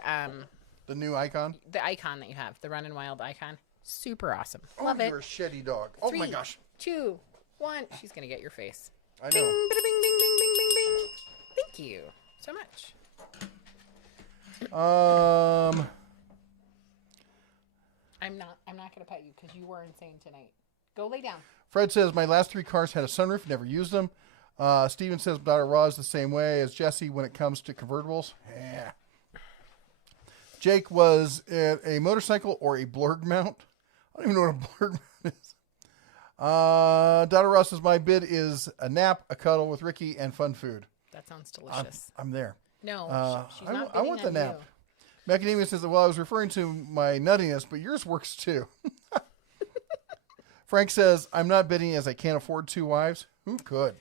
The new icon? the icon that you have, the Running Wild icon. Super awesome. Oh, Love it. you're a shitty dog. Oh, my 3, gosh. 2, 1. She's going to get your face. I know. Bing, bada, bing, bing, bing, bing, bing, bing. Thank you so much. I'm not going to pet you because you were insane tonight. Go lay down. Fred says, my last 3 cars had a sunroof, never used them. Steven says, daughter Raw is the same way as Jesse when it comes to convertibles. Yeah. Jake was at a motorcycle or a blurg mount. I don't even know what a blurg mount is. Daughter Ross says, my bid is a nap, a cuddle with Ricky, and fun food. That sounds delicious. I'm there. No, she's not I want the bidding on nap. Macadamia says, well, I was referring to my nuttiness, but yours works too. Frank says, I'm not bidding as I can't afford 2 wives. Who could?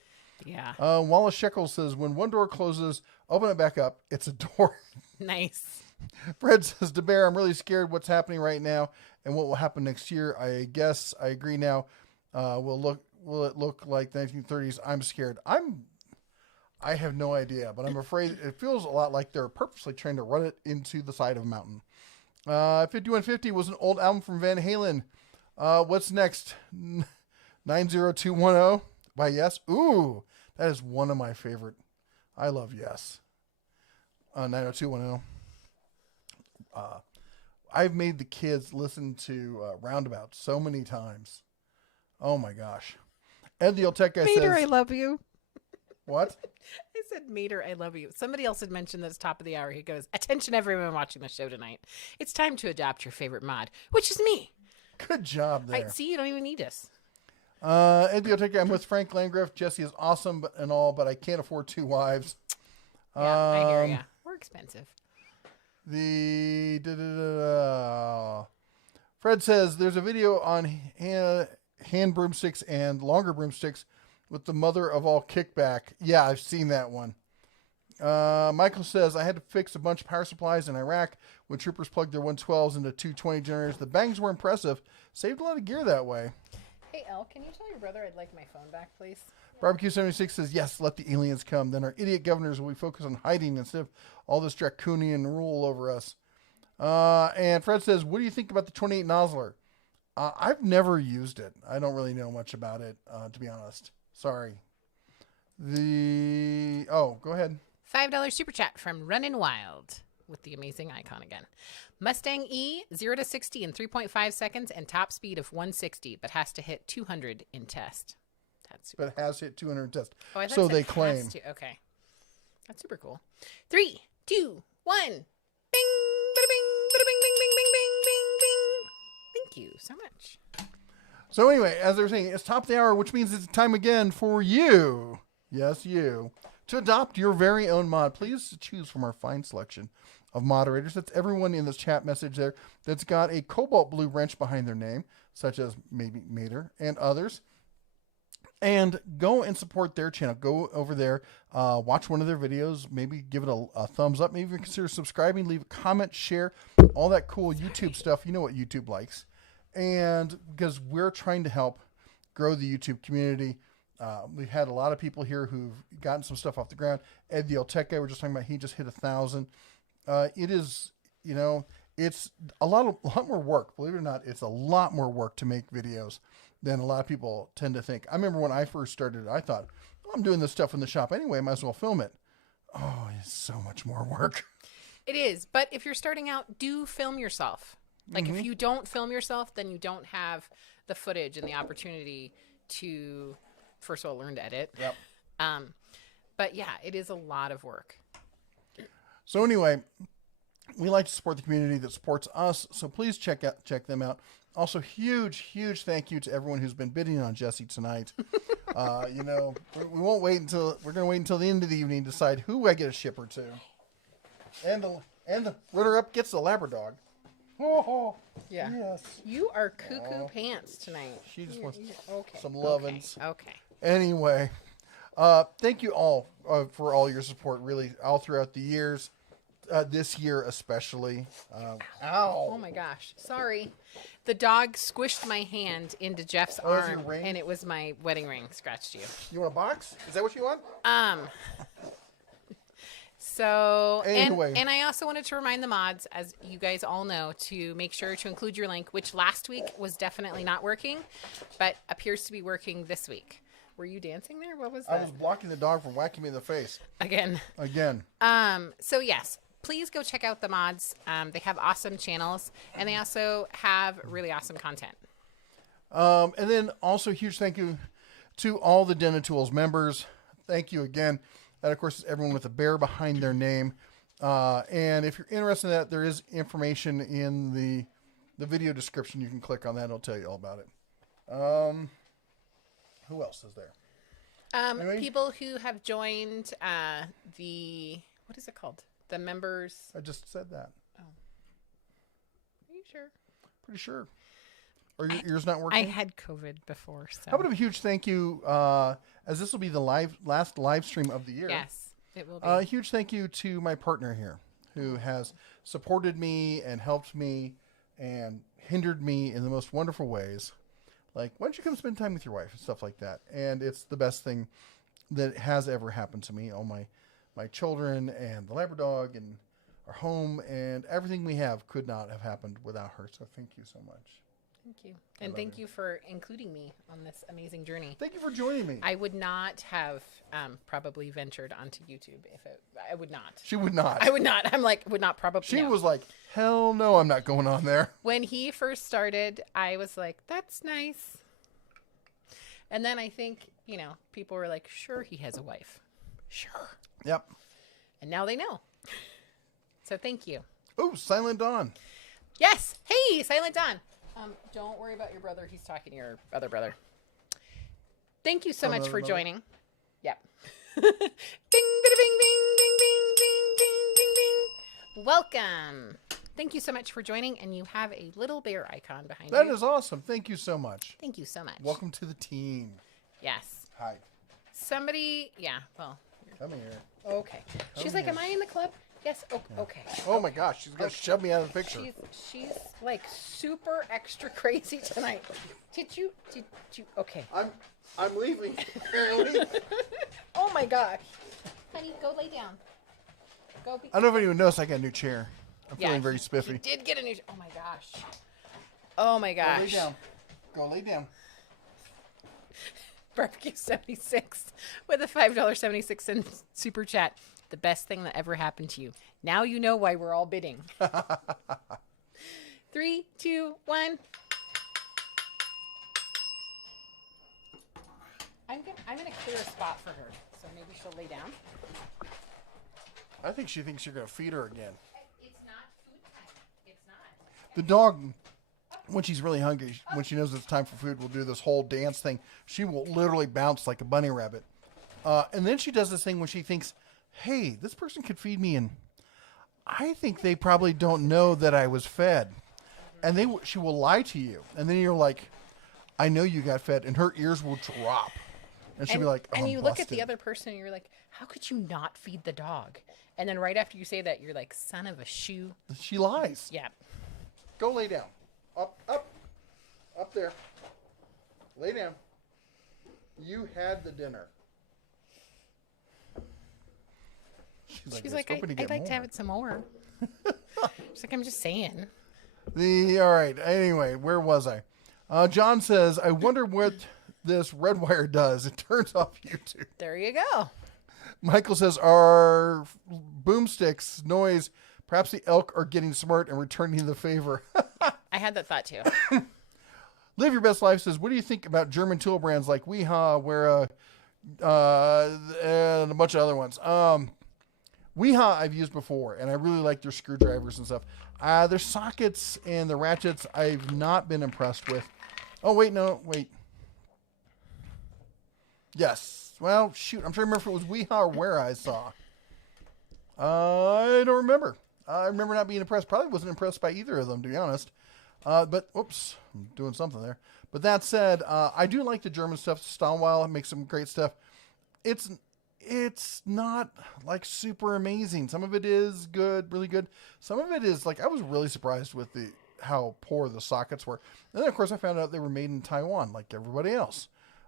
Yeah. Wallace Sheckles says, when one door closes, open it back up. It's a door. Nice. Fred says, DeBear, I'm really scared what's happening right now and what will happen next year. I guess I agree now. Will it look like the 1930s? I'm scared. I have no idea, but I'm afraid it feels a lot like they're purposely trying to run it into the side of a mountain. 5150 was an old album from Van Halen. What's next? 90210 by Yes. Ooh, that is one of my favorite. I love Yes. 90210. I've made the kids listen to Roundabout so many times. Oh my gosh. Ed the Old Tech Guy Mater, says, I love you. What? I said, Mater, I love you. Somebody else had mentioned this top of the hour. He goes, attention everyone watching the show tonight. It's time to adopt your favorite mod, which is me. Good job there. Right, see, you don't even need us. Ed the Old Tech Guy, I'm with Frank Landgraf. Jesse is awesome and all, but I can't afford 2 wives. Yeah, I hear ya. We're expensive. Fred says there's a video on hand broomsticks and longer broomsticks with the mother of all kickback. Yeah, I've seen that one. Michael says, I had to fix a bunch of power supplies in Iraq when troopers plugged their 112s into 220 generators. The bangs were impressive. Saved a lot of gear that way. Hey, Elle, can you tell your brother I'd like my phone back, please? Barbecue 76 says, yes, let the aliens come. Then our idiot governors will be focused on hiding instead of all this draconian rule over us. And Fred says, what do you think about the 28 Nozzler? I've never used it. I don't really know much about it, to be honest. Sorry. Go ahead. $5 super chat from Runnin' Wild with the amazing icon again. Mustang E, 0 to 60 in 3.5 seconds and top speed of 160, but has to hit 200 in test. That's super But has hit 200 in test. Oh, I thought so it said they claim. has to. Okay. That's super cool. 3, 2, 1. Bing, bada bing, bada bing, bing, bing, bing, bing, bing, bing. Thank you so much. So anyway, as they were saying, it's top of the hour, which means it's time again for you, yes, you, to adopt your very own mod. Please choose from our fine selection of moderators. That's everyone in this chat message there that's got a cobalt blue wrench behind their name, such as maybe Mater and others. And go and support their channel. Go over there, watch one of their videos, maybe give it a thumbs up, maybe even consider subscribing, leave a comment, share, all that cool YouTube stuff. You know what YouTube likes. And because we're trying to help grow the YouTube community, we've had a lot of people here who've gotten some stuff off the ground. Ed, the old tech guy we're just talking about, he just hit 1,000. It is, it's a lot more work. Believe it or not, it's a lot more work to make videos than a lot of people tend to think. I remember when I first started, I thought, well, I'm doing this stuff in the shop anyway, might as well film it. Oh, it's so much more work. It is. But if you're starting out, do film yourself. Like, if you don't film yourself, then you don't have the footage and the opportunity to, first of all, learn to edit. Yep. But yeah, it is a lot of work. So anyway, we like to support the community that supports us. So please check them out. Also, huge thank you to everyone who's been bidding on Jesse tonight. We won't wait until we're going to wait until the end of the evening to decide who I get a shipper to. And the runner up gets the Labrador. Oh, yeah. Yes. You are cuckoo pants tonight. She just wants okay. some lovin's. Okay. Anyway, thank you all for all your support, really, all throughout the years. This year especially. Ow. Oh my gosh. Sorry. The dog squished my hand into Jeff's arm, and it was my wedding ring scratched you. You want a box? Is that what you want? So, Anyway. and I also wanted to remind the mods, as you guys all know, to make sure to include your link, which last week was definitely not working, but appears to be working this week. Were you dancing there? What was that? I was blocking the dog from whacking me in the face. Again. So yes, please go check out the mods. They have awesome channels, and they also have really awesome content. And then also huge thank you to all the Den of Tools members. Thank you again. That, of course, is everyone with a bear behind their name. And if you're interested in that, there is information in the video description. You can click on that. It'll tell you all about it. Who else is there? Anyway? People who have joined what is it called? The members. I just said that. Oh. Are you sure? Pretty sure. Are your ears not working? I had COVID before. So. How about a huge thank you, as this will be the last live stream of the year. Yes, it will be. A huge thank you to my partner here, who has supported me and helped me and hindered me in the most wonderful ways. Like, why don't you come spend time with your wife and stuff like that? And it's the best thing that has ever happened to me. All my children and the Labrador and our home and everything we have could not have happened without her. So thank you so much. Thank you. And thank you for including me on this amazing journey. Thank you for joining me. I would not have probably ventured onto YouTube I would not. She would not. I would not. I'm like, would not probably. She no. was like, hell no, I'm not going on there. When he first started, I was like, that's nice. And then I think, people were like, sure, he has a wife. Sure. Yep. And now they know. So thank you. Oh, Silent Dawn. Yes. Hey, Silent Dawn. Don't worry about your brother. He's talking to your other brother. Thank you so much for joining. Yep. Ding, bing, bing, bing, bing, bing, bing, bing, bing. Welcome. Thank you so much for joining, and you have a little bear icon behind you. That is awesome. Thank you so much. Thank you so much. Welcome to the team. Yes. Hi. Somebody, yeah, well. Come here. Okay. She's like, am I in the club? Yes. Oh, okay. Oh my gosh, she's gonna shove me out of the picture. She's like super extra crazy tonight. Did you? Okay. I'm leaving. Apparently. Oh my gosh. Honey, go lay down. Go. I don't know if anyone noticed. I got a new chair. I'm feeling very spiffy. You did get a new. Oh my gosh. Oh my gosh. Go lay down. Go lay down. Barbecue 76 with a $5.76 super chat. The best thing that ever happened to you. Now you know why we're all bidding. 3, 2, 1. I'm gonna clear a spot for her, so maybe she'll lay down. I think she thinks you're gonna feed her again. It's not food time. It's not. The dog, when she's really hungry, when she knows it's time for food, will do this whole dance thing. She will literally bounce like a bunny rabbit. And then she does this thing when she thinks, hey, this person could feed me, and I think they probably don't know that I was fed. And she will lie to you. And then you're like, I know you got fed. And her ears will drop. And she'll be like, oh, and you I'm look busted. at the other person and you're like, how could you not feed the dog? And then right after you say that, you're like, son of a shoe. She lies. Yeah. Go lay down. Up there. Lay down. You had the dinner. She's like, I'd like to have it some more. She's like, I'm just saying. All right. Anyway, where was I? John says, I wonder what this red wire does. It turns off YouTube. There you go. Michael says, are boomsticks noise? Perhaps the elk are getting smart and returning the favor. I had that thought too. Live Your Best Life says, what do you think about German tool brands like Weha, Wera, and a bunch of other ones? Weha I've used before, and I really like their screwdrivers and stuff. Their sockets and the ratchets I've not been impressed with. Oh, wait. Yes. Well, shoot. I'm trying to remember if it was Weha or Wera I saw. I don't remember. I remember not being impressed. Probably wasn't impressed by either of them, to be honest. But, oops, I'm doing something there. But that said, I do like the German stuff. Stonewall makes some great stuff. It's not like super amazing. Some of it is good, really good. Some of it is like, I was really surprised with how poor the sockets were. And then of course I found out they were made in Taiwan like everybody else.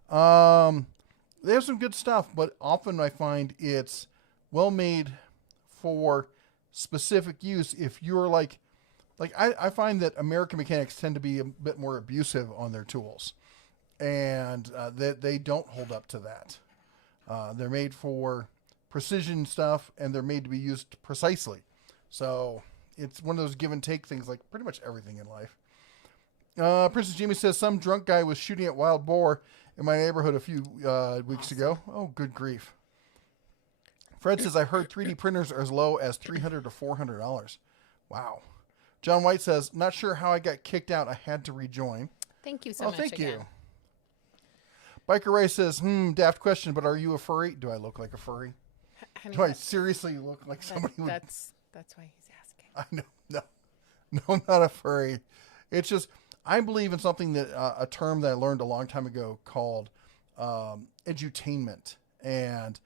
They have some good stuff, but often I find it's well made for specific use. If you're like I find that American mechanics tend to be a bit more abusive on their tools, and they don't hold up to that. They're made for precision stuff, and they're made to be used precisely. So it's one of those give and take things, like pretty much everything in life. Princess Jamie says some drunk guy was shooting at wild boar in my neighborhood a few weeks ago. Oh, good grief. Fred says, I heard 3D printers are as low as $300 to $400. Wow. John White says, not sure how I got kicked out. I had to rejoin. Thank you so much. Thank again. you. Biker Ray says, daft question, but are you a furry? Do I look like a furry? Honey, Do I seriously look like somebody would? That's why he's asking. I know. No, I'm not a furry. It's just, I believe in something that, a term that I learned a long time ago called edutainment. And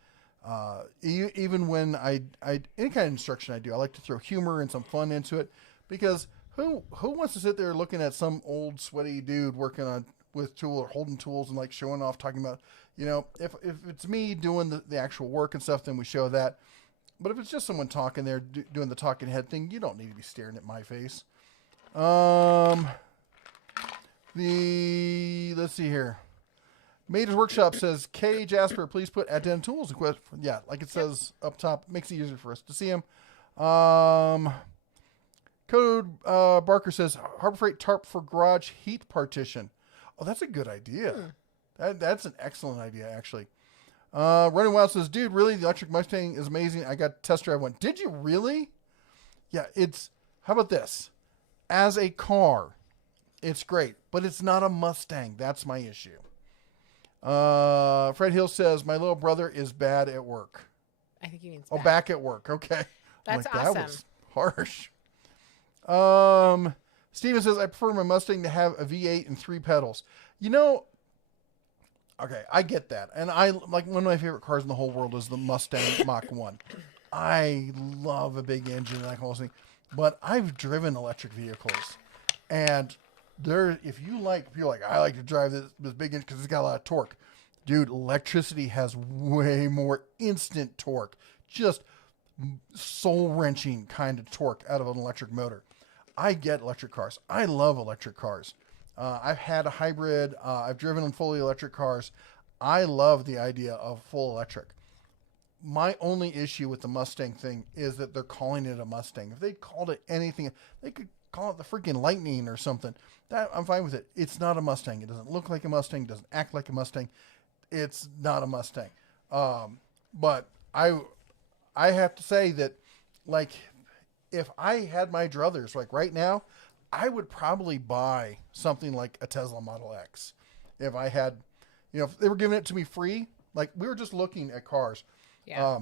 even when I any kind of instruction I do, I like to throw humor and some fun into it, because who wants to sit there looking at some old sweaty dude working with tool or holding tools and like showing off, talking about, if it's me doing the actual work and stuff, then we show that. But if it's just someone talking there, doing the talking head thing, you don't need to be staring at my face. Let's see here. Mater's Workshop says, K. Jasper, please put at Den Tools. Yeah, like it says up top. Makes it easier for us to see them. Code Barker says, Harbor Freight tarp for garage heat partition. Oh, that's a good idea. That's an excellent idea, actually. Running Wild says, dude, really? The electric Mustang is amazing. I got test drive one. Did you really? Yeah, how about this? As a car, it's great, but it's not a Mustang. That's my issue. Fred Hill says, my little brother is bad at work. I think he means back. Back at work. Okay. That's awesome. That was harsh. Steven says, I prefer my Mustang to have a V8 and 3 pedals. Okay, I get that. And I like, one of my favorite cars in the whole world is the Mustang Mach 1. I love a big engine and that kind of thing. But I've driven electric vehicles, and if you like, people like, I like to drive this big engine because it's got a lot of torque. Dude, electricity has way more instant torque. Just soul-wrenching kind of torque out of an electric motor. I get electric cars. I love electric cars. I've had a hybrid. I've driven in fully electric cars. I love the idea of full electric. My only issue with the Mustang thing is that they're calling it a Mustang. If they called it anything, they could call it the freaking Lightning or something. That I'm fine with it. It's not a Mustang. It doesn't look like a Mustang. It doesn't act like a Mustang. It's not a Mustang. But I have to say that, like, if I had my druthers, like right now, I would probably buy something like a Tesla Model X. If I had, if they were giving it to me free, like we were just looking at cars. Yeah.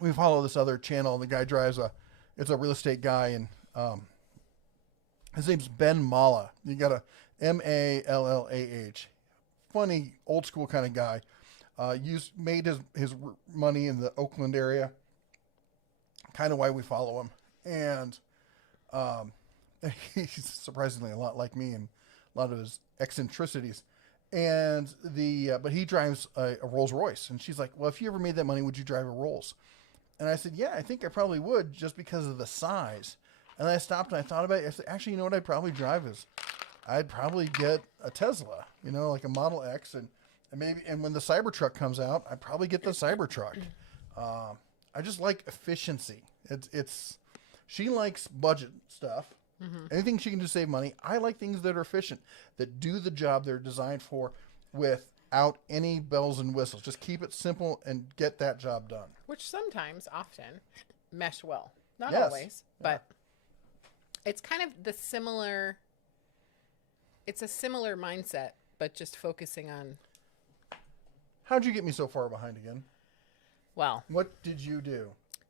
We follow this other channel, and the guy drives it's a real estate guy, and his name's Ben Malla. You got a Mallah. Funny, old school kind of guy. Made his money in the Oakland area. Kind of why we follow him. And he's surprisingly a lot like me and a lot of his eccentricities. And but he drives a Rolls Royce. And she's like, well, if you ever made that money, would you drive a Rolls? And I said, yeah, I think I probably would, just because of the size. And then I stopped and I thought about it. I said, actually, you know what I'd probably drive is I'd probably get a Tesla, like a Model X, and when the Cybertruck comes out, I'd probably get the Cybertruck. I just like efficiency. She likes budget stuff. Mm-hmm. Anything she can do to save money. I like things that are efficient, that do the job they're designed for without any bells and whistles. Just keep it simple and get that job done. Which often mesh well. Not yes. always, but it's kind of it's a similar mindset, but just focusing on. How'd you get me so far behind again? Well. What did you do?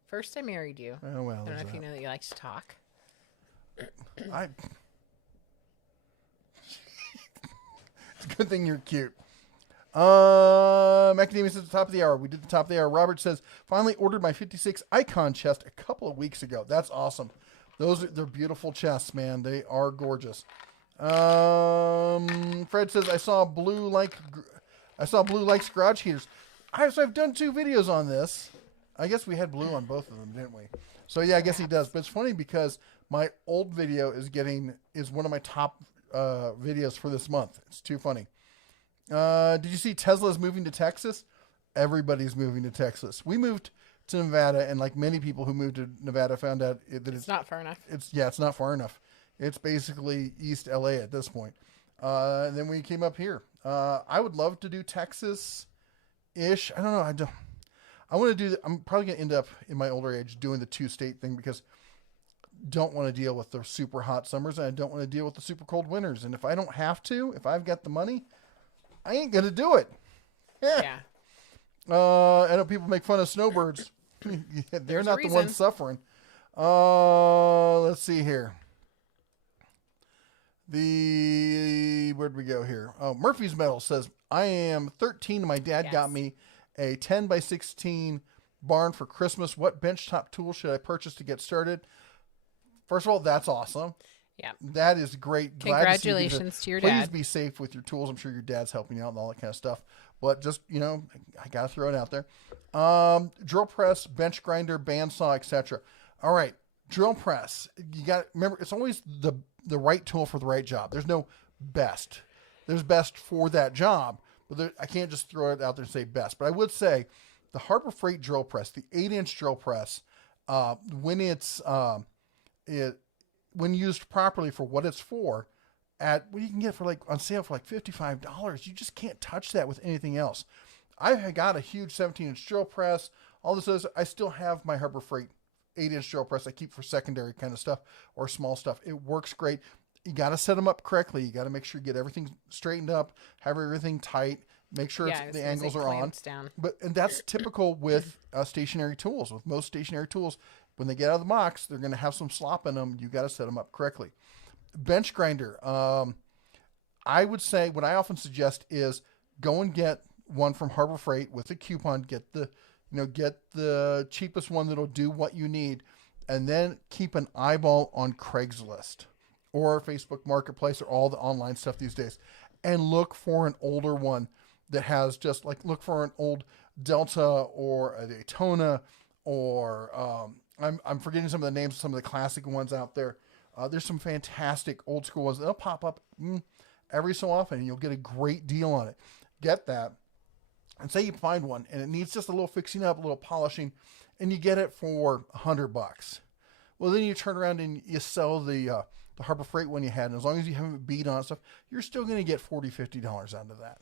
First, I married you. Oh, well. I don't know if you know that you like to talk. It's a good thing you're cute. Macadamia says the top of the hour. We did the top of the hour. Robert says, finally ordered my 56 Icon chest a couple of weeks ago. That's awesome. They're beautiful chests, man. They are gorgeous. Fred says, I saw Blue likes garage heaters. So I've done 2 videos on this. I guess we had blue on both of them, didn't we? So yeah, I guess he does. But it's funny because my old video is one of my top videos for this month. It's too funny. Did you see Tesla's moving to Texas? Everybody's moving to Texas. We moved to Nevada, and like many people who moved to Nevada found out that It's not far enough. It's not far enough. It's basically East LA at this point. And then we came up here. I would love to do Texas-ish. I don't know. I want to do. I'm probably going to end up in my older age doing the 2-state thing because don't want to deal with the super hot summers and I don't want to deal with the super cold winters. And if I don't have to, if I've got the money, I ain't going to do it. Yeah. I know people make fun of snowbirds. They're not the ones suffering. Let's see here. Where'd we go here? Oh, Murphy's Metal says, I am 13 and my dad got me a 10 by 16 barn for Christmas. What benchtop tool should I purchase to get started? First of all, that's awesome. Yeah. That is great. Congratulations to your dad. Please be safe with your tools. I'm sure your dad's helping you out and all that kind of stuff. But just, I got to throw it out there. Drill press, bench grinder, bandsaw, etc. All right. Drill press. You got to remember, it's always the right tool for the right job. There's no best. There's best for that job. But I can't just throw it out there and say best. But I would say the Harbor Freight drill press, the 8-inch drill press, when used properly for what it's for, you can get for on sale for like $55. You just can't touch that with anything else. I got a huge 17-inch drill press. All this other, I still have my Harbor Freight 8-inch drill press I keep for secondary kind of stuff or small stuff. It works great. You got to set them up correctly. You got to make sure you get everything straightened up, have everything tight, make sure the angles are on. Down. And that's typical with stationary tools. With most stationary tools, when they get out of the box, they're going to have some slop in them. You got to set them up correctly. Bench grinder. I would say what I often suggest is go and get one from Harbor Freight with a coupon. Get the cheapest one that'll do what you need, and then keep an eyeball on Craigslist or Facebook Marketplace or all the online stuff these days, and look for an older one that has look for an old Delta or a Daytona or I'm forgetting some of the names of some of the classic ones out there. There's some fantastic old school ones. They'll pop up every so often, and you'll get a great deal on it. Get that. And say you find one, and it needs just a little fixing up, a little polishing, and you get it for $100. Well, then you turn around and you sell the Harbor Freight one you had, and as long as you haven't beat on stuff, you're still going to get $40, $50 out of that.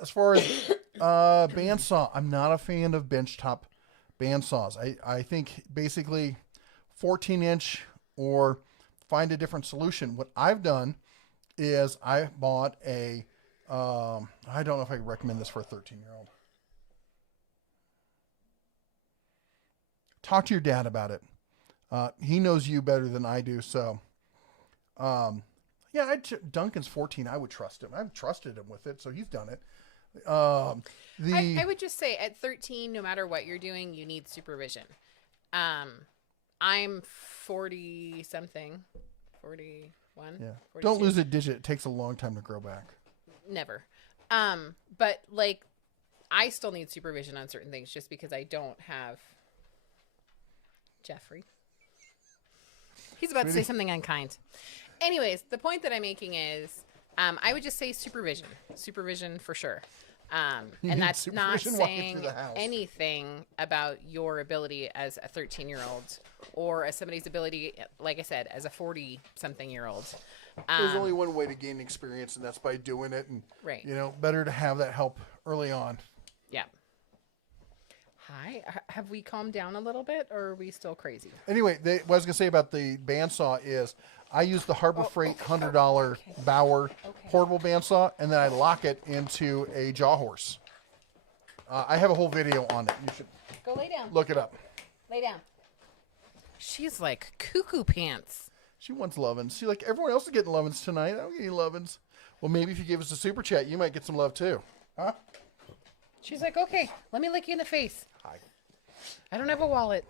As far as bandsaw, I'm not a fan of benchtop bandsaws. I think basically 14-inch or find a different solution. What I've done is I bought a, I don't know if I can recommend this for a 13-year-old. Talk to your dad about it. He knows you better than I do. So, yeah, Duncan's 14. I would trust him. I've trusted him with it. So he's done it. I would just say at 13, no matter what you're doing, you need supervision. I'm 40 something, 41. Yeah. 42. Don't lose a digit. It takes a long time to grow back. Never. But I still need supervision on certain things just because I don't have Jeffrey. He's about to say something unkind. Anyways, the point that I'm making is, I would just say supervision for sure. And that's not saying anything about your ability as a 13-year-old or as somebody's ability, like I said, as a 40-something-year-old. There's only one way to gain experience, and that's by doing it. And, right. Better to have that help early on. Yeah. Hi. Have we calmed down a little bit, or are we still crazy? Anyway, what I was going to say about the bandsaw is I use the Harbor Freight $100 Bauer portable bandsaw, and then I lock it into a jaw horse. I have a whole video on it. You should go lay down. Look it up. Lay down. She's like cuckoo pants. She wants lovin's. She like everyone else is getting lovin's tonight. I don't get any lovin's. Well, maybe if you give us a super chat, you might get some love too. Huh? She's like, okay, let me lick you in the face. Hi. I don't have a wallet.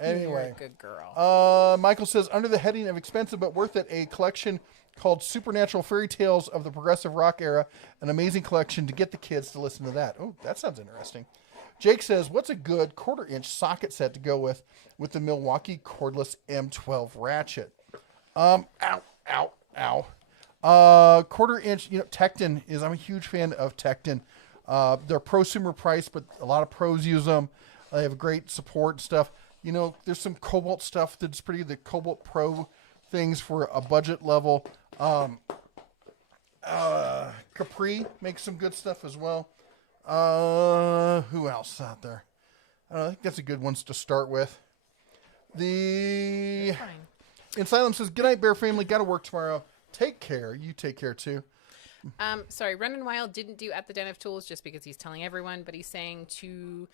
Anyway. You're a good girl. Michael says, under the heading of expensive but worth it, a collection called Supernatural Fairy Tales of the Progressive Rock Era. An amazing collection to get the kids to listen to that. Oh, that sounds interesting. Jake says, what's a good 1/4-inch socket set to go with the Milwaukee cordless M12 ratchet? Ow, ow, ow. 1/4-inch, Tecton I'm a huge fan of Tecton. They're prosumer price, but a lot of pros use them. They have great support and stuff. There's some Cobalt stuff that's pretty, the Cobalt Pro things for a budget level. Capri makes some good stuff as well. Who else out there? I think that's a good ones to start with. Asylum says, good night, Bear family. Got to work tomorrow. Take care. You take care too. Sorry, Runnin' Wild didn't do at the Den of Tools just because he's telling everyone, but he's saying to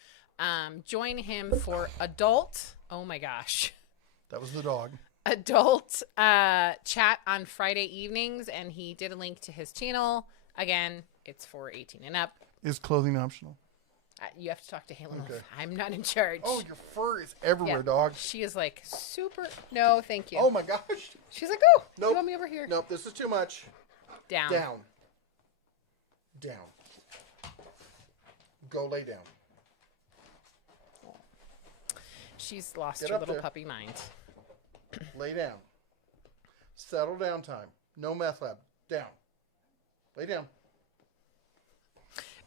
join him for adult. Oh my gosh. That was the dog. Adult chat on Friday evenings, and he did a link to his channel. Again, it's for 18 and up. Is clothing optional? You have to talk to Helen. Okay. I'm not in charge. Oh, your fur is everywhere, dog. She is like super. No, thank you. Oh my gosh. She's like, oh, nope. You want me over here? Nope, this is too much. Down. Down. Go lay down. She's lost Get her up little there. puppy mind. Lay down. Settle down time. No meth lab. Down. Lay down.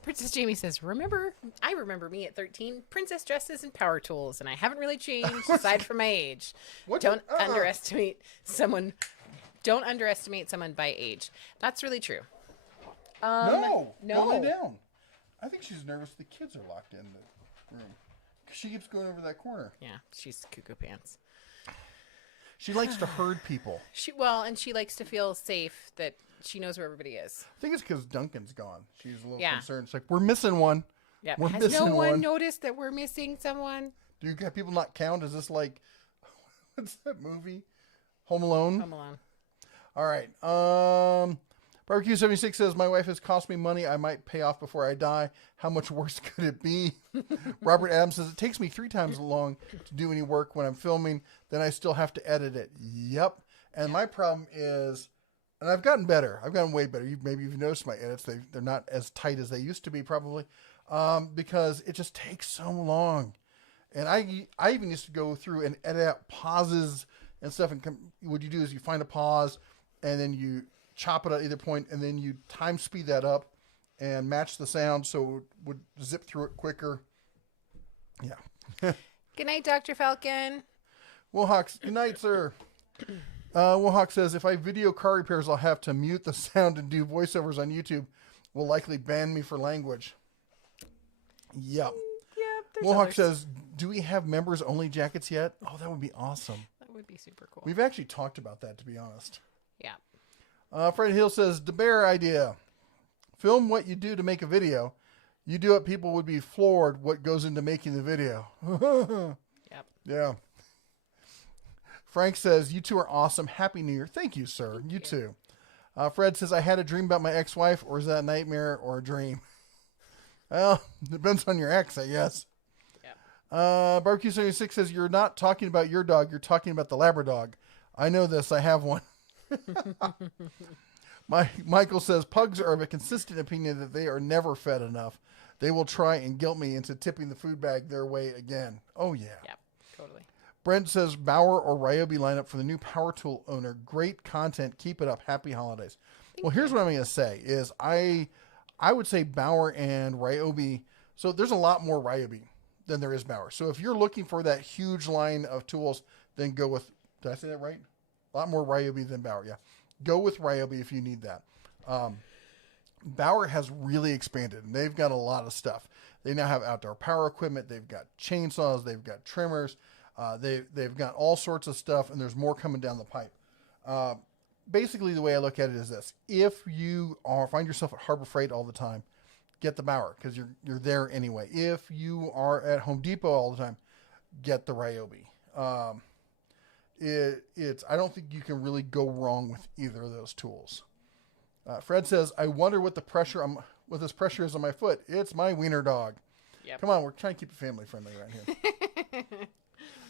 Princess Jamie says, I remember me at 13, princess dresses and power tools, and I haven't really changed aside from my age. Don't underestimate someone by age. That's really true. No. Lay down. I think she's nervous the kids are locked in the room. She keeps going over that corner. Yeah, she's cuckoo pants. She likes to herd people. She likes to feel safe that she knows where everybody is. I think it's because Duncan's gone. She's a little Yeah. concerned. It's like, we're missing one. Yeah. We're Has missing no one one. noticed that we're missing someone? Do you have people not count? Is this like, what's that movie? Home Alone? Home Alone. All right. Barbecue 76 says, my wife has cost me money I might pay off before I die. How much worse could it be? Robert Adams says, it takes me 3 times as long to do any work when I'm filming, then I still have to edit it. Yep. And my problem is, and I've gotten better. I've gotten way better. Maybe you've noticed my edits. They're not as tight as they used to be probably, because it just takes so long. And I even used to go through and edit out pauses and stuff. And what you do is you find a pause and then you chop it at either point, and then you time speed that up and match the sound so it would zip through it quicker. Yeah. Good night, Dr. Falcon. Wilhawks, good night, sir. Wilhawk says, if I video car repairs, I'll have to mute the sound and do voiceovers on YouTube. Will likely ban me for language. Yep. Yeah. Wilhawk says, do we have members only jackets yet? Oh, that would be awesome. That would be super cool. We've actually talked about that, to be honest. Yeah. Fred Hill says, the bear idea. Film what you do to make a video. You do it, people would be floored what goes into making the video. Yep. Yeah. Frank says, you two are awesome. Happy New Year. Thank you, sir. You too. Fred says, I had a dream about my ex-wife, or is that a nightmare or a dream? Well, depends on your ex, I guess. Yeah. Barbecue 76 says, you're not talking about your dog. You're talking about the Labrador. I know this. I have one. Michael says, pugs are of a consistent opinion that they are never fed enough. They will try and guilt me into tipping the food bag their way again. Oh, yeah. Yeah, totally. Brent says, Bauer or Ryobi lineup for the new power tool owner. Great content. Keep it up. Happy holidays. Well, here's what I'm going to say is I would say Bauer and Ryobi. So there's a lot more Ryobi than there is Bauer. So if you're looking for that huge line of tools, then go with, did I say that right? A lot more Ryobi than Bauer. Yeah. Go with Ryobi if you need that. Bauer has really expanded, and they've got a lot of stuff. They now have outdoor power equipment. They've got chainsaws. They've got trimmers. They've got all sorts of stuff, and there's more coming down the pipe. Basically, the way I look at it is this. If you find yourself at Harbor Freight all the time, get the Bauer because you're there anyway. If you are at Home Depot all the time, get the Ryobi. I don't think you can really go wrong with either of those tools. Fred says, I wonder what this pressure is on my foot. It's my wiener dog. Yep. Come on, we're trying to keep it family friendly right here.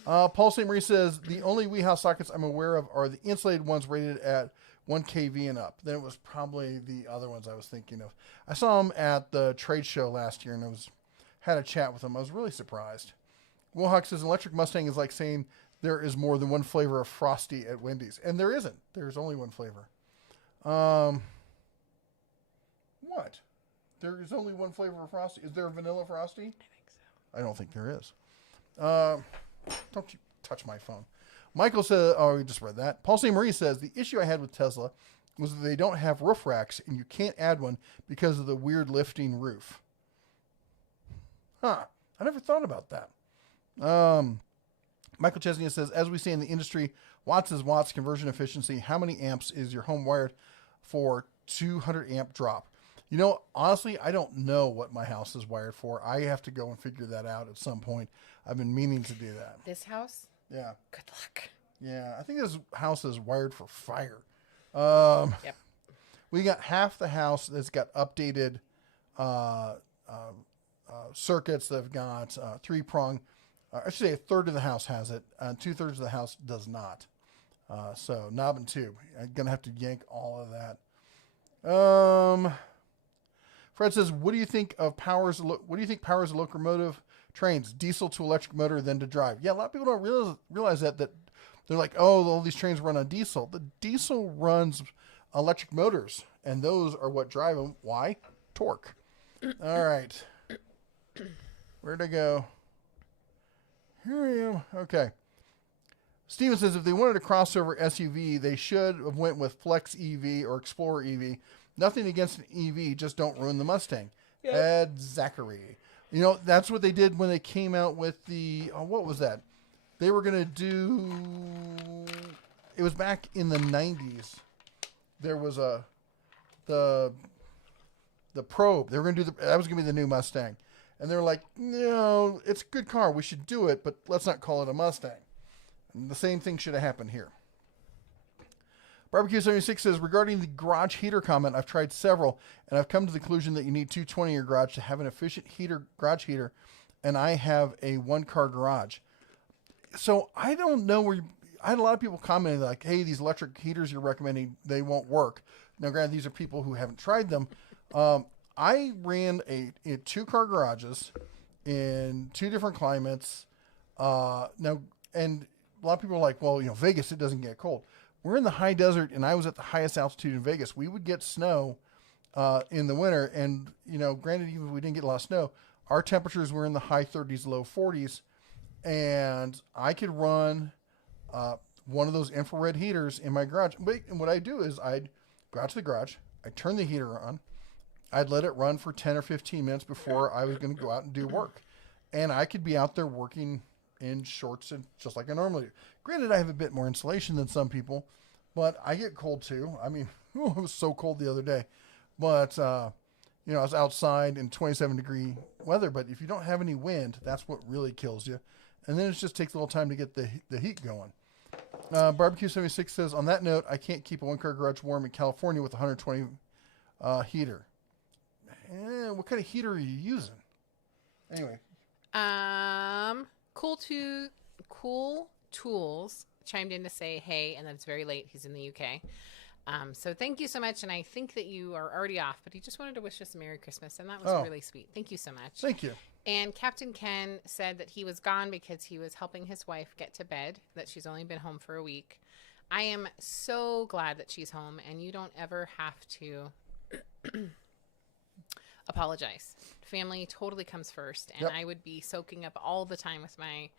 Paul St. Marie says, the only WeHouse sockets I'm aware of are the insulated ones rated at 1 kV and up. Then it was probably the other ones I was thinking of. I saw them at the trade show last year, and it was had a chat with them. I was really surprised. Will Hawk says, an electric Mustang is like saying there is more than one flavor of Frosty at Wendy's. And there isn't. There's only one flavor. What? There is only one flavor of Frosty. Is there a vanilla Frosty? I think so. I don't think there is. Don't you touch my phone. Michael says, oh, we just read that. Paul St. Marie says, the issue I had with Tesla was that they don't have roof racks and you can't add one because of the weird lifting roof. Huh. I never thought about that. Michael Chesney says, as we say in the industry, watts is watts conversion efficiency. How many amps is your home wired for 200 amp drop? You know, honestly, I don't know what my house is wired for. I have to go and figure that out at some point. I've been meaning to do that. This house? Yeah. Good luck. Yeah, I think this house is wired for fire. Yep. We got half the house that's got updated circuits that have got three-prong. I should say a third of the house has it. 2/3 of the house does not. So knob and tube. I'm going to have to yank all of that. Fred says, what do you think powers a locomotive trains? Diesel to electric motor, then to drive. Yeah, a lot of people don't realize that they're like, oh, all these trains run on diesel. The diesel runs electric motors, and those are what drive them. Why? Torque. All right. Where'd I go? Here I am. Okay. Steven says, if they wanted a crossover SUV, they should have went with Flex EV or Explorer EV. Nothing against an EV, just don't ruin the Mustang. Yep. Ed Zachary. You know, that's what they did when they came out with the, what was that? They were going to do, it was back in the 90s. There was the Probe. They were going to do, that was going to be the new Mustang. And they were like, no, it's a good car. We should do it, but let's not call it a Mustang. And the same thing should have happened here. Barbecue 76 says, regarding the garage heater comment, I've tried several, and I've come to the conclusion that you need 220 in your garage to have an efficient garage heater, and I have a one-car garage. So I don't know where I had a lot of people commenting like, hey, these electric heaters you're recommending, they won't work. Now, granted, these are people who haven't tried them. I ran a two-car garages in 2 different climates. Now, and a lot of people are like, well, you know, Vegas, it doesn't get cold. We're in the high desert, and I was at the highest altitude in Vegas. We would get snow in the winter, and, you know, granted, even if we didn't get a lot of snow, our temperatures were in the high 30s, low 40s, and I could run one of those infrared heaters in my garage. And what I do is I'd go out to the garage, I'd turn the heater on, I'd let it run for 10 or 15 minutes before I was going to go out and do work. And I could be out there working in shorts and just like I normally do. Granted, I have a bit more insulation than some people, but I get cold too. I mean, it was so cold the other day. But, you know, I was outside in 27-degree weather. But if you don't have any wind, that's what really kills you. And then it just takes a little time to get the heat going. Barbecue 76 says, on that note, I can't keep a one-car garage warm in California with a 120 heater. What kind of heater are you using? Anyway. Cool Tools chimed in to say hey, and that it's very late. He's in the UK. So thank you so much. And I think that you are already off, but he just wanted to wish us a Merry Christmas. And that was really sweet. Thank you so much. Thank you. And Captain Ken said that he was gone because he was helping his wife get to bed, that she's only been home for a week. I am so glad that she's home, and you don't ever have to apologize. Family totally comes first, and I would be soaking up all the time with my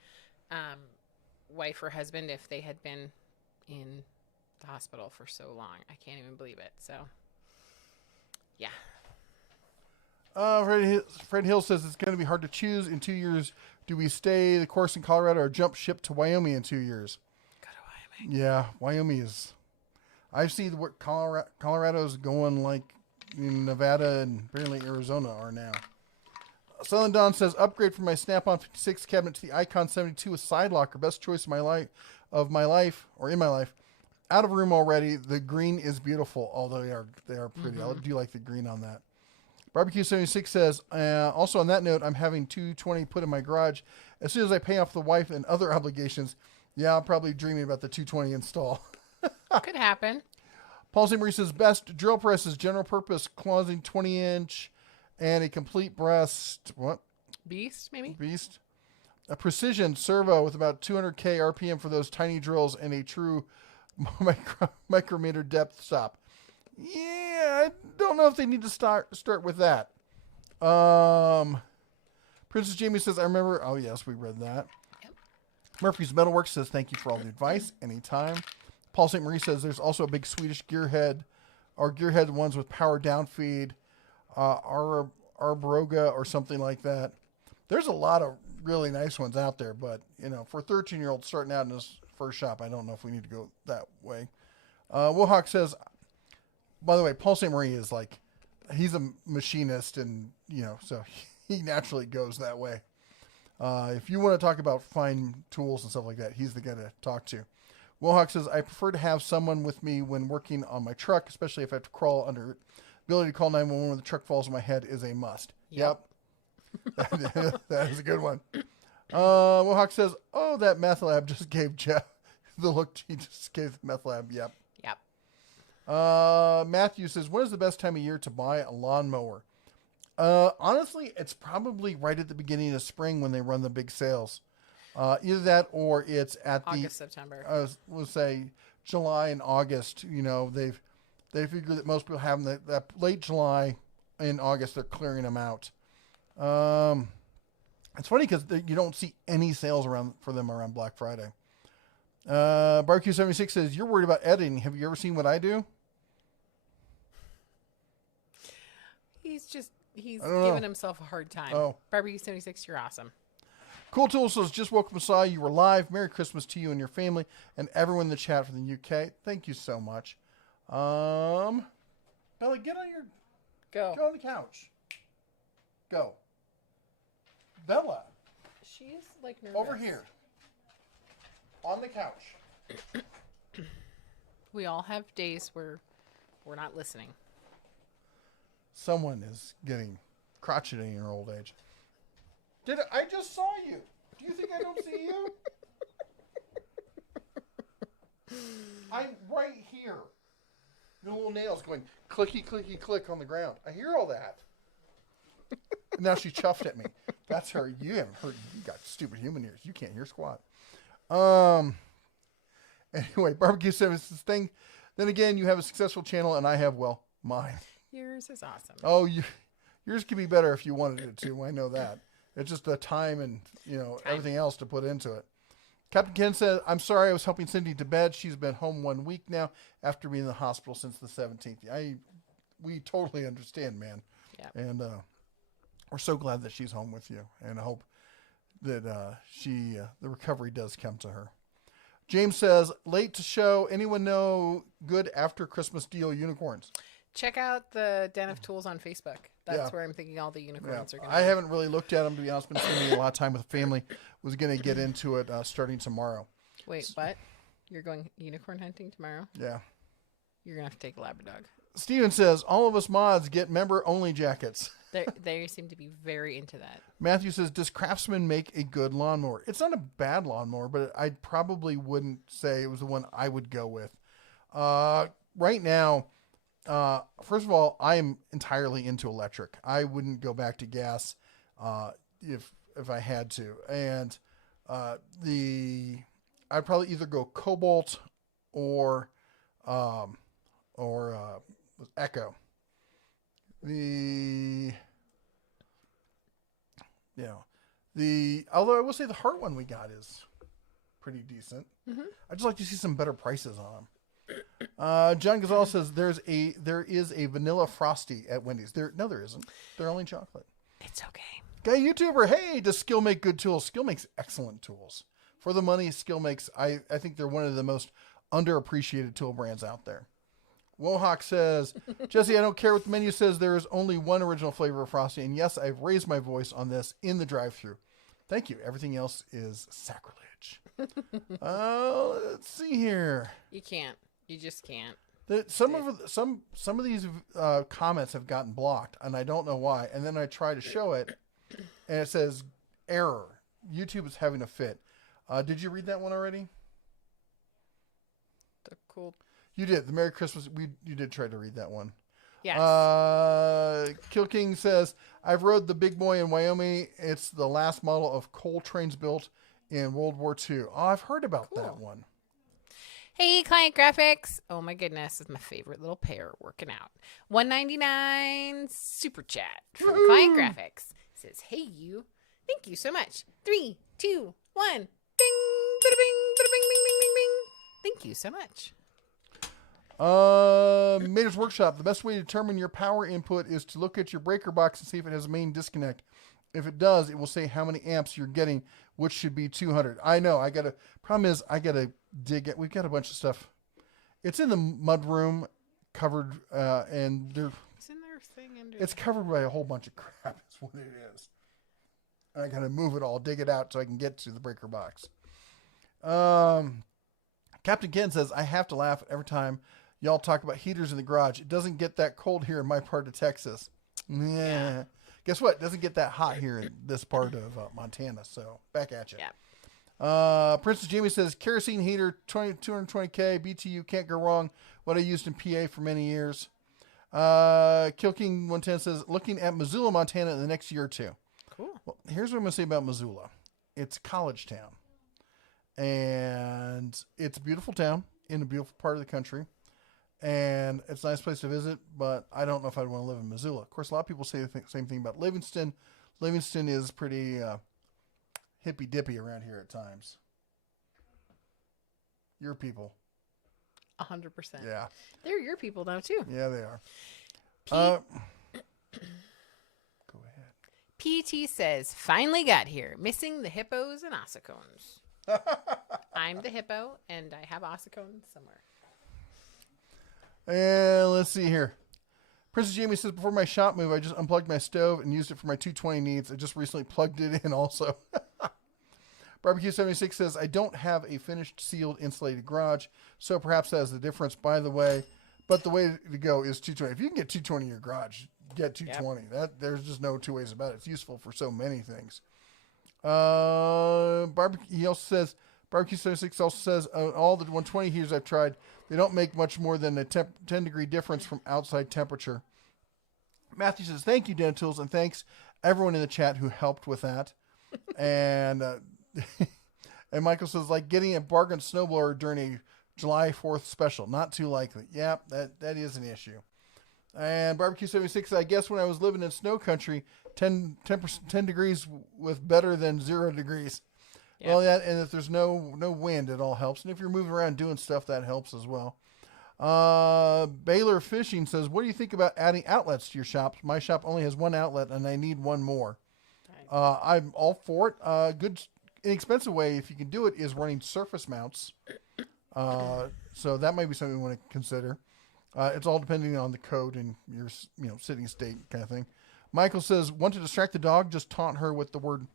wife or husband if they had been in the hospital for so long. I can't even believe it. So, yeah. Fred Hill says it's going to be hard to choose. In 2 years, do we stay the course in Colorado or jump ship to Wyoming in 2 years? Go to Wyoming. Yeah, Wyoming is. I see what Colorado's going like in Nevada and apparently Arizona are now. Southern Dawn says, upgrade from my Snap-on 56 cabinet to the Icon 72 with side locker. Best choice of my life. Out of room already. The green is beautiful, although they are pretty. I do like the green on that. Barbecue 76 says, also on that note, I'm having 220 put in my garage. As soon as I pay off the wife and other obligations, I'm probably dreaming about the 220 install. Could happen. Paul St. Marie says, best drill press is general purpose, closing 20-inch and a complete breast. What? Beast, maybe? Beast. A precision servo with about 200k RPM for those tiny drills and a true micrometer depth stop. Yeah, I don't know if they need to start with that. Princess Jamie says, I remember. Oh, yes, we read that. Yep. Murphy's Metalworks says, thank you for all the advice. Anytime. Paul St. Marie says, there's also a big Swedish gearhead, or gearhead ones with power down feed, Arbroga or something like that. There's a lot of really nice ones out there, but, for a 13-year-old starting out in his first shop, I don't know if we need to go that way. Wohawk says, by the way, Paul St. Marie is like, he's a machinist and, so he naturally goes that way. If you want to talk about fine tools and stuff like that, he's the guy to talk to. Wohawk says, I prefer to have someone with me when working on my truck, especially if I have to crawl under it. Ability to call 911 when the truck falls on my head is a must. Yep. That is a good one. Wohawk says, oh, that meth lab just gave Jeff the look he just gave the meth lab. Yep. Matthew says, when is the best time of year to buy a lawnmower? Honestly, it's probably right at the beginning of spring when they run the big sales. Either that or it's at August, September. We'll say July and August. They figure that most people have them that late July and August. They're clearing them out. It's funny because you don't see any sales for them around Black Friday. Barbecue 76 says, you're worried about editing. Have you ever seen what I do? He's giving himself a hard time. Oh. Barbecue 76, you're awesome. Cool Tool says, just woke up and saw you were live. Merry Christmas to you and your family and everyone in the chat from the UK. Thank you so much. Bella, get on Go on the couch. Go. Bella. She's like nervous. Over here. On the couch. We all have days where we're not listening. Someone is getting crotchety in your old age. I just saw you. Do you think I don't see you? I'm right here. Your little nails going clicky, clicky, click on the ground. I hear all that. Now she chuffed at me. That's her. You haven't heard. You got stupid human ears. You can't hear squat. Anyway, Barbecue 7 is this thing. Then again, you have a successful channel, and I have, mine. Yours is awesome. Oh, yours could be better if you wanted it to. I know that. It's just the time and, everything else to put into it. Captain Ken said, I'm sorry I was helping Cindy to bed. She's been home 1 week now after being in the hospital since the 17th. We totally understand, man. Yep. And we're so glad that she's home with you. And I hope that the recovery does come to her. James says, late to show. Anyone know good after Christmas deal unicorns? Check out the Den of Tools on Facebook. That's where I'm thinking all the unicorns are going to I haven't really looked at them, to be honest. Been spending a lot of time with the family. Was going to get into it starting tomorrow. Wait, what? You're going unicorn hunting tomorrow? Yeah. You're going to have to take a Labradog. Steven says, all of us mods get member-only jackets. They seem to be very into that. Matthew says, does Craftsman make a good lawnmower? It's not a bad lawnmower, but I probably wouldn't say it was the one I would go with. Right now, first of all, I am entirely into electric. I wouldn't go back to gas if I had to. And I'd probably either go Cobalt or Echo. Although I will say the Heart one we got is pretty decent. Mm-hmm. I'd just like to see some better prices on them. John Gonzalez says there is a vanilla frosty at Wendy's. There isn't. They're only chocolate. It's okay. Guy YouTuber, hey, does Skill make good tools? Skill makes excellent tools. For the money Skill makes, I think they're one of the most underappreciated tool brands out there. Wohawk says, Jesse, I don't care what the menu says. There is only one original flavor of Frosty. And yes, I've raised my voice on this in the drive-thru. Thank you. Everything else is sacrilege. Let's see here. You can't. You just can't. Some of these comments have gotten blocked, and I don't know why. And then I try to show it, and it says, error. YouTube is having a fit. Did you read that one already? The cool... You did. The Merry Christmas. You did try to read that one. Yes. Kill King says, I've rode the big boy in Wyoming. It's the last model of coal trains built in World War II. Oh, I've heard about that one. Hey, Client Graphics. Oh my goodness, it's my favorite little pair working out. $1.99 super chat from Woo-hoo! Client Graphics. Says, hey you. Thank you so much. 3, 2, 1. Bing, bada bing, bada bing, bing, bing, bing, bing. Thank you so much. Mater's Workshop. The best way to determine your power input is to look at your breaker box and see if it has a main disconnect. If it does, it will say how many amps you're getting, which should be 200. I know. Problem is, I gotta dig it. We've got a bunch of stuff. It's in the mud room, covered, and it's covered by a whole bunch of crap. Is what it is. I gotta move it all, dig it out, so I can get to the breaker box. Captain Ken says, I have to laugh every time y'all talk about heaters in the garage. It doesn't get that cold here in my part of Texas. Yeah. Guess what? It doesn't get that hot here in this part of Montana. So back at you. Yeah. Princess Jamie says, kerosene heater, 220K, BTU, can't go wrong. What I used in PA for many years. Kill King 110 says, looking at Missoula, Montana in the next year or two. Cool. Well, here's what I'm going to say about Missoula. It's a college town. And it's a beautiful town in a beautiful part of the country. And it's a nice place to visit, but I don't know if I'd want to live in Missoula. Of course, a lot of people say the same thing about Livingston. Livingston is pretty hippy-dippy around here at times. Your people. 100%. Yeah. They're your people now, too. Yeah, they are. Go ahead. PT says, finally got here. Missing the hippos and ossicones. I'm the hippo, and I have ossicones somewhere. And let's see here. Princess Jamie says, before my shop move, I just unplugged my stove and used it for my 220 needs. I just recently plugged it in also. Barbecue 76 says, I don't have a finished, sealed, insulated garage, so perhaps that is the difference. By the way, but the way to go is 220. If you can get 220 in your garage, get 220. Yep. There's just no two ways about it. It's useful for so many things. He also says, Barbecue 76 also says, all the 120 heaters I've tried, they don't make much more than a 10 degree difference from outside temperature. Matthew says, thank you, Dental Tools, and thanks everyone in the chat who helped with that. And and Michael says, like getting a bargain snowblower during a July 4th special. Not too likely. Yeah, that is an issue. And Barbecue 76, I guess when I was living in snow country, 10 degrees with better than 0 degrees. Yeah. Well, yeah, and if there's no wind, it all helps. And if you're moving around doing stuff, that helps as well. Baylor Fishing says, what do you think about adding outlets to your shop? My shop only has one outlet, and I need one more. Right. I'm all for it. Good, inexpensive way, if you can do it, is running surface mounts. So that might be something you want to consider. It's all depending on the code and your city state kind of thing. Michael says, want to distract the dog? Just taunt her with the word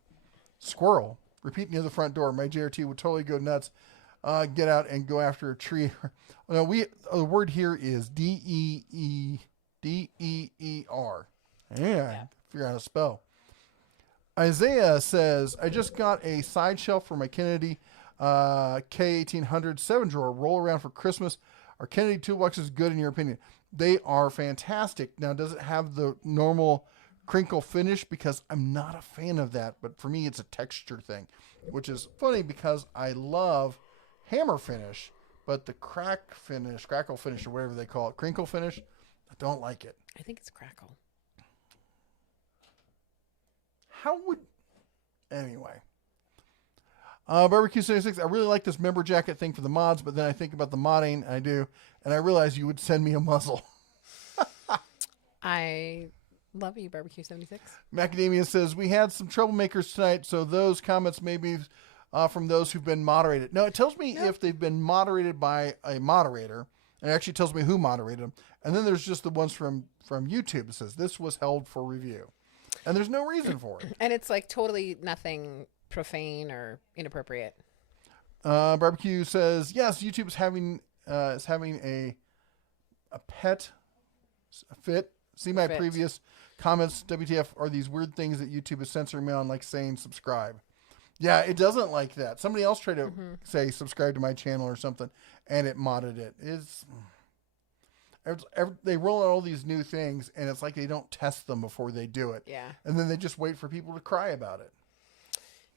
squirrel. Repeat near the front door. My JRT would totally go nuts. Get out and go after a tree. No, the word here is DEER. Yeah, figure out how to spell. Isaiah says, I just got a side shelf for my Kennedy K1800 7-drawer roll around for Christmas. Are Kennedy toolboxes good in your opinion? They are fantastic. Now, does it have the normal crinkle finish? Because I'm not a fan of that, but for me it's a texture thing, which is funny because I love hammer finish, but the crackle finish, or whatever they call it, crinkle finish, I don't like it. I think it's crackle. Anyway. Barbecue 76, I really like this member jacket thing for the mods, but then I think about the modding, and I realize you would send me a muzzle. I love you, Barbecue 76. Macadamia says, we had some troublemakers tonight, so those comments may be from those who've been moderated. No, it tells me if they've been moderated by a moderator, and it actually tells me who moderated them. And then there's just the ones from YouTube that says, this was held for review. And there's no reason for it. And it's like totally nothing profane or inappropriate. Barbecue says, yes, YouTube is having a pet fit. See my previous comments. WTF are these weird things that YouTube is censoring me on, like saying subscribe. Yeah, it doesn't like that. Somebody else tried to say subscribe to my channel or something, and it modded it. They roll out all these new things, and it's like they don't test them before they do it. Yeah. And then they just wait for people to cry about it.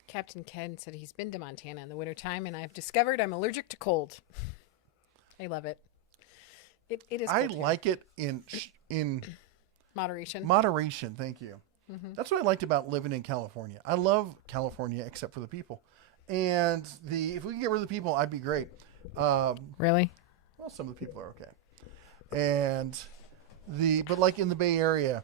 Captain Ken said he's been to Montana in the wintertime, and I've discovered I'm allergic to cold. I love it. It is. I like it in moderation. Moderation. Thank you. Mm-hmm. That's what I liked about living in California. I love California, except for the people. And if we could get rid of the people, I'd be great. Really? Well, some of the people are okay. But like in the Bay Area,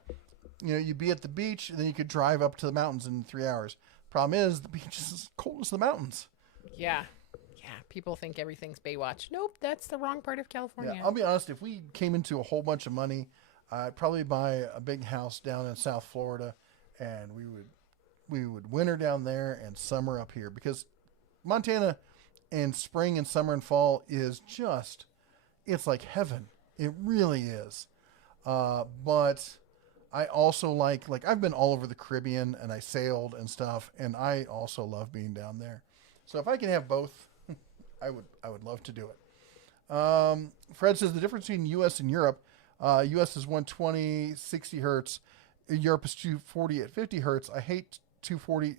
you'd be at the beach, and then you could drive up to the mountains in 3 hours. Problem is, the beach is as cold as the mountains. Yeah. Yeah. People think everything's Baywatch. Nope, that's the wrong part of California. Yeah, I'll be honest. If we came into a whole bunch of money, I'd probably buy a big house down in South Florida, and we would winter down there and summer up here, because Montana in spring and summer and fall is just, it's like heaven. It really is. But I also like I've been all over the Caribbean, and I sailed and stuff, and I also love being down there. So if I can have both, I would love to do it. Fred says the difference between U.S. and Europe, U.S. is 120, 60 hertz. Europe is 240 at 50 hertz. I hate 240.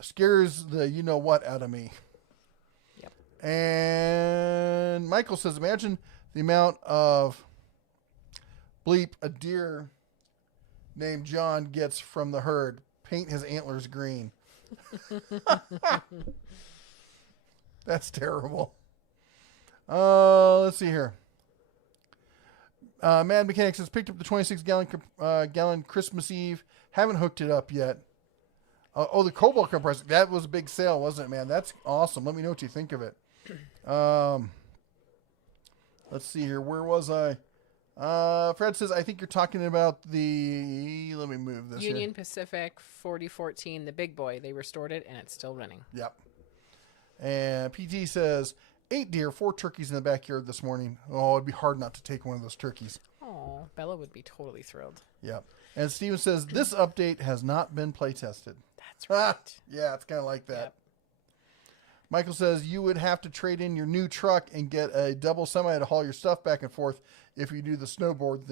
Scares the you-know-what out of me. Yep. And Michael says, imagine the amount of bleep a deer named John gets from the herd. Paint his antlers green. That's terrible. Let's see here. Mad Mechanic says, picked up the 26-gallon Christmas Eve. Haven't hooked it up yet. The Cobalt compressor. That was a big sale, wasn't it, man? That's awesome. Let me know what you think of it. Let's see here. Where was I? Fred says, I think you're talking about the... Let me move this Union here. Pacific 4014, the big boy. They restored it, and it's still running. Yep. And PT says, 8 deer, 4 turkeys in the backyard this morning. Oh, it'd be hard not to take one of those turkeys. Oh, Bella would be totally thrilled. Yep. And Steven says, this update has not been play tested. That's right. Yeah, it's kind of like that. Yep. Michael says, you would have to trade in your new truck and get a double semi to haul your stuff back and forth if you do the snowbird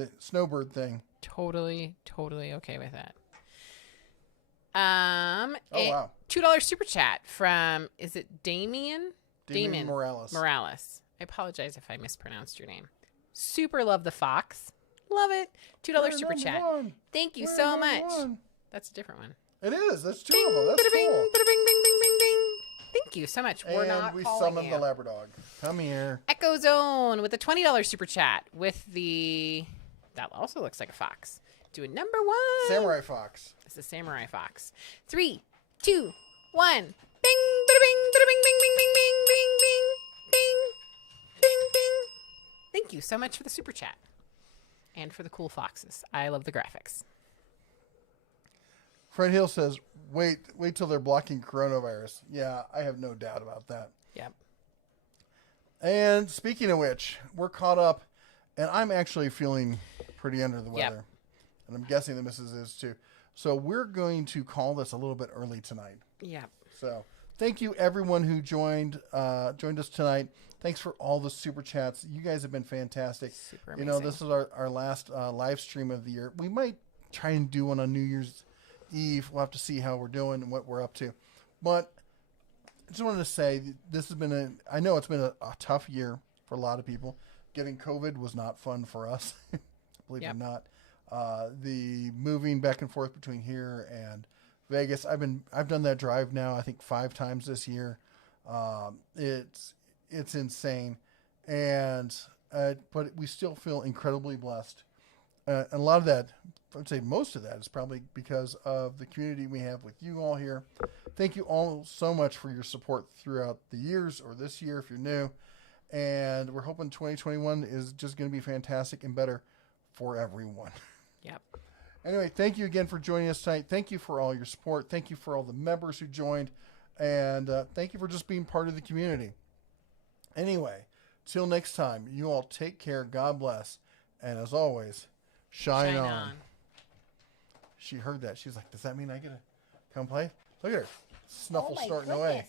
thing. Totally okay with that. Wow. $2 super chat from, is it Damien Morales. I apologize if I mispronounced your name. Super love the fox. Love it. $2 super chat. Thank you so much. That's a different one. It is. That's 2 of them. That's cool. Bing, bing, bing, bing, bing. Thank you so much. We're not we calling summoned you. the Labrador. Come here. Echo Zone with a $20 super chat with that also looks like a fox. Doing number 1. Samurai Fox. It's a samurai fox. 3, 2, 1. Bing, bada bing, bada bing, bing, bing, bing, bing, bing, bing, bing, bing, bing. Thank you so much for the super chat. And for the cool foxes. I love the graphics. Fred Hill says, wait till they're blocking coronavirus. Yeah, I have no doubt about that. Yep. And speaking of which, we're caught up, and I'm actually feeling pretty under the weather. Yep. And I'm guessing the missus is too. So we're going to call this a little bit early tonight. Yep. So thank you everyone who joined us tonight. Thanks for all the super chats. You guys have been fantastic. Super amazing. This is our last live stream of the year. We might try and do one on New Year's Eve. We'll have to see how we're doing and what we're up to. But I just wanted to say this has been I know it's been a tough year for a lot of people. Getting COVID was not fun for us. Believe it or not. The moving back and forth between here and Vegas. I've done that drive now, I think 5 times this year. It's insane. And, but we still feel incredibly blessed. And a lot of that, I would say most of that is probably because of the community we have with you all here. Thank you all so much for your support throughout the years, or this year if you're new. And we're hoping 2021 is just going to be fantastic and better for everyone. Yep. Anyway, thank you again for joining us tonight. Thank you for all your support. Thank you for all the members who joined. And thank you for just being part of the community. Anyway, till next time, you all take care. God bless. And as always, shine on. She heard that. She's like, does that mean I get to come play? Look at her. Snuffle snorting away.